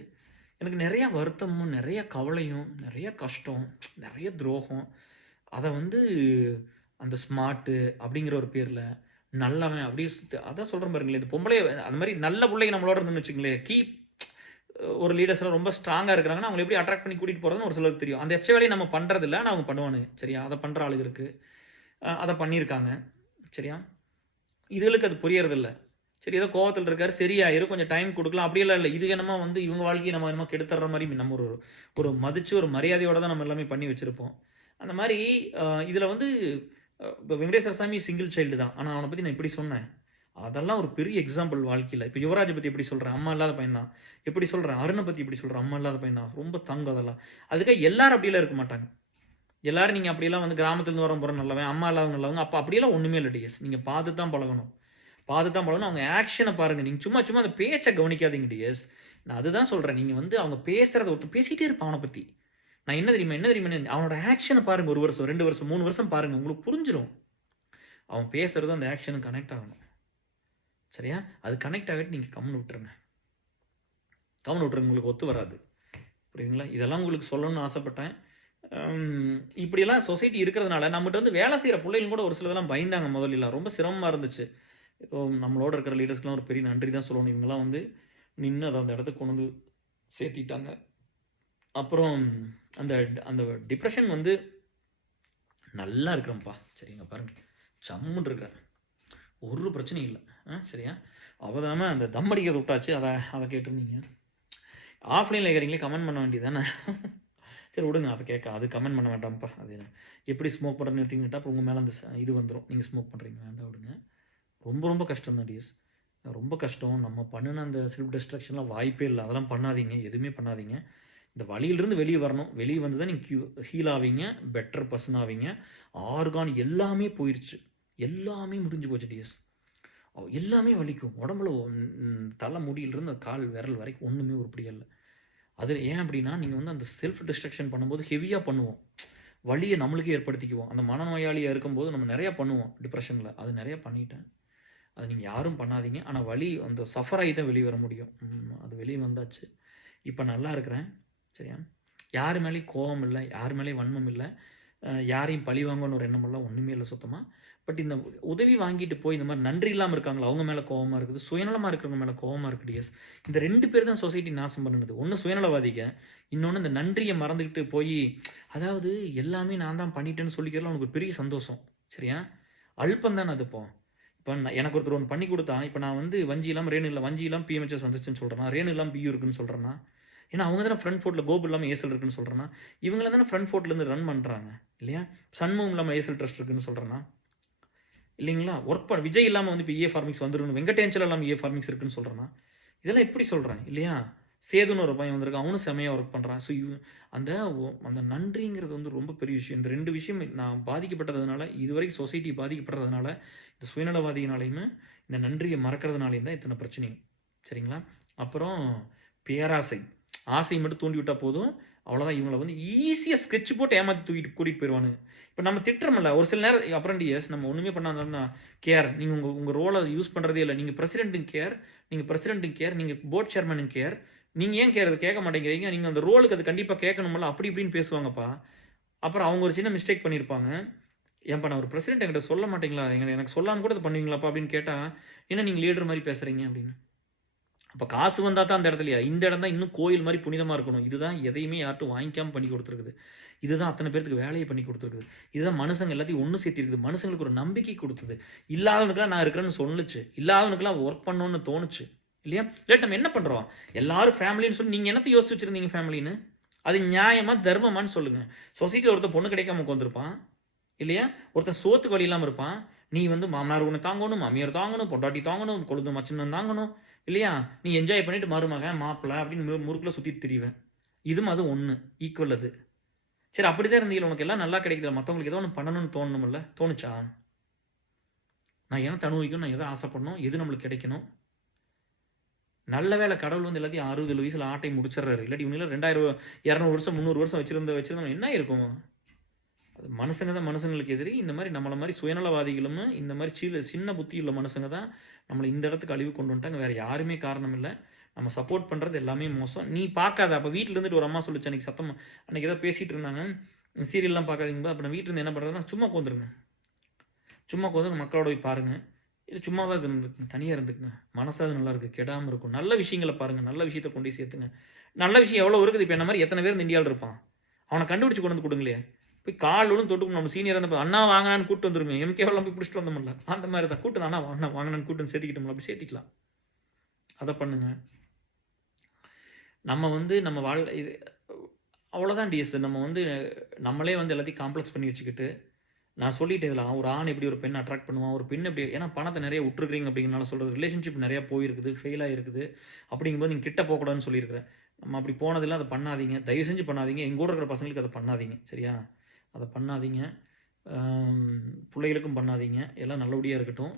எனக்கு நிறையா வருத்தமும், நிறைய கவலையும், நிறைய கஷ்டம், நிறைய துரோகம். அதை வந்து அந்த ஸ்மார்ட்டு அப்படிங்கிற ஒரு பேரில் நல்லவன் அப்படி அதான் சொல்கிறேன் பாருங்களேன். இந்த பொம்பளை அந்த மாதிரி நல்ல பிள்ளைங்க நம்மளோட இருந்துன்னு வச்சுங்களேன். ஒரு லீடர்ஸ்லாம் ரொம்ப ஸ்ட்ராங்காக இருக்கிறாங்கன்னா அவங்க எப்படி அட்ராக்ட் பண்ணி கூட்டிகிட்டு போகிறதுன்னு ஒரு சிலருக்கு தெரியும். அந்த எச்ச வேலையை நம்ம பண்ணுறதில்ல, ஆனால் அவங்க பண்ணுவானுங்க. சரியா? அதை பண்ணுற ஆளுங்க இருக்குது. அதை பண்ணியிருக்காங்க. சரியா? இதுகளுக்கு அது புரியறதில்ல. சரி, ஏதோ கோவத்தில் இருக்காரு, சரியாயிரும், கொஞ்சம் டைம் கொடுக்கலாம். அப்படியெல்லாம் இல்லை. இது என்னமோ வந்து இவங்க வாழ்க்கையை நம்ம என்னமோ கெடுத்துற மாதிரி நம்ம ஒரு மதிச்சு ஒரு மரியாதையோடு தான் நம்ம எல்லாமே பண்ணி வச்சுருப்போம். அந்த மாதிரி இதில் வந்து இப்போ வெங்கடேஸ்வர சாமி சிங்கிள் சைல்டு தான். ஆனால் அவனை பற்றி நான் இப்படி சொன்னேன். அதெல்லாம் ஒரு பெரிய எக்ஸாம்பிள் வாழ்க்கையில். இப்போ யுவராஜை பற்றி எப்படி சொல்கிறேன்? அம்மா இல்லாத பையன் தான். எப்படி சொல்கிறேன்? அருணை பற்றி எப்படி சொல்கிறேன்? அம்மா இல்லாத பையன் தான். ரொம்ப தங்கம் அதெல்லாம். அதுக்காக எல்லாரும் அப்படியெல்லாம் இருக்க மாட்டாங்க. எல்லாரும் நீங்கள் அப்படியெல்லாம் வந்து கிராமத்துலேருந்து வர போகிற நல்லவன், அம்மா இல்லாத நல்லவங்க, அப்போ அப்படியெல்லாம் ஒன்றுமே இல்லை டிஎஸ். நீங்கள் பார்த்து தான் பழகணும். அவங்க ஆக்ஷனை பாருங்கள். நீங்கள் சும்மா அந்த பேச்சை கவனிக்காதீங்க டிஎஸ். நான் அதுதான் சொல்கிறேன். நீங்கள் வந்து அவங்க பேசுகிறத ஒருத்தர் பேசிகிட்டே இருப்பான் அவனை பற்றி. நான் என்ன தெரியுமா அவனோட ஆக்ஷனை பாருங்கள். 1 வருஷம் 2 வருஷம் 3 வருஷம் பாருங்கள். உங்களுக்கு புரிஞ்சிடும். அவன் பேசுகிறது அந்த ஆக்ஷனுக்கு கனெக்ட் ஆகணும். சரியா? அது கனெக்ட் ஆகிட்டு நீங்கள் கம்முன்னு விட்டுருங்க. உங்களுக்கு ஒத்து வராது. புரியுதுங்களா? இதெல்லாம் உங்களுக்கு சொல்லணும்னு ஆசைப்பட்டேன். இப்படியெல்லாம் சொசைட்டி இருக்கிறதுனால நம்மகிட்ட வந்து வேலை செய்கிற பிள்ளைங்க கூட ஒரு சிலதெல்லாம் பயந்தாங்க முதல்லாம். ரொம்ப சிரமமாக இருந்துச்சு. இப்போ நம்மளோட இருக்கிற லீடர்ஸ்க்கெலாம் ஒரு பெரிய நன்றி தான் சொல்லணும். இவங்கெல்லாம் வந்து நின்று அதை அந்த இடத்துக்கு கொண்டு வந்து சேர்த்திட்டாங்க. அப்புறம் அந்த அந்த டிப்ரெஷன் வந்து நல்லா இருக்கிறேன்ப்பா. சரிங்க பாருங்கள், சம்முன்னு இருக்கிறேன். ஒரு பிரச்சனையும் இல்லை. சரியா? அவதாம அந்த தம் அடிக்கிறத விட்டாச்சு. அதை கேட்டிருந்தீங்க. ஆஃப்லைனில் இருக்கிறீங்களே கமெண்ட் பண்ண வேண்டியது தானே. சரி விடுங்க, அதை அது கமெண்ட் பண்ண வேண்டாம்ப்பா. அது எப்படி ஸ்மோக் பண்ணுறதுன்னு எடுத்தீங்கட்டா அப்புறம் உங்கள் மேலே அந்த இது வந்துடும். நீங்கள் ஸ்மோக் பண்ணுறீங்க, வேண்டாம் விடுங்க. ரொம்ப ரொம்ப கஷ்டம் தான் டிஎஸ். ரொம்ப கஷ்டம். நம்ம பண்ணின அந்த செல்ஃப் டிஸ்ட்ரக்ஷன்லாம் வாய்ப்பே இல்லை. அதெல்லாம் பண்ணாதீங்க. எதுவுமே பண்ணாதீங்க. இந்த வழியிலிருந்து வெளியே வரணும். வெளியே வந்து தான் நீங்கள் ஹீல் ஆவீங்க, பெட்டர் பர்சன் ஆவீங்க. ஆர்கான் எல்லாமே போயிடுச்சு. எல்லாமே முடிஞ்சு போச்சு டிஎஸ். எல்லாமே வலிக்கும். உடம்புல தலை முடியிலிருந்து கால் விரல் வரைக்கும் ஒன்றுமே உருப்படியாக இல்லை. அது ஏன் அப்படின்னா நீங்கள் வந்து அந்த செல்ஃப் டிஸ்ட்ரக்ஷன் பண்ணும்போது ஹெவியாக பண்ணுவோம். வலியை நம்மளுக்கே ஏற்படுத்திக்குவோம். அந்த மனநோயாளியாக இருக்கும்போது நம்ம நிறையா பண்ணுவோம் டிப்ரெஷனில். அது நிறையா பண்ணிட்டேன். அது நீங்கள் யாரும் பண்ணாதீங்க. ஆனால் வலி அந்த சஃபர் ஆகி தான் வெளியே வர முடியும். அது வெளியே வந்தாச்சு. இப்போ நல்லா இருக்கிறேன். சரியா? யார் மேலேயும் கோபம் இல்லை, யார் மேலேயும் வன்மம் இல்லை, யாரையும் பழி வாங்கணும்னு ஒரு எண்ணமெல்லாம் ஒன்றுமே இல்லை சுத்தமாக. பட் இந்த உதவி வாங்கிட்டு போய் இந்த மாதிரி நன்றி இல்லாமல் இருக்காங்களா, அவங்க மேலே கோவமாக இருக்குது. சுயநலமாக இருக்கிறவங்க மேலே கோவமாக இருக்குது டிஎஸ். இந்த 2 பேர் தான் சொசைட்டி நாசம் பண்ணுது. ஒன்று சுயநலவாதிங்க, இன்னொன்று இந்த நன்றியை மறந்துக்கிட்டு போய் அதாவது எல்லாமே நான் தான் பண்ணிட்டேன்னு சொல்லிக்கிறதுல அவனுக்கு ஒரு பெரிய சந்தோஷம். சரியா? அல்பம் தானே அது. இப்போ எனக்கு ஒருத்தர் ஒன்று பண்ணி கொடுத்தா, இப்போ நான் வந்து வஞ்சி இல்லாமல் ரேணு இல்லை, வஞ்சி இல்லாமல் பிஎம்ஹெச்எஸ் வந்துச்சுன்னு சொல்கிறேன்னா, ரேணு இல்லாமல் பியூ இருக்குன்னு சொல்கிறேன்னா, ஏன்னா அவங்க தானே ஃப்ரண்ட் ஃபோர்ட்டில் கோபு இல்லாமல் ஏசல் இருக்குன்னு சொல்கிறேன்னா, இவங்கள தானே ஃப்ரண்ட் ஃபோர்ட்லேருந்து ரன் பண்ணுறாங்க இல்லையா? சண்முகம் இல்லாமல் ஏசல் ட்ரஸ்ட் இருக்குன்னு சொல்கிறேன்னா இல்லைங்களா? ஒர்க் விஜய் இல்லாமல் வந்து இப்போ ஏ ஃபார்மிங்ஸ் வந்துடும், வெங்கடேஞ்சல் இல்லாமல் ஏ ஃபார்மிங்ஸ் இருக்குன்னு சொல்கிறேன்னா, இதெல்லாம் எப்படி சொல்கிறேன் இல்லையா? சேதுன்னு ஒரு பையன் வந்திருக்கான். அவனும் செம்மையா ஒர்க் பண்றான். ஸோ அந்த அந்த நன்றிங்கிறது வந்து ரொம்ப பெரிய விஷயம். இந்த 2 விஷயம் நான் பாதிக்கப்பட்டதுனால, இதுவரைக்கும் சொசைட்டி பாதிக்கப்படுறதுனால, இந்த சுயநலவாதியினாலயுமே, இந்த நன்றிய மறக்கிறதுனாலயும் தான் இத்தனை பிரச்சனையும். சரிங்களா? அப்புறம் பேராசை. ஆசை மட்டும் தூண்டி விட்டா போதும். அவ்வளோதான் இவங்கள வந்து ஈஸியா ஸ்கெட்ச் போட்டு ஏமாத்தி தூக்கிட்டு கூட்டிட்டு போயிருவானுங்க. இப்ப நம்ம திட்டுறோம்ல, ஒரு சில நேரம் அப்ரெண்டியர்ஸ் நம்ம ஒண்ணுமே பண்ணாம தான் கேர். நீங்க உங்க உங்க ரோல யூஸ் பண்றதே இல்ல. நீங்க பிரசிடென்ட்க்கு கேர், நீங்க பிரசிடென்ட்க்கு கேர், நீங்க போர்ட் சேர்மனுக்கு கேர். நீங்க ஏன் அது கேட்க மாட்டேங்கிறீங்க? நீங்க அந்த ரோலுக்கு அது கண்டிப்பா கேட்கணும்ல. அப்படி இப்படின்னு பேசுவாங்கப்பா. அப்புறம் அவங்க ஒரு சின்ன மிஸ்டேக் பண்ணியிருப்பாங்க. "ஏன்பா நான் ஒரு பிரசிடென்ட் என்கிட்ட சொல்ல மாட்டீங்களா? எனக்கு சொல்லாம கூட இத பண்ணுவீங்களாப்பா?" அப்படின்னு கேட்டா, "என்ன நீங்க லீடர் மாரி பேசுறீங்க?" அப்படின்னு. அப்ப காசு வந்தா தான் அந்த இடத்துலயா? இந்த இடம் தான் இன்னும் கோயில் மாரி புனிதமா இருக்கணும். இதுதான் எதையுமே யார்ட்டயும் வாங்கிக்காம பண்ணி குடுத்துருக்குது. இதுதான் அத்தன பேத்துக்கு வேலைய பண்ணி குடுத்துருக்குது. இதுதான் மனுசங்க எல்லாத்தையும் ஒண்ணு சேர்த்திருக்குது. மனுசங்களுக்கு ஒரு நம்பிக்கை குடுத்தது. இல்லாதவனுக்கெல்லாம் நான் இருக்கிறேன்னு சொல்லுச்சு. இல்லாதவனுக்கெல்லாம் வொர்க் பண்ணணும்னு தோணுச்சு. இல்லையா? இல்லாட்டி நம்ம என்ன பண்றோம்? எல்லாரும் ஃபேமிலின்னு சொல்லி நீங்க என்னத்த யோசிச்சு வச்சிருந்தீங்க ஃபேமிலின்னு? அது நியாயமா, தர்மமான்னு சொல்லுங்க. சொசைட்டில ஒருத்தன் பொண்ணு கிடைக்காம உட்கார்ந்திருப்பான். இல்லையா? ஒருத்தன் சோத்துக்கு வழி இல்லாம இருப்பான். நீ வந்து மாமனார் உன்ன தாங்கணும், மாமியார் தாங்கணும், பொண்டாட்டி தாங்கணும், கொழுந்து மச்சினன் தாங்கணும். இல்லையா? நீ என்ஜாய் பண்ணிட்டு மருமகன், மாப்பிள்ளை அப்படின்னு முறுக்குல சுத்திட்டு திரிவ. இதுவும் அது ஒண்ணு. ஈக்குவல் அது. சரி அப்படிதான் இருந்தீல, உனக்கு எல்லாம் நல்லா கிடைக்குதுல்ல, மத்தவங்களுக்கு ஏதோ ஒண்ணு பண்ணணும்னு தோணணும்ல? தோணுச்சா? நான் என்னத்த அனுபவிக்கணும், நான் எத ஆசைப்படணும், எது நம்மளுக்கு கிடைக்கணும்? நல்ல வேளை கடவுள் வந்து எல்லாத்தையும் 60, 70 வயசுல ஆட்டி முடிச்சிடுறாரு. இல்லாட்டி இவங்கலாம் 2000 200 வருஷம், 300 வருஷம் வச்சிருந்தா என்ன இருக்கும்? அது மனுசங்க தான் மனுசங்களுக்கு எதிரி. இந்த மாரி நம்மள மாரி சுயநலவாதிகளும், இந்த மாரி சின்ன புத்தி உள்ள மனுசங்க தான் நம்மள இந்த இடத்துக்கு அழிவுக்கு கொண்டு வந்துட்டாங்க. வேற யாருமே காரணம் இல்ல. நம்ம சப்போர்ட் பண்றது எல்லாமே மோசம். நீ பார்க்காத. அப்ப வீட்ல இருந்துட்டு ஒரு அம்மா சொல்லுச்சு அன்னைக்கு சத்தமா. அன்னைக்கு ஏதோ பேசிட்டு இருந்தாங்க. சீரியல்லாம் பார்க்காதீங்கப்பா. அப்ப நான் வீட்ல இருந்து என்ன பண்றதுன்னா, சும்மா உட்காந்துருங்க. சும்மா உட்காந்து மக்களோட போய் பாருங்க. இல்ல சும்மாவாவது இருந்துக்குங்க. தனியா இருந்துக்குங்க. மனசாவது நல்லா இருக்கு. கெடாம இருக்கும். நல்ல விஷயங்கள பாருங்க. நல்ல விஷயத்த கொண்டு போய் சேர்த்துங்க. நல்ல விஷயம் எவ்வளோ இருக்குது. இப்ப என்ன மாரி எத்தன பேர் இந்த இந்தியாவுல இருப்பான்? அவன கண்டுபிடிச்சு கொண்டு வந்து குடுங்களேன். போய் கால் விழுந்து தொட்டு நம்ம சீனியரா இருந்தப்ப, "அண்ணா வாங்கண்ணான்னு" கூட்டு வந்துருமே. எம்கேவெல்லாம் போய் புடிச்சிட்டு வந்தோம்ல. அந்த மாரி தான். கூட்டு "அண்ணா அண்ணா வாங்கண்ணான்னு" கூட்டு வந்து சேர்த்துக்கிட்டோம்ல. அப்படி சேர்த்திக்கலாம். அத பண்ணுங்க. நம்ம வந்து நம்ம இது அவ்வளோதான் டிஎஸ். நம்ம வந்து நம்மளே வந்து எல்லாத்தையும் காம்ப்ளெக்ஸ் பண்ணி வச்சுக்கிட்டு, நான் சொல்லிட்டேன் இதுல. ஒரு ஆண் எப்படி ஒரு பெண்ண அட்ராக்ட் பண்ணுவான், ஒரு பெண் எப்படி ஏன்னா பணத்த நெறைய உட்டுருக்கிறீங்க அப்படிங்கிறனால சொல்றது. ரிலேஷன்ஷிப் நெறைய போயிருக்குது, ஃபெயில் ஆயிருக்குது. அப்படிங்கும்போது நீங்க கிட்ட போக்கூடாதுன்னு சொல்லியிருக்கிறேன். நம்ம அப்படி போனதெல்லாம் அத பண்ணாதீங்க. தயவு செஞ்சு பண்ணாதீங்க. எங்க கூட இருக்கிற பசங்களுக்கு அத பண்ணாதீங்க. சரியா? அத பண்ணாதீங்க. புள்ளைகளுக்கும் பண்ணாதீங்க. எல்லாம் நல்லபடியா இருக்கட்டும்.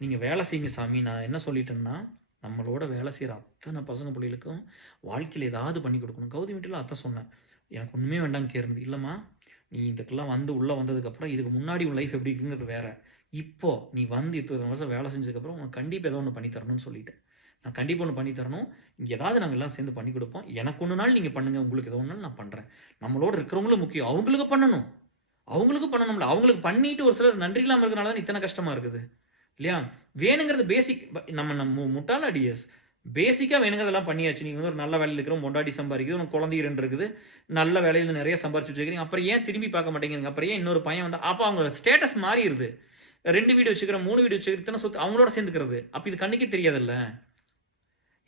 நீங்க வேலை செய்யுங்க சாமி. நான் என்ன சொல்லிட்டேன்னா, நம்மளோட வேலை செய்ற அத்தன பசங்க புள்ளைகளுக்கும் வாழ்க்கையில ஏதாவது பண்ணி குடுக்கணும். கௌதமி வீட்ல அதான் சொன்னேன். எனக்கு ஒண்ணுமே வேண்டாம்னு கேட்ருந்தது. இல்லம்மா, நீ இதுக்கெல்லாம் வந்து உள்ள வந்ததுக்கப்புறம், இதுக்கு முன்னாடி உன் லைஃப் எப்படி இருக்குங்கிறது வேற. இப்போ நீ வந்து இத்தன வருஷம் வேலை செஞ்சதுக்கப்புறம், உனக்கு கண்டிப்பா ஏதோ ஒண்ணு பண்ணி தரணும்னு சொல்லிட்டேன். நான் கண்டிப்பா ஒண்ணு பண்ணி தரணும். இங்க ஏதாவது நாங்க எல்லாம் சேர்ந்து பண்ணி குடுப்போம். எனக்கு ஒண்ணுனாலும் நீங்க பண்ணுங்க. உங்களுக்கு ஏதோ ஒண்ணுனாலும் நான் பண்றேன். நம்மளோட இருக்கிறவங்களும் முக்கியம். அவங்களுக்கு பண்ணணும். அவங்களுக்கும் பண்ணணும்ல. அவங்களுக்கு பண்ணிட்டு ஒரு சிலர் நன்றி இல்லாம இருக்கனால தான் இத்தன கஷ்டமா இருக்குது. இல்லையா? வேணுங்கிறது பேசிக் நம்ம முட்டாளா டிஎஸ். பேசிக்கா வேணுங்கிறதெல்லாம் பண்ணியாச்சு. நீங்க வந்து ஒரு நல்ல வேலையில இருக்கிற பொண்டாட்டி சம்பாரிக்குது. உனக்கு குழந்தைங்க 2 இருக்குது. நல்ல வேலையில நெறைய சம்பாரிச்சு வச்சிருக்கீங்க. அப்புறம் ஏன் திரும்பி பார்க்க மாட்டேங்கிறீங்க? அப்புறம் ஏன் இன்னொரு பையன் வந்தா அப்ப அவங்க ஸ்டேட்டஸ் மாறிருது. 2 வீடு வச்சுக்கிறேன், 3 வீடு வச்சுக்கிறேன், இத்தன சொத்து அவங்களோட சேர்ந்துக்கிறது. அப்ப இது கண்ணுக்கே தெரியாதுல்ல.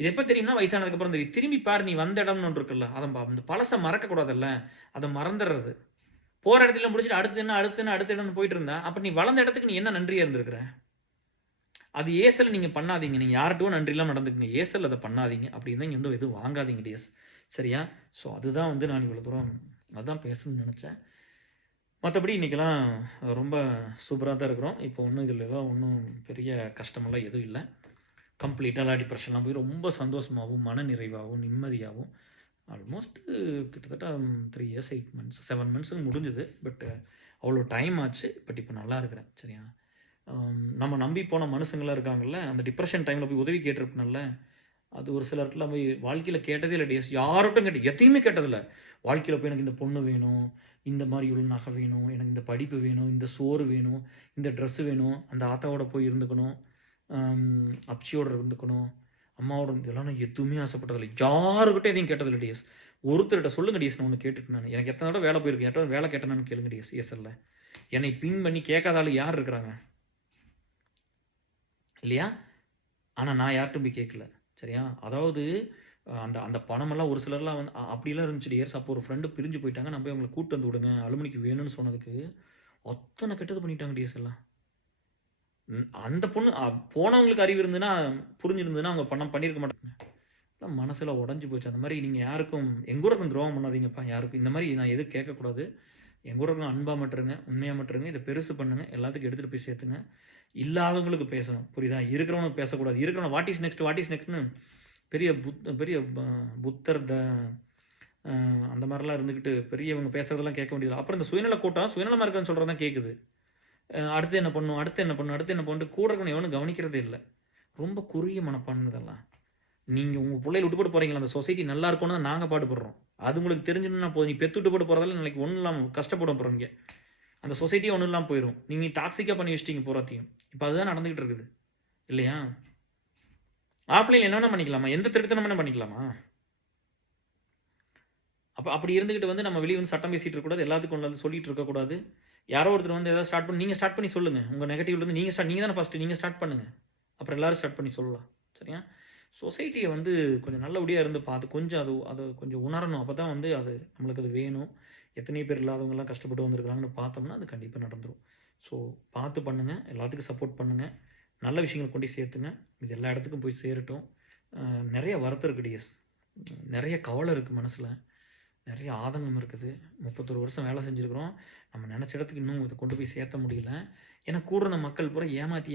இது எப்ப தெரியும்னா வயசானதுக்கு அப்புறம் தெரியும். திரும்பி பாரு நீ வந்த இடம்னு ஒண்ணு இருக்குல்ல. அந்த பழச மறக்க கூடாதுல்ல. அத மறந்துர்றது. போற இடத்துல முடிச்சுட்டு அடுத்து என்ன, அடுத்து என்ன, அடுத்த இடம்னு போயிட்டு இருந்தா, அப்ப நீ வளர்ந்த இடத்துக்கு நீ என்ன நன்றியா இருந்திருக்கிற? அது ஏசல் நீங்க பண்ணாதீங்க. நீங்க யார்ட்டயும் நன்றி இல்லாம நடந்துக்கங்க. ஏசல் அத பண்ணாதீங்க. அப்படி இருந்தா இங்க வந்து எதுவும் வாங்காதீங்க டியர்ஸ். சரியா? ஸோ அதுதான் வந்து நான் இவ்வளோ தூரம் அதான் பேசணும்னு நெனச்சேன். மத்தபடி இன்னைக்கெல்லாம் ரொம்ப சூப்பரா தான் இருக்கிறோம். இப்போ ஒண்ணும் இதுலலாம் ஒண்ணும் பெரிய கஷ்டமெல்லாம் எதுவும் இல்ல. கம்ப்ளீட்டா எல்லா டிப்ரஷன்லாம் போய் ரொம்ப சந்தோஷமாவும், மனநிறைவாவும், நிம்மதியாவும் ஆல்மோஸ்ட் கிட்டத்தட்ட 3 இயர்ஸ், 8 மந்த்ஸ், 7 மந்த்ஸ் முடிஞ்சது. பட் அவ்வளோ டைம் ஆச்சு. பட் இப்போ நல்லா இருக்கிறேன். சரியா? நம்ம நம்பி போன மனுசங்கலாம் இருக்காங்கல்ல, அந்த டிப்ரஷன் டைம்ல போய் உதவி கேட்டிருப்பேன்ல, அது ஒரு சில இடத்துல போய் வாழ்க்கையில கேட்டதே இல்ல டிஎஸ். யார்ட்டயும் எதையுமே கேட்டதில்ல. வாழ்க்கையில போய் எனக்கு இந்த பொண்ணு வேணும், இந்த மாரி இவ்வளோ நகை வேணும், எனக்கு இந்த படிப்பு வேணும், இந்த சோறு வேணும், இந்த ட்ரெஸ் வேணும், அந்த ஆத்தாவோட போய் இருந்துக்கணும், அப்ச்சியோட இருந்துக்கணும், அம்மாவோட இதெல்லாம் நான் எதுவுமே ஆசைப்பட்டதில்ல. யாருக்கிட்டயும் எதையும் கேட்டதில்ல டிஎஸ். ஒருத்தர்ட்ட சொல்லுங்க டிஎஸ் நான் ஒண்ணு கேட்டுட்டேன் நானு. எனக்கு எத்தன தடவ வேலை போயிருக்கு. யார்ட்டாவது வேலை கேட்டேனான்னு கேளுங்க டிஎஸ் ESLல. என்னை பின் பண்ணி கேட்காத ஆளு யார் இருக்கிறாங்க? இல்லையா? ஆனா நான் யார்ட்டயும் போய் கேட்கல. சரியா? அதாவது அந்த அந்த பணமெல்லாம் ஒரு சிலர்லாம் வந்து அப்படிலாம் இருந்துச்சு டியர்ஸ். அப்போ ஒரு ஃப்ரெண்ட் பிரிஞ்சு போயிட்டாங்க. நான் போய் அவங்கள கூட்டு வந்து விடுங்க. அலுமினிக்கு வேணும்னு சொன்னதுக்கு, அத்தன கெட்டது பண்ணிட்டாங்க டியர்ஸ் எல்லாம். அந்த பொண்ணு போனவங்களுக்கு அறிவு இருந்ததுன்னா, புரிஞ்சிருந்ததுன்னா அவங்க பண்ணியிருக்க மாட்டாங்க. மனசுல உடைஞ்சு போச்சு. அந்த மாரி நீங்க யாருக்கும் எங்க ஊருக்கும் துரோகம் பண்ணாதீங்கப்பா யாருக்கும். இந்த மாரி நான் எதுவும் கேட்கக்கூடாது. எங்க ஊருக்கும் அன்பா மட்டும் இருங்க, உண்மையா மட்டும் இருங்க. இத பெருசு பண்ணுங்க. எல்லாத்துக்கும் எடுத்துட்டு போய் சேர்த்துங்க. இல்லாதவங்களுக்கு பேசணும். புரியுதா? இருக்கிறவனுக்கு பேசக்கூடாது. இருக்கிறவன what is next what is நெக்ஸ்ட்ன்னு பெரிய புத்தர் அ அந்த மாரிலாம் இருந்துகிட்டு பெரியவங்க பேசுறதெல்லாம் கேட்க வேண்டியதில்ல. அப்புறம் இந்த சுயநல கூட்டம் சுயநலமா இருக்கிறன்னு சொல்றது தான் கேட்குது. அடுத்து என்ன பண்ணணும்? அடுத்து என்ன பண்ணணும்? அடுத்து என்ன பண்ணணும்? கூட இருக்கவன எவனும் கவனிக்கிறதே இல்ல. ரொம்ப குறுகிய மனப்பான்மை இதெல்லாம். நீங்க உங்க புள்ளைய விட்டு போட்டு போறீங்களா? அந்த சொசைட்டி நல்லா இருக்கணும்னு தான் நாங்க பாடுபடுறோம். அது உங்களுக்கு தெரிஞ்சுதுன்னா போதும். நீ பெத்து விட்டு போட்டு போறதால நாளைக்கு ஒண்ணும் இல்லாம கஷ்டப்பட போறீங்க. அந்த சொசைட்டியே ஒண்ணும் இல்லாம போயிரும். நீங்க டாக்ஸிக்கா பண்ணி வச்சுட்டீங்க பூராத்தையும். இப்ப அதுதான் நடந்துகிட்டு இருக்குது. இல்லையா? ஆஃப்லைன்ல என்ன வேணா பண்ணிக்கலாமா? எந்த திருட்டுத்தனம் வேணா பண்ணிக்கலாமா? அப்படி இருந்துகிட்டு வந்து நம்ம வெளிய வந்து சட்டம் பேசிட்டு இருக்கக்கூடாது. எல்லாத்துக்கும் கொண்டு வந்து சொல்லிட்டு இருக்கக்கூடாது. யாரோ ஒருத்தர் வந்து ஏதாவது ஸ்டார்ட் பண்ணி நீங்க ஸ்டார்ட் பண்ணி சொல்லுங்க. உங்க நெகட்டிவ்ல இருந்து நீங்க தானே ஃபர்ஸ்ட் நீங்க ஸ்டார்ட் பண்ணுங்க. அப்புறம் எல்லாரும் ஸ்டார்ட் பண்ணி சொல்லலாம். சரியா? சொசைட்டிய வந்து கொஞ்சம் நல்லபடியா இருந்து பார்த்து கொஞ்சம் அது கொஞ்சம் உணரணும். அப்பதான் வந்து அது நம்மளுக்கு அது வேணும். எத்தனை பேர் இல்லாதவங்கலாம் கஷ்டப்பட்டு வந்திருக்காங்கன்னு பார்த்தோம்னா, அது கண்டிப்பா நடந்துரும். ஸோ பார்த்து பண்ணுங்க. எல்லாத்துக்கும் சப்போர்ட் பண்ணுங்க. நல்ல விஷயங்கள கொண்டு போய் சேர்த்துங்க. இது எல்லா இடத்துக்கும் போய் சேரட்டும். அ நெறைய வருத்தம் இருக்கு டிஎஸ். நெறைய கவலை இருக்கு மனசுல. நெறைய ஆதங்கம் இருக்குது. 31 வருஷம் வேலை செஞ்சிருக்கிறோம். நம்ம நெனச்ச இடத்துக்கு இன்னும் இத கொண்டு போய் சேர்த்த முடியல. ஏன்னா கூட இருந்த மக்கள் பூரா ஏமாத்தி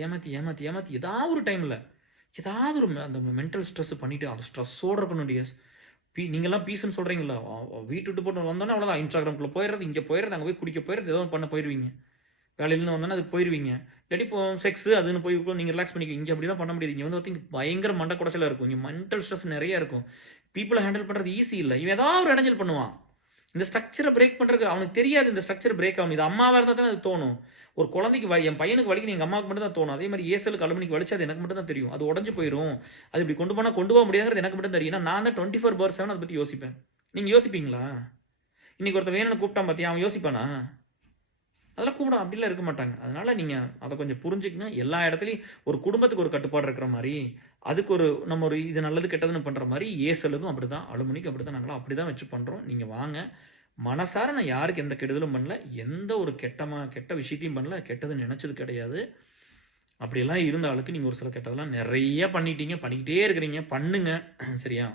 ஏதாவது ஒரு டைம்ல ஏதாவது ஒரு அந்த மென்டல் ஸ்ட்ரெஸ் பண்ணிட்டு அது ஸ்ட்ரெஸ்ஸோட இருக்கணும் டிஎஸ். நீங்கலாம் பீஸ்ன்னு சொல்றீங்கல்ல, வீட்ட விட்டு போட்டு வந்தோனே அவ்வளோதான். Instagramக்குள்ள போயிறது, இங்க போயிறது, அங்க போய் குடிக்க போயிறது, ஏதோ ஒண்ணு பண்ண போயிருவீங்க. வேலையிலேருந்து வந்தோனே அதுக்கு போயிருவீங்க. இல்லாட்டி இப்போ செக்ஸ் அதுன்னு போய் நீங்க ரிலாக்ஸ் பண்ணிக்குவீங்க. இங்க அப்படிலாம் பண்ண முடியாது. இங்க வந்து பார்த்தீங்க பயங்கர மண்ட கொடச்சலா இருக்கும். இங்க மென்டல் ஸ்ட்ரெஸ் நெறைய இருக்கும். பீப்பிள ஹேண்டில் பண்றது ஈஸி இல்ல. இவன் ஏதாவது ஒரு இடைஞ்சல் பண்ணுவான். இந்த ஸ்ட்ரக்சர பிரேக் பண்றதுக்கு அவனுக்கு தெரியாது இந்த ஸ்ட்ரக்சர் பிரேக் ஆகும். இது அம்மாவா இருந்தா தானே அது தோணும். ஒரு குழந்தைக்கு என் பையனுக்கு வலிக்குன்னு எங்க அம்மாவுக்கு மட்டும் தான் தோணும். அதே மாரி ஏசலுக்கு அலுமினிக்கு வலிச்சா அது எனக்கு மட்டும் தான் தெரியும். அது உடைஞ்சு போயிரும். அது இப்படி கொண்டு போக முடியாதுங்கிறது எனக்கு மட்டும் தெரியும். ஏன்னா நான் தான் 24/7 அத பத்தி யோசிப்பேன். நீங்க யோசிப்பீங்களா? இன்னைக்கு ஒருத்தன் வேணும்னு கூப்பிட்டான் பாத்தியா, அவன் யோசிப்பானா? அதெல்லாம் கூப்பிட அப்படிலாம் இருக்க மாட்டாங்க. அதனால நீங்க அத கொஞ்சம் புரிஞ்சுக்கங்க. எல்லா இடத்துலயும் ஒரு குடும்பத்துக்கு ஒரு கட்டுப்பாடு இருக்கிற மாரி, அதுக்கு நம்ம இது நல்லது கெட்டதுன்னு பண்ற மாரி, ஏசலுக்கும் அப்படிதான், அலுமினிக்கும் அப்படிதான். நாங்கலாம் அப்படிதான் வச்சு பண்றோம். நீங்க வாங்க. மனசார நான் யாருக்கு எந்த கெடுதலும் பண்ணல. எந்த ஒரு கெட்ட விஷயத்தையும் பண்ணல. கெட்டதுன்னு நெனச்சது கிடையாது. அப்படியெல்லாம் இருந்த ஆளுக்கு நீங்க ஒரு சில கெட்டதெல்லாம் நெறைய பண்ணிட்டீங்க. பண்ணிக்கிட்டே இருக்கிறீங்க. பண்ணுங்க. சரியா?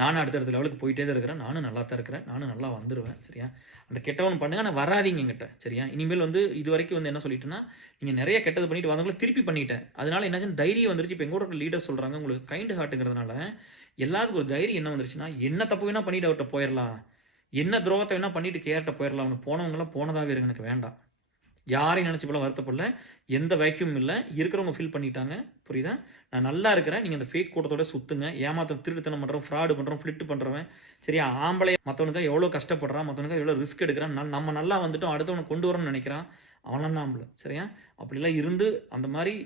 நானும் அடுத்தடுத்த லெவலுக்கு போயிட்டே தான் இருக்கிறேன். நானும் நல்லா தான் இருக்கிறேன். நானும் நல்லா வந்துருவேன். சரியா? அந்த கெட்டவன் பண்ணுங்க. ஆனா வராதீங்க என்கிட்ட. சரியா? இனிமேல் வந்து இதுவரைக்கும் வந்து என்ன சொல்லிட்டேன்னா, நீங்க நெறைய கெட்டது பண்ணிட்டு வந்தவங்கள திருப்பி பண்ணிட்டேன். அதனால என்னாச்சுன்னா தைரியம் வந்துருச்சு. இப்ப எங்க கூட இருக்க லீடர்ஸ் சொல்றாங்க, உங்களுக்கு கைண்ட் ஹார்ட்ங்கிறதுனால எல்லாத்துக்கும் ஒரு தைரியம் என்ன வந்துருச்சுன்னா, என்ன தப்பு வேணா பண்ணிட்டு அவர்ட்ட போயிரலாம். என்ன துரோகத்த வேணா பண்ணிட்டு கேர்ட்ட போயிரலாம்னு போனவங்கலாம் போனதாவே இருங்க. எனக்கு வேண்டாம். யாரையும் நினைச்சு இப்பலாம் வருத்தப்படல. எந்த வேக்யூமும் இல்ல. இருக்கிறவங்க ஃபீல் பண்ணிட்டாங்க. புரியுதா? நான் நல்லா இருக்கிறேன். நீங்க அந்த ஃபேக் கூட்டத்தோட சுத்துங்க. திருட்டுத்தனம் பண்றவன், ஃப்ராடு பண்றவன், ஃபிளிட் பண்றவன், சரியா? ஆம்பளையா மத்தவனுக்காக எவ்வளோ கஷ்டப்படுறான், மத்தவனுக்காக எவ்வளோ ரிஸ்க் எடுக்கிறான். நம்ம நல்லா வந்துட்டோம், அடுத்தவன கொண்டு வரணும்னு நினைக்கிறான். அவன்லாம் தான் ஆம்பள. சரியா? அப்படிலாம் இருந்து அந்த மாரி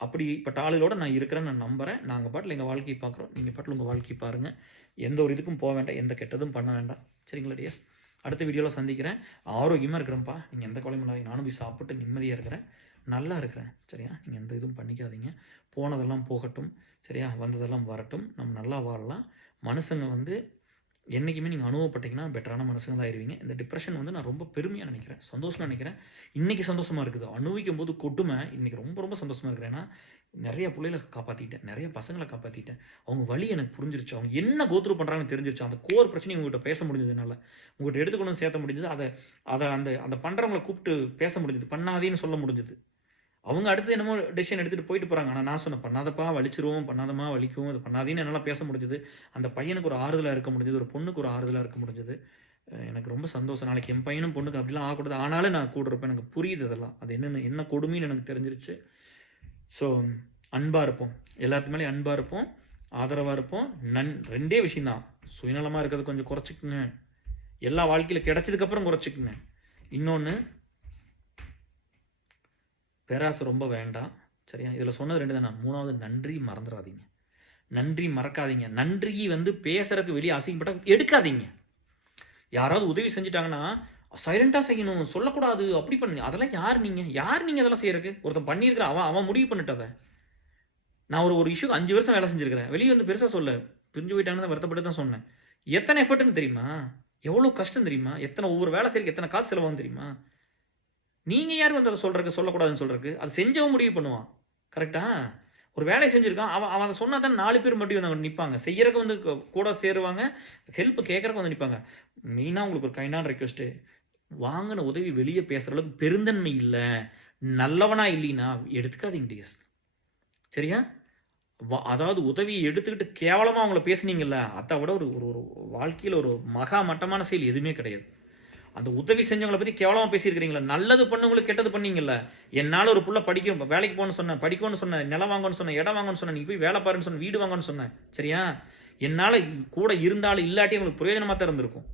அப்படிப்பட்ட ஆளுகளோட நான் இருக்கிறேன்னு நான் நம்புறேன். நாங்க பாட்டுல எங்க வாழ்க்கைய பார்க்குறோம். நீங்க பாட்டுல உங்க வாழ்க்கைய பாருங்க. எந்த ஒரு இதுக்கும் வேண்டாம். எந்த கெட்டதும் பண்ண வேண்டாம். சரிங்களா டியர்ஸ்? அடுத்த வீடியோல சந்திக்கிறேன். ஆரோக்கியமா இருக்கிறேன்ப்பா. நீங்க எந்த கவலையும் பண்ணாதீங்க. நானும் போய் சாப்பிட்டு நிம்மதியா இருக்கிறேன். நல்லா இருக்கிறேன். சரியா? நீங்க எந்த இதுவும் பண்ணிக்காதீங்க. போனதெல்லாம் போகட்டும். சரியா? வந்ததெல்லாம் வரட்டும். நம்ம நல்லா வாழலாம். மனுஷங்க வந்து என்னைக்குமே நீங்க அனுபவப்பட்டீங்கன்னா, பெட்டரான மனுஷங்க தான் ஆயிருவீங்க. இந்த டிப்ரஷன் வந்து நான் ரொம்ப பெருமையா நினைக்கிறேன். சந்தோஷமா நினைக்கிறேன். இன்னைக்கு சந்தோஷமா இருக்குது. அனுபவிக்கும்போது கொடுமை. இன்னைக்கு ரொம்ப ரொம்ப சந்தோஷமா இருக்கிறேன். ஏன்னா, நெறைய புள்ளைகள காப்பாத்திட்டேன். நெறைய பசங்கள காப்பாத்திட்டேன். அவங்க வலி எனக்கு புரிஞ்சிருச்சு. அவங்க என்ன கோ த்ரூ பண்றாங்கன்னு தெரிஞ்சிருச்சு. அந்த கோர் பிரச்சனைய உங்ககிட்ட பேச முடிஞ்சது என்னால. உங்ககிட்ட எடுத்து கொண்டு வந்து சேர்த்த முடிஞ்சது. அத அந்த பண்றவங்கள கூப்பிட்டு பேச முடிஞ்சது. பண்ணாதேன்னு சொல்ல முடிஞ்சது. அவங்க அடுத்து என்னமோ டெசிஷன் எடுத்துட்டு போயிட்டு போறாங்க. ஆனா நான் சொன்னேன், "பண்ணாதப்பா வலிச்சிரும், பண்ணாதம்மா வலிக்கும். இது பண்ணாதீன்னு" என்னால பேச முடிஞ்சது. அந்த பையனுக்கு ஒரு ஆறுதலா இருக்க முடிஞ்சது. ஒரு பொண்ணுக்கு ஒரு ஆறுதலா இருக்க முடிஞ்சது. எனக்கு ரொம்ப சந்தோஷம். நாளைக்கு என் பையனும் பொண்ணுக்கு அப்படிலாம் ஆகக்கூடாது. ஆனாலும் நான் கூட இருப்பேன். எனக்கு புரியுது அதெல்லாம். அது என்ன கொடுமைன்னு எனக்கு தெரிஞ்சிருச்சு. ஸோ அன்பா இருப்போம். எல்லாத்து மேலயும் அன்பா இருப்போம். ஆதரவா இருப்போம். 2டே விஷயம் தான். சுயநலமா இருக்கிறத கொஞ்சம் குறைச்சுக்குங்க. எல்லா வாழ்க்கையில கிடைச்சதுக்கு அப்புறம் குறைச்சுக்குங்க. இன்னொன்னு பேராசை ரொம்ப வேண்டாம். சரியா? இதில சொன்னது 2 தான. 3வது நன்றி மறந்துறாதீங்க. நன்றி மறக்காதீங்க. நன்றி வந்து பேசுறதுக்கு வெளிய அசிங்கப்பட்டா எடுக்காதீங்க. யாராவது உதவி செஞ்சுட்டாங்கன்னா, சைலன்ட்டா செய்யணும். சொல்லக்கூடாது. அப்படி பண்ணுங்க. அதெல்லாம் யார் நீங்க? யார் நீங்க அதெல்லாம் செய்றதுக்கு? ஒருத்தன் பண்ணியிருக்கிறான். அவன் முடிவு பண்ணட்டும் அத. நான் ஒரு இஷ்யூக்கு 5 வருஷம் வேலை செஞ்சிருக்கிறேன். வெளிய வந்து பெருசா சொல்லல. பிரிஞ்சு போயிட்டாங்கன்னு தான் வருத்தப்பட்டு தான் சொன்னேன். எத்தன எஃபர்ட்ன்னு தெரியுமா? எவ்வளோ கஷ்டம் தெரியுமா? ஒவ்வொரு வேலை செய்றதுக்கு எத்தன காசு செலவாகும் தெரியுமா? நீங்க யாரு வந்து அத சொல்லக்கூடாதுன்னு சொல்றதுக்கு? அது செஞ்சவன் முடிவு பண்ணுவான். கரெக்ட்டா? ஒரு வேலையை செஞ்சுருக்கான், அவன் அவன் அதை சொன்னா தான் 4 பேர் மறுபடியும் வந்து அங்க நிப்பாங்க. செய்யறதுக்கு வந்து கூட சேருவாங்க, ஹெல்ப் கேட்கறதுக்கு வந்து நிப்பாங்க. மெயினா உங்களுக்கு ஒரு கைண்டான ரிக்வெஸ்ட்டு, வாங்குன உதவி வெளிய பேசுற அளவுக்கு பெருந்தன்மை இல்ல, நல்லவனா இல்லைன்னா எடுத்துக்காதீங்க டியர்ஸ். சரியா? அதாவது உதவிய எடுத்துக்கிட்டு கேவலமா அவங்கள பேசுனீங்கல்ல, அத விட ஒரு ஒரு ஒரு வாழ்க்கையில ஒரு மகா மட்டமான செயல் எதுவுமே கிடையாது. அந்த உதவி செஞ்சவங்கள பத்தி கேவலமா பேசியிருக்கிறீங்களா? நல்லது பண்ணவங்களுக்கு கெட்டது பண்ணீங்கல்ல. என்னால ஒரு புள்ள வேலைக்கு போன்னு சொன்னேன், படிக்கணும்னு சொன்னேன், நிலம் வாங்கணும்னு சொன்னேன், இடம் வாங்கணும்னு சொன்னேன், நீ போய் வேலை பாருன்னு சொன்னேன், வீடு வாங்கணும்னு சொன்னேன். சரியா? என்னால கூட இருந்தாலும் இல்லாட்டியும் உங்களுக்கு பிரயோஜனமா தான் இருந்திருக்கும்.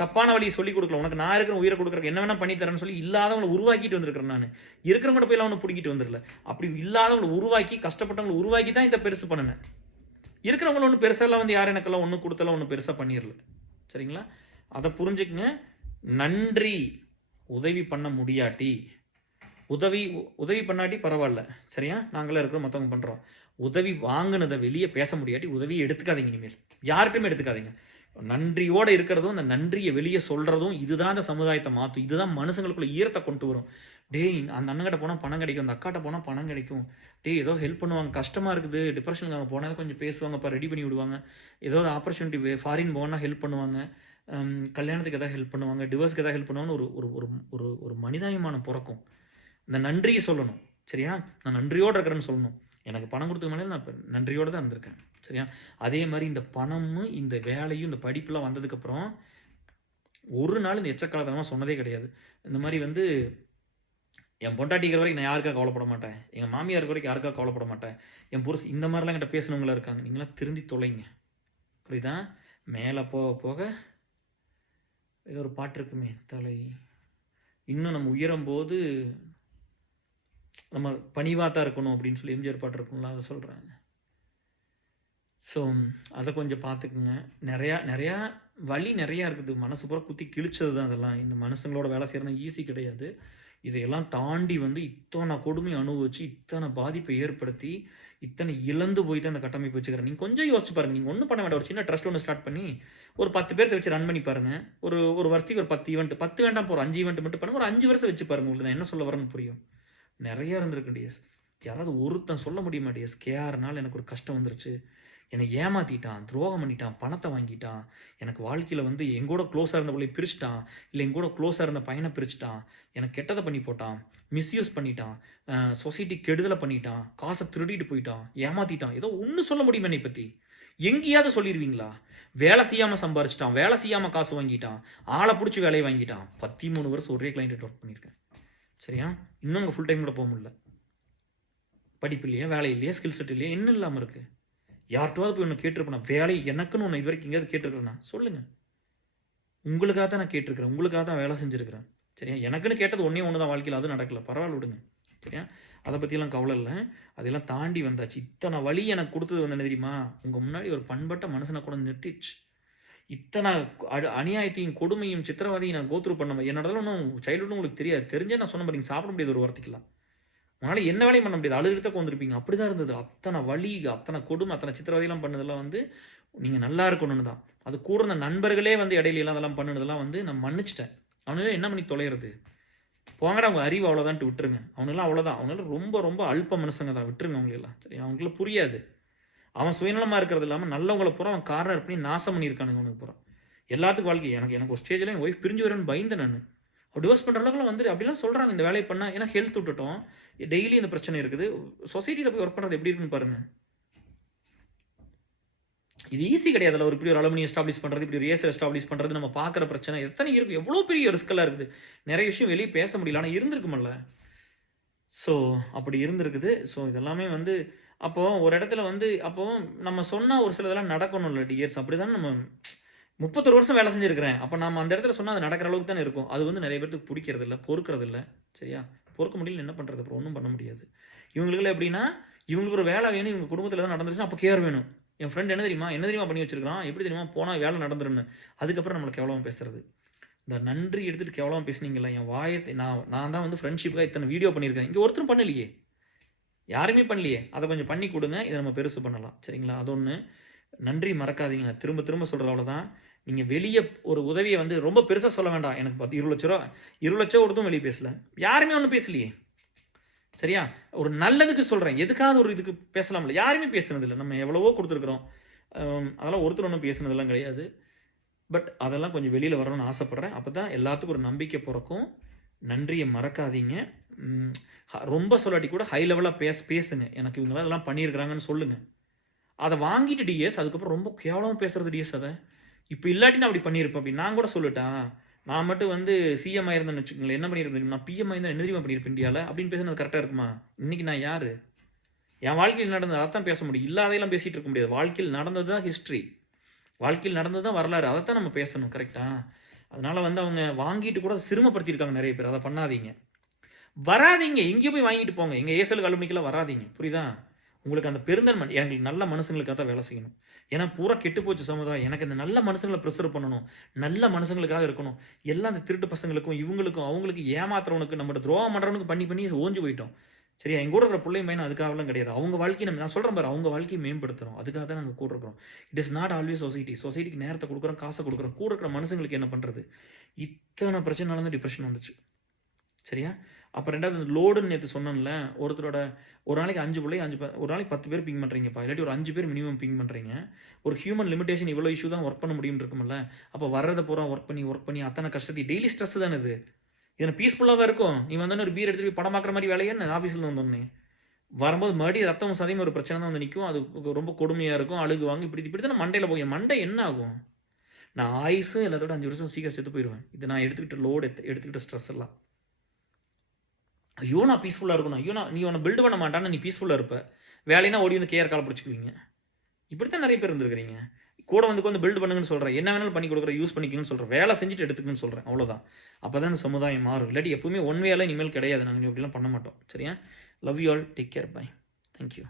தப்பான வழிய சொல்லிக் குடுக்கல. உனக்கு நான் இருக்கிற உயிர குடுக்குறக்கு என்ன வேணா பண்ணி தரேன்னு சொல்லி இல்லாதவங்கள உருவாக்கிட்டு வந்திருக்கிறேன் நானு. இருக்கிறவங்கட்ட போய்லாம் ஒண்ணும் புடுங்கிட்டு வந்துரல. அப்படி இல்லாதவங்கள உருவாக்கி, கஷ்டப்பட்டவங்கள உருவாக்கி தான் இத பெருசு பண்ணுனேன். இருக்கிறவங்கள ஒண்ணும் பெருசாலாம் வந்து யாரும் எனக்கெல்லாம் ஒண்ணும் குடுத்தெல்லாம் ஒண்ணும் பெருசா பண்ணிறல. சரிங்களா? அத புரிஞ்சுக்கங்க. நன்றி. உதவி பண்ண முடியாட்டி, உதவி பண்ணாட்டி பரவால்ல. சரியா? நாங்கலாம் இருக்கிறோம், மத்தவங்க பண்றோம். உதவி வாங்குனத வெளிய பேச முடியாட்டி உதவிய எடுத்துக்காதீங்க இனிமேல். யார்ட்டயுமே எடுத்துக்காதீங்க. நன்றியோட இருக்கிறதும், அந்த நன்றிய வெளிய சொல்றதும், இதுதான் இந்த சமுதாயத்த மாத்தும். இதுதான் மனுஷங்களுக்குள்ள ஈரத்த கொண்டு வரும். டேய் அந்த அண்ணன்கிட்ட போனா பணம் கிடைக்கும், அந்த அக்காட்ட போனா பணம் கிடைக்கும். டேய் ஏதோ ஹெல்ப் பண்ணுவாங்க, கஷ்டமா இருக்குது, டிப்ரஷனுக்கு அங்க போனா கொஞ்சம் பேசுவாங்கப்பா, ரெடி பண்ணி விடுவாங்க. ஏதோ ஆப்பர்ச்சுனிட்டி ஃபாரின் போனா ஹெல்ப் பண்ணுவாங்க. கல்யாணத்துக்கு ஏதாவது ஹெல்ப் பண்ணுவாங்க, டிவோர்ஸ்க்கு ஏதாவது ஹெல்ப் பண்ணுவாங்கன்னு ஒரு ஒரு ஒரு ஒரு ஒரு மனிதாபிமானம் பொறக்கும். இந்த நன்றிய சொல்லணும். சரியா? நான் நன்றியோட இருக்கிறேன்னு சொல்லணும். எனக்கு பணம் குடுத்தது மேல நான் நன்றியோட தான் இருந்திருக்கேன். சரியா? அதே மாரி இந்த பணமும், இந்த வேலையும், இந்த படிப்புலாம் வந்ததுக்கப்புறம், ஒரு நாள் இந்த எச்சக்காலத்தனமா சொன்னதே கிடையாது. இந்த மாரி வந்து என் பொண்டாட்டி இருக்கிற வரைக்கும் நான் யாருக்காக கவலைப்பட மாட்டேன். எங்க மாமியார் இருக்கிற வரைக்கும் யாருக்காக கவலைப்பட மாட்டேன். என் புருஷன் இந்த மாரிலாம் என்கிட்ட பேசினவங்கலாம் இருக்காங்க. நீங்கலாம் திருந்தி தொலைங்க. புரியுதா? மேல போக போக ஏதோ ஒரு பாட்டு இருக்குமே, இன்னும் நம்ம உயரும்போது நம்ம பணிவா தான் இருக்கணும் அப்படின்னு சொல்லி எம்ஜிஆர் பாட்டு இருக்கும்ல, அத சொல்றேன். ஸோ, அத கொஞ்சம் பார்த்துக்குங்க. நெறையா வழி நெறையா இருக்குது. மனசு பூரா குத்தி கிழிச்சது தான் அதெல்லாம். இந்த மனுஷங்களோட வேலை செய்றது ஈஸி கிடையாது. இதையெல்லாம் தாண்டி வந்து இத்தன கொடுமைய அனுபவிச்சு, இத்தன பாதிப்பை ஏற்படுத்தி, இத்தனை இழந்து போய் தான் இந்த கட்டமைப்பு வச்சுக்கிறேன். நீங்க கொஞ்சம் யோசிச்சு பாருங்க. நீங்க ஒண்ணும் பண்ண வேண்டாம். ஒரு சின்ன ட்ரஸ்ட் ஒண்ணு ஸ்டார்ட் பண்ணி, ஒரு 10 பேர்த்த வச்சு ரன் பண்ணி பாருங்க. ஒரு ஒரு வருஷத்துக்கு ஒரு 10 ஈவென்ட் 10 வேண்டாம், ஒரு 5 ஈவென்ட் மட்டும் பண்ணுங்க. ஒரு 5 வருஷம் வச்சு பாருங்க. உங்களுக்கு நான் என்ன சொல்ல வரேன்னு புரியும். நெறையா இருந்திருக்கு டிஎஸ். யாராவது ஒருத்தன் சொல்ல முடியுமா டிஎஸ்? கேஆர்னால எனக்கு ஒரு கஷ்டம் வந்துருச்சு. என்னை ஏமாத்திட்டான், துரோகம் பண்ணிட்டான், பணத்த வாங்கிட்டான். எனக்கு வாழ்க்கையில வந்து எங்கூட க்ளோஸா இருந்த புள்ளைய பிரிச்சுட்டான். இல்ல எங்கூட க்ளோஸா இருந்த பையன பிரிச்சுட்டான். எனக்கு கெட்டத பண்ணி போட்டான். மிஸ்யூஸ் பண்ணிட்டான். சொசைட்டிக்கு கெடுதல பண்ணிட்டான். காச திருடிட்டு போயிட்டான். ஏமாத்திட்டான். ஏதோ ஒண்ணு சொல்ல முடியுமா என்னைய பத்தி? எங்கேயாவது சொல்லிருவீங்களா? வேலை செய்யாம சம்பாரிச்சுட்டான். வேலை செய்யாம காசு வாங்கிட்டான். ஆள புடிச்சு வேலைய வாங்கிட்டான். 13 வருஷம் ஒரே கிளையன்ட்ட ஒர்க் பண்ணியிருக்கேன். சரியா? இன்னும் அங்க ஃபுல் டைம் கூட போ முடியல. படிப்பு இல்லையா? வேலை இல்லையா? ஸ்கில் செட் இல்லையா? என்ன இல்லாம இருக்கு? யார்ட்டயாவது போய் ஒண்ணு கேட்டிருப்பேனா? வேலை எனக்குன்னு ஒண்ணு இதுவரைக்கும் எங்கேயாவது கேட்டிருக்கிறேனா? சொல்லுங்க. உங்களுக்காக தான் நான் கேட்டிருக்கிறேன். உங்களுக்காக தான் வேலை செஞ்சிருக்கிறேன். சரியா? எனக்குன்னு கேட்டது ஒண்ணே ஒண்ணு தான் வாழ்க்கையில. அதுவும் நடக்கல. பரவால்ல விடுங்க. சரியா? அத பத்திலாம் கவல இல்ல. அதெல்லாம் தாண்டி வந்தாச்சு. இத்தன வலி எனக்கு குடுத்தது வந்து என்ன தெரியுமா? உங்க முன்னாடி ஒரு பண்பட்ட மனுஷன கொண்டு வந்து நிறுத்திருச்சு. இத்தன அநியாயத்தையும், கொடுமையும், சித்திரவதையும் நான் கோ த்ரூ பண்ண என்னோடதெல்லாம் ஒண்ணும் சைல்ட்ஹுட்னு உங்களுக்கு தெரியாது. தெரிஞ்சே நான் சொன்னேன் பாருங்க, சாப்பிட முடியாது ஒரு வாரத்துக்குலாம். உங்களால என்ன வேலையும் பண்ண முடியாது. அழுதுட்டு தான் உட்காந்துருப்பீங்க. அப்படிதான் இருந்தது. அத்தன வலி, அத்தன கொடுமை, அத்தன சித்திரவதைலாம் பண்ணதெல்லாம் வந்து, நீங்க நல்லா இருக்கணும்னு தான். அது கூட இருந்த நண்பர்களே வந்து இடையிலலாம் அதெல்லாம் பண்ணுனதெல்லாம் வந்து நான் மன்னிச்சுட்டேன். அவனுங்கள என்ன பண்ணி தொலையறது? போங்கடா உங்க அறிவு அவ்வளோதான்ட்டு விட்டுருங்க. அவனுங்கலாம் அவ்வளோதான். அவனுங்கலாம் ரொம்ப ரொம்ப அல்ப மனுஷங்க தான். விட்டுருங்க அவங்களெல்லாம். சரியா? அவங்களுக்குலாம் புரியாது. அவன் சுயநலமா இருக்கிறது இல்லாம நல்லவங்கள பூரா அவன் கார்னர் பண்ணி நாசம் பண்ணியிருக்கானுங்க அவனுங்க பூரா. எல்லாத்துக்கும் வாழ்க்கை எனக்கு ஒரு ஸ்டேஜ்ல என் ஒய்ஃப் பிரிஞ்சு வரும்னு பயந்தேன் நானு. டிவோர்ஸ் பண்ற அளவுக்குலாம் வந்து அப்படிலாம் சொல்றாங்க இந்த வேலைய பண்ணா. ஏன்னா ஹெல்த் விட்டுட்டோம். டெய்லி இந்த பிரச்சனை இருக்குது. சொசைட்டில போய் ஒர்க் பண்றது எப்படி இருக்குன்னு பாருங்க. இது ஈஸி கிடையாதுல்ல. இப்படி ஒரு அலுமினியம் எஸ்டாப்ளிஷ் பண்றது, இப்படி ஒரு ஏசர் எஸ்டாப்ளிஷ் பண்றது, நம்ம பார்க்குற பிரச்சனை எத்தனை இருக்கு. எவ்வளோ பெரிய ரிஸ்க்கெல்லாம் இருக்குது. நெறைய விஷயம் வெளிய பேச முடியல. ஆனா இருந்திருக்குமல்ல. ஸோ அப்படி இருந்திருக்குது. ஸோ இதெல்லாமே வந்து அப்போ ஒரு இடத்துல வந்து அப்போ நம்ம சொன்னா ஒரு சிலதெல்லாம் நடக்கணும்ல டியர்ஸ். அப்படிதானே நம்ம 31 வருஷம் வேலை செஞ்சிருக்கிறேன். அப்ப நாம அந்த இடத்துல சொன்னா அது நடக்கிற அளவுக்கு தானே இருக்கும். அது வந்து நெறைய பேத்துக்கு புடிக்கிறதில்ல, பொறுக்கிறதில்ல. சரியா? பொறுக்க முடியலன்னு என்ன பண்றது? அப்புறம் ஒண்ணும் பண்ண முடியாது. இவங்களுக்கெல்லாம் எப்படின்னா, இவங்களுக்கு ஒரு வேலை வேணும். இவங்க குடும்பத்தில ஏதாவது நடந்துருச்சுன்னா அப்ப கேர் வேணும். என் ஃப்ரெண்ட் என்ன தெரியுமா பண்ணி வச்சிருக்கான்? எப்படி தெரியுமா? போனா வேலை நடந்துரும்ன்னு. அதுக்கப்புறம் நம்மள கேவலமா பேசுறது. இந்த நன்றி எடுத்துட்டு கேவலமா பேசுனீங்கல்ல, என் வாயத்த நான் தான் வந்து ஃப்ரெண்ட்ஷிப்க்காக இத்தன வீடியோ பண்ணியிருக்கேன். இங்க ஒருத்தரும் பண்ணலையே. யாருமே பண்ணலையே. அத கொஞ்சம் பண்ணி குடுங்க. இத நம்ம பெருசு பண்ணலாம். சரிங்களா? அது ஒண்ணு. நன்றி மறக்காதீங்க. நான் திரும்ப திரும்ப சொல்றது அவ்வளோதான். நீங்க வெளிய ஒரு உதவிய வந்து ரொம்ப பெருசா சொல்ல வேண்டாம். எனக்கு ரூ. 20,00,000 20,00,000 கொடுத்தும் வெளிய பேசல. யாருமே ஒண்ணும் பேசலையே. சரியா? ஒரு நல்லதுக்கு சொல்றேன். எதுக்காவது ஒரு இதுக்கு பேசலாம்ல. யாருமே பேசுனதில்ல. நம்ம எவ்வளவோ குடுத்துருக்குறோம். அதெல்லாம் ஒருத்தர் ஒண்ணும் பேசுனதெல்லாம் கிடையாது. பட் அதெல்லாம் கொஞ்சம் வெளியில வரணும்னு ஆசைப்படுறேன். அப்பதான் எல்லாத்துக்கும் ஒரு நம்பிக்கை பொறக்கும். நன்றிய மறக்காதீங்க. ம் ரொம்ப சொல்லாட்டி கூட ஹை லெவலா பேசுங்க. எனக்கு இவங்கலாம் இதெல்லாம் பண்ணியிருக்கிறாங்கன்னு சொல்லுங்க. அத வாங்கிட்டு டிஎஸ், அதுக்கப்புறம் ரொம்ப கேவலமா பேசுறது டிஎஸ் அத. இப்ப இல்லாட்டி நான் அப்படி பண்ணியிருப்பேன் அப்படி. நான் கூட சொல்லட்டா? நான் மட்டும் வந்து சிஎம் ஆயிருந்தேன்னு வச்சுக்கோங்களேன், என்ன பண்ணியிருப்பேன்? நான் பிஎம் ஆயிருந்தா என்ன தெரியுமா பண்ணியிருப்பேன் இந்தியால? அப்படின்னு பேசுனது கரெக்ட்டா இருக்குமா? இன்னைக்கு நான் யாரு? என் வாழ்க்கையில நடந்தது அதத்தான் பேச முடியும். இல்லாதையெல்லாம் பேசிட்டு இருக்க முடியாது. வாழ்க்கையில் நடந்தது தான் ஹிஸ்டரி. வாழ்க்கையில் நடந்தது தான் வரலாறு. அதத்தான் நம்ம பேசணும். கரெக்ட்டா? அதனால வந்து அவங்க வாங்கிட்டு கூட சிறுமப்படுத்தியிருக்காங்க நெறைய பேர். அத பண்ணாதீங்க. வராதீங்க. எங்கேயோ போய் வாங்கிட்டு போங்க. எங்க ஏசல் அலுமினிக்கெல்லாம் வராதீங்க. புரியுதா? உங்களுக்கு அந்த பெருந்தன்மை எங்களுக்கு நல்ல மனுஷங்களுக்காக தான் வேலை செய்யணும். ஏன்னா பூரா கெட்டு போச்சு சமுதாயம். எனக்கு இந்த நல்ல மனுஷங்கள ப்ரிசர்வ் பண்ணணும். நல்ல மனுஷங்களுக்காக இருக்கணும். எல்லாம் அந்த திருட்டு பசங்களுக்கும், இவங்களுக்கும், அவங்களுக்கு ஏமாத்துறவனுக்கு, நம்மட்ட துரோகம் பண்றவனுக்கு பண்ணி பண்ணி ஓஞ்சு போயிட்டோம். சரியா? எங்க கூட இருக்கிற புள்ளையும் பையனும் அதுக்காகலாம் கிடையாது. அவங்க வாழ்க்கைய நான் சொல்றேன் பாரு, அவங்க வாழ்க்கைய மேம்படுத்தணும். அதுக்காக தான் நாங்க கூட இருக்கிறோம். It is not always society. சொசைட்டிக்கு நேரத்த குடுக்குறோம், காச குடுக்குறோம். கூட இருக்கிற மனுஷங்களுக்கு என்ன பண்றது? இத்தன பிரச்சனைனால தான் டிப்ரஷன் வந்துச்சு. சரியா? அப்ப 2வது லோடுன்னு நேத்து சொன்னேன்ல, ஒருத்தரோட ஒரு நாளைக்கு 5 புள்ளைய 5 ஒரு நாளைக்கு 10 பேர் பிங் பண்றீங்கப்பா. இல்லாட்டி ஒரு 5 பேர் மினிமம் பிங் பண்றீங்க. ஒரு ஹியூமன் லிமிட்டேஷன் இவ்வளோ இஷ்யூ தான் வொர்க் பண்ண முடியும்னு இருக்கும்ல. அப்ப வர்றத பூரா வொர்க் பண்ணி அத்தன கஷ்டத்தையும் டெய்லி ஸ்ட்ரெஸ் தானே இது. இது பீஸ்ஃபுல்லாவா இருக்கும். நீ வந்தோனே ஒரு பீர் எடுத்துட்டு போய் படம் பார்க்குற மாரி வேலையா என்ன ஆஃபீஸ்ல வந்தோனே? வரும்போது மறுபடியும் ரத்தமும் சதையும் ஒரு பிரச்சனை தான் வந்து நிக்கும். அது ரொம்ப கொடுமையா இருக்கும். அழுகுவாங்க. இப்படி தானே மண்டையில போகும். என் மண்டை என்ன ஆகும்? நான் ஆயுசு எல்லாத்தோட 5 வருஷம் சீக்கிரம் செத்து போயிருவேன். இது நான் எடுத்துக்கிட்ட லோட் எடுத்துக்கிட்ட ஸ்ட்ரெஸ் எல்லாம். ஐயோ! நான் பீஸ்ஃபுல்லா இருக்கணும். ஐயோ! நீ உன்ன பில்ட் பண்ண மாட்டான்னா, நீ பீஸ்ஃபுல்லா இருப்ப. வேலைன்னா ஓடி வந்து கேஆர் கால பிடிச்சுக்குவீங்க. இப்படித்தான் நெறைய பேர் இருந்திருக்கிறீங்க. கூட வந்து உட்காந்து பில்ட் பண்ணுங்கன்னு சொல்றேன். என்ன வேணாலும் பண்ணி குடுக்குறேன். யூஸ் பண்ணிக்கங்கன்னு சொல்றேன். வேலை செஞ்சுட்டு எடுத்துக்கங்கன்னு சொல்றேன். அவ்வளோதான். அப்பதான் இந்த சமுதாயம் மாறும். இல்லாட்டி எப்பவுமே ஒன் வேலாம் இனிமேல் கிடையாது. நாங்க இப்படிலாம் பண்ண மாட்டோம். சரியா? Love you all. Take care. Bye. Thank you.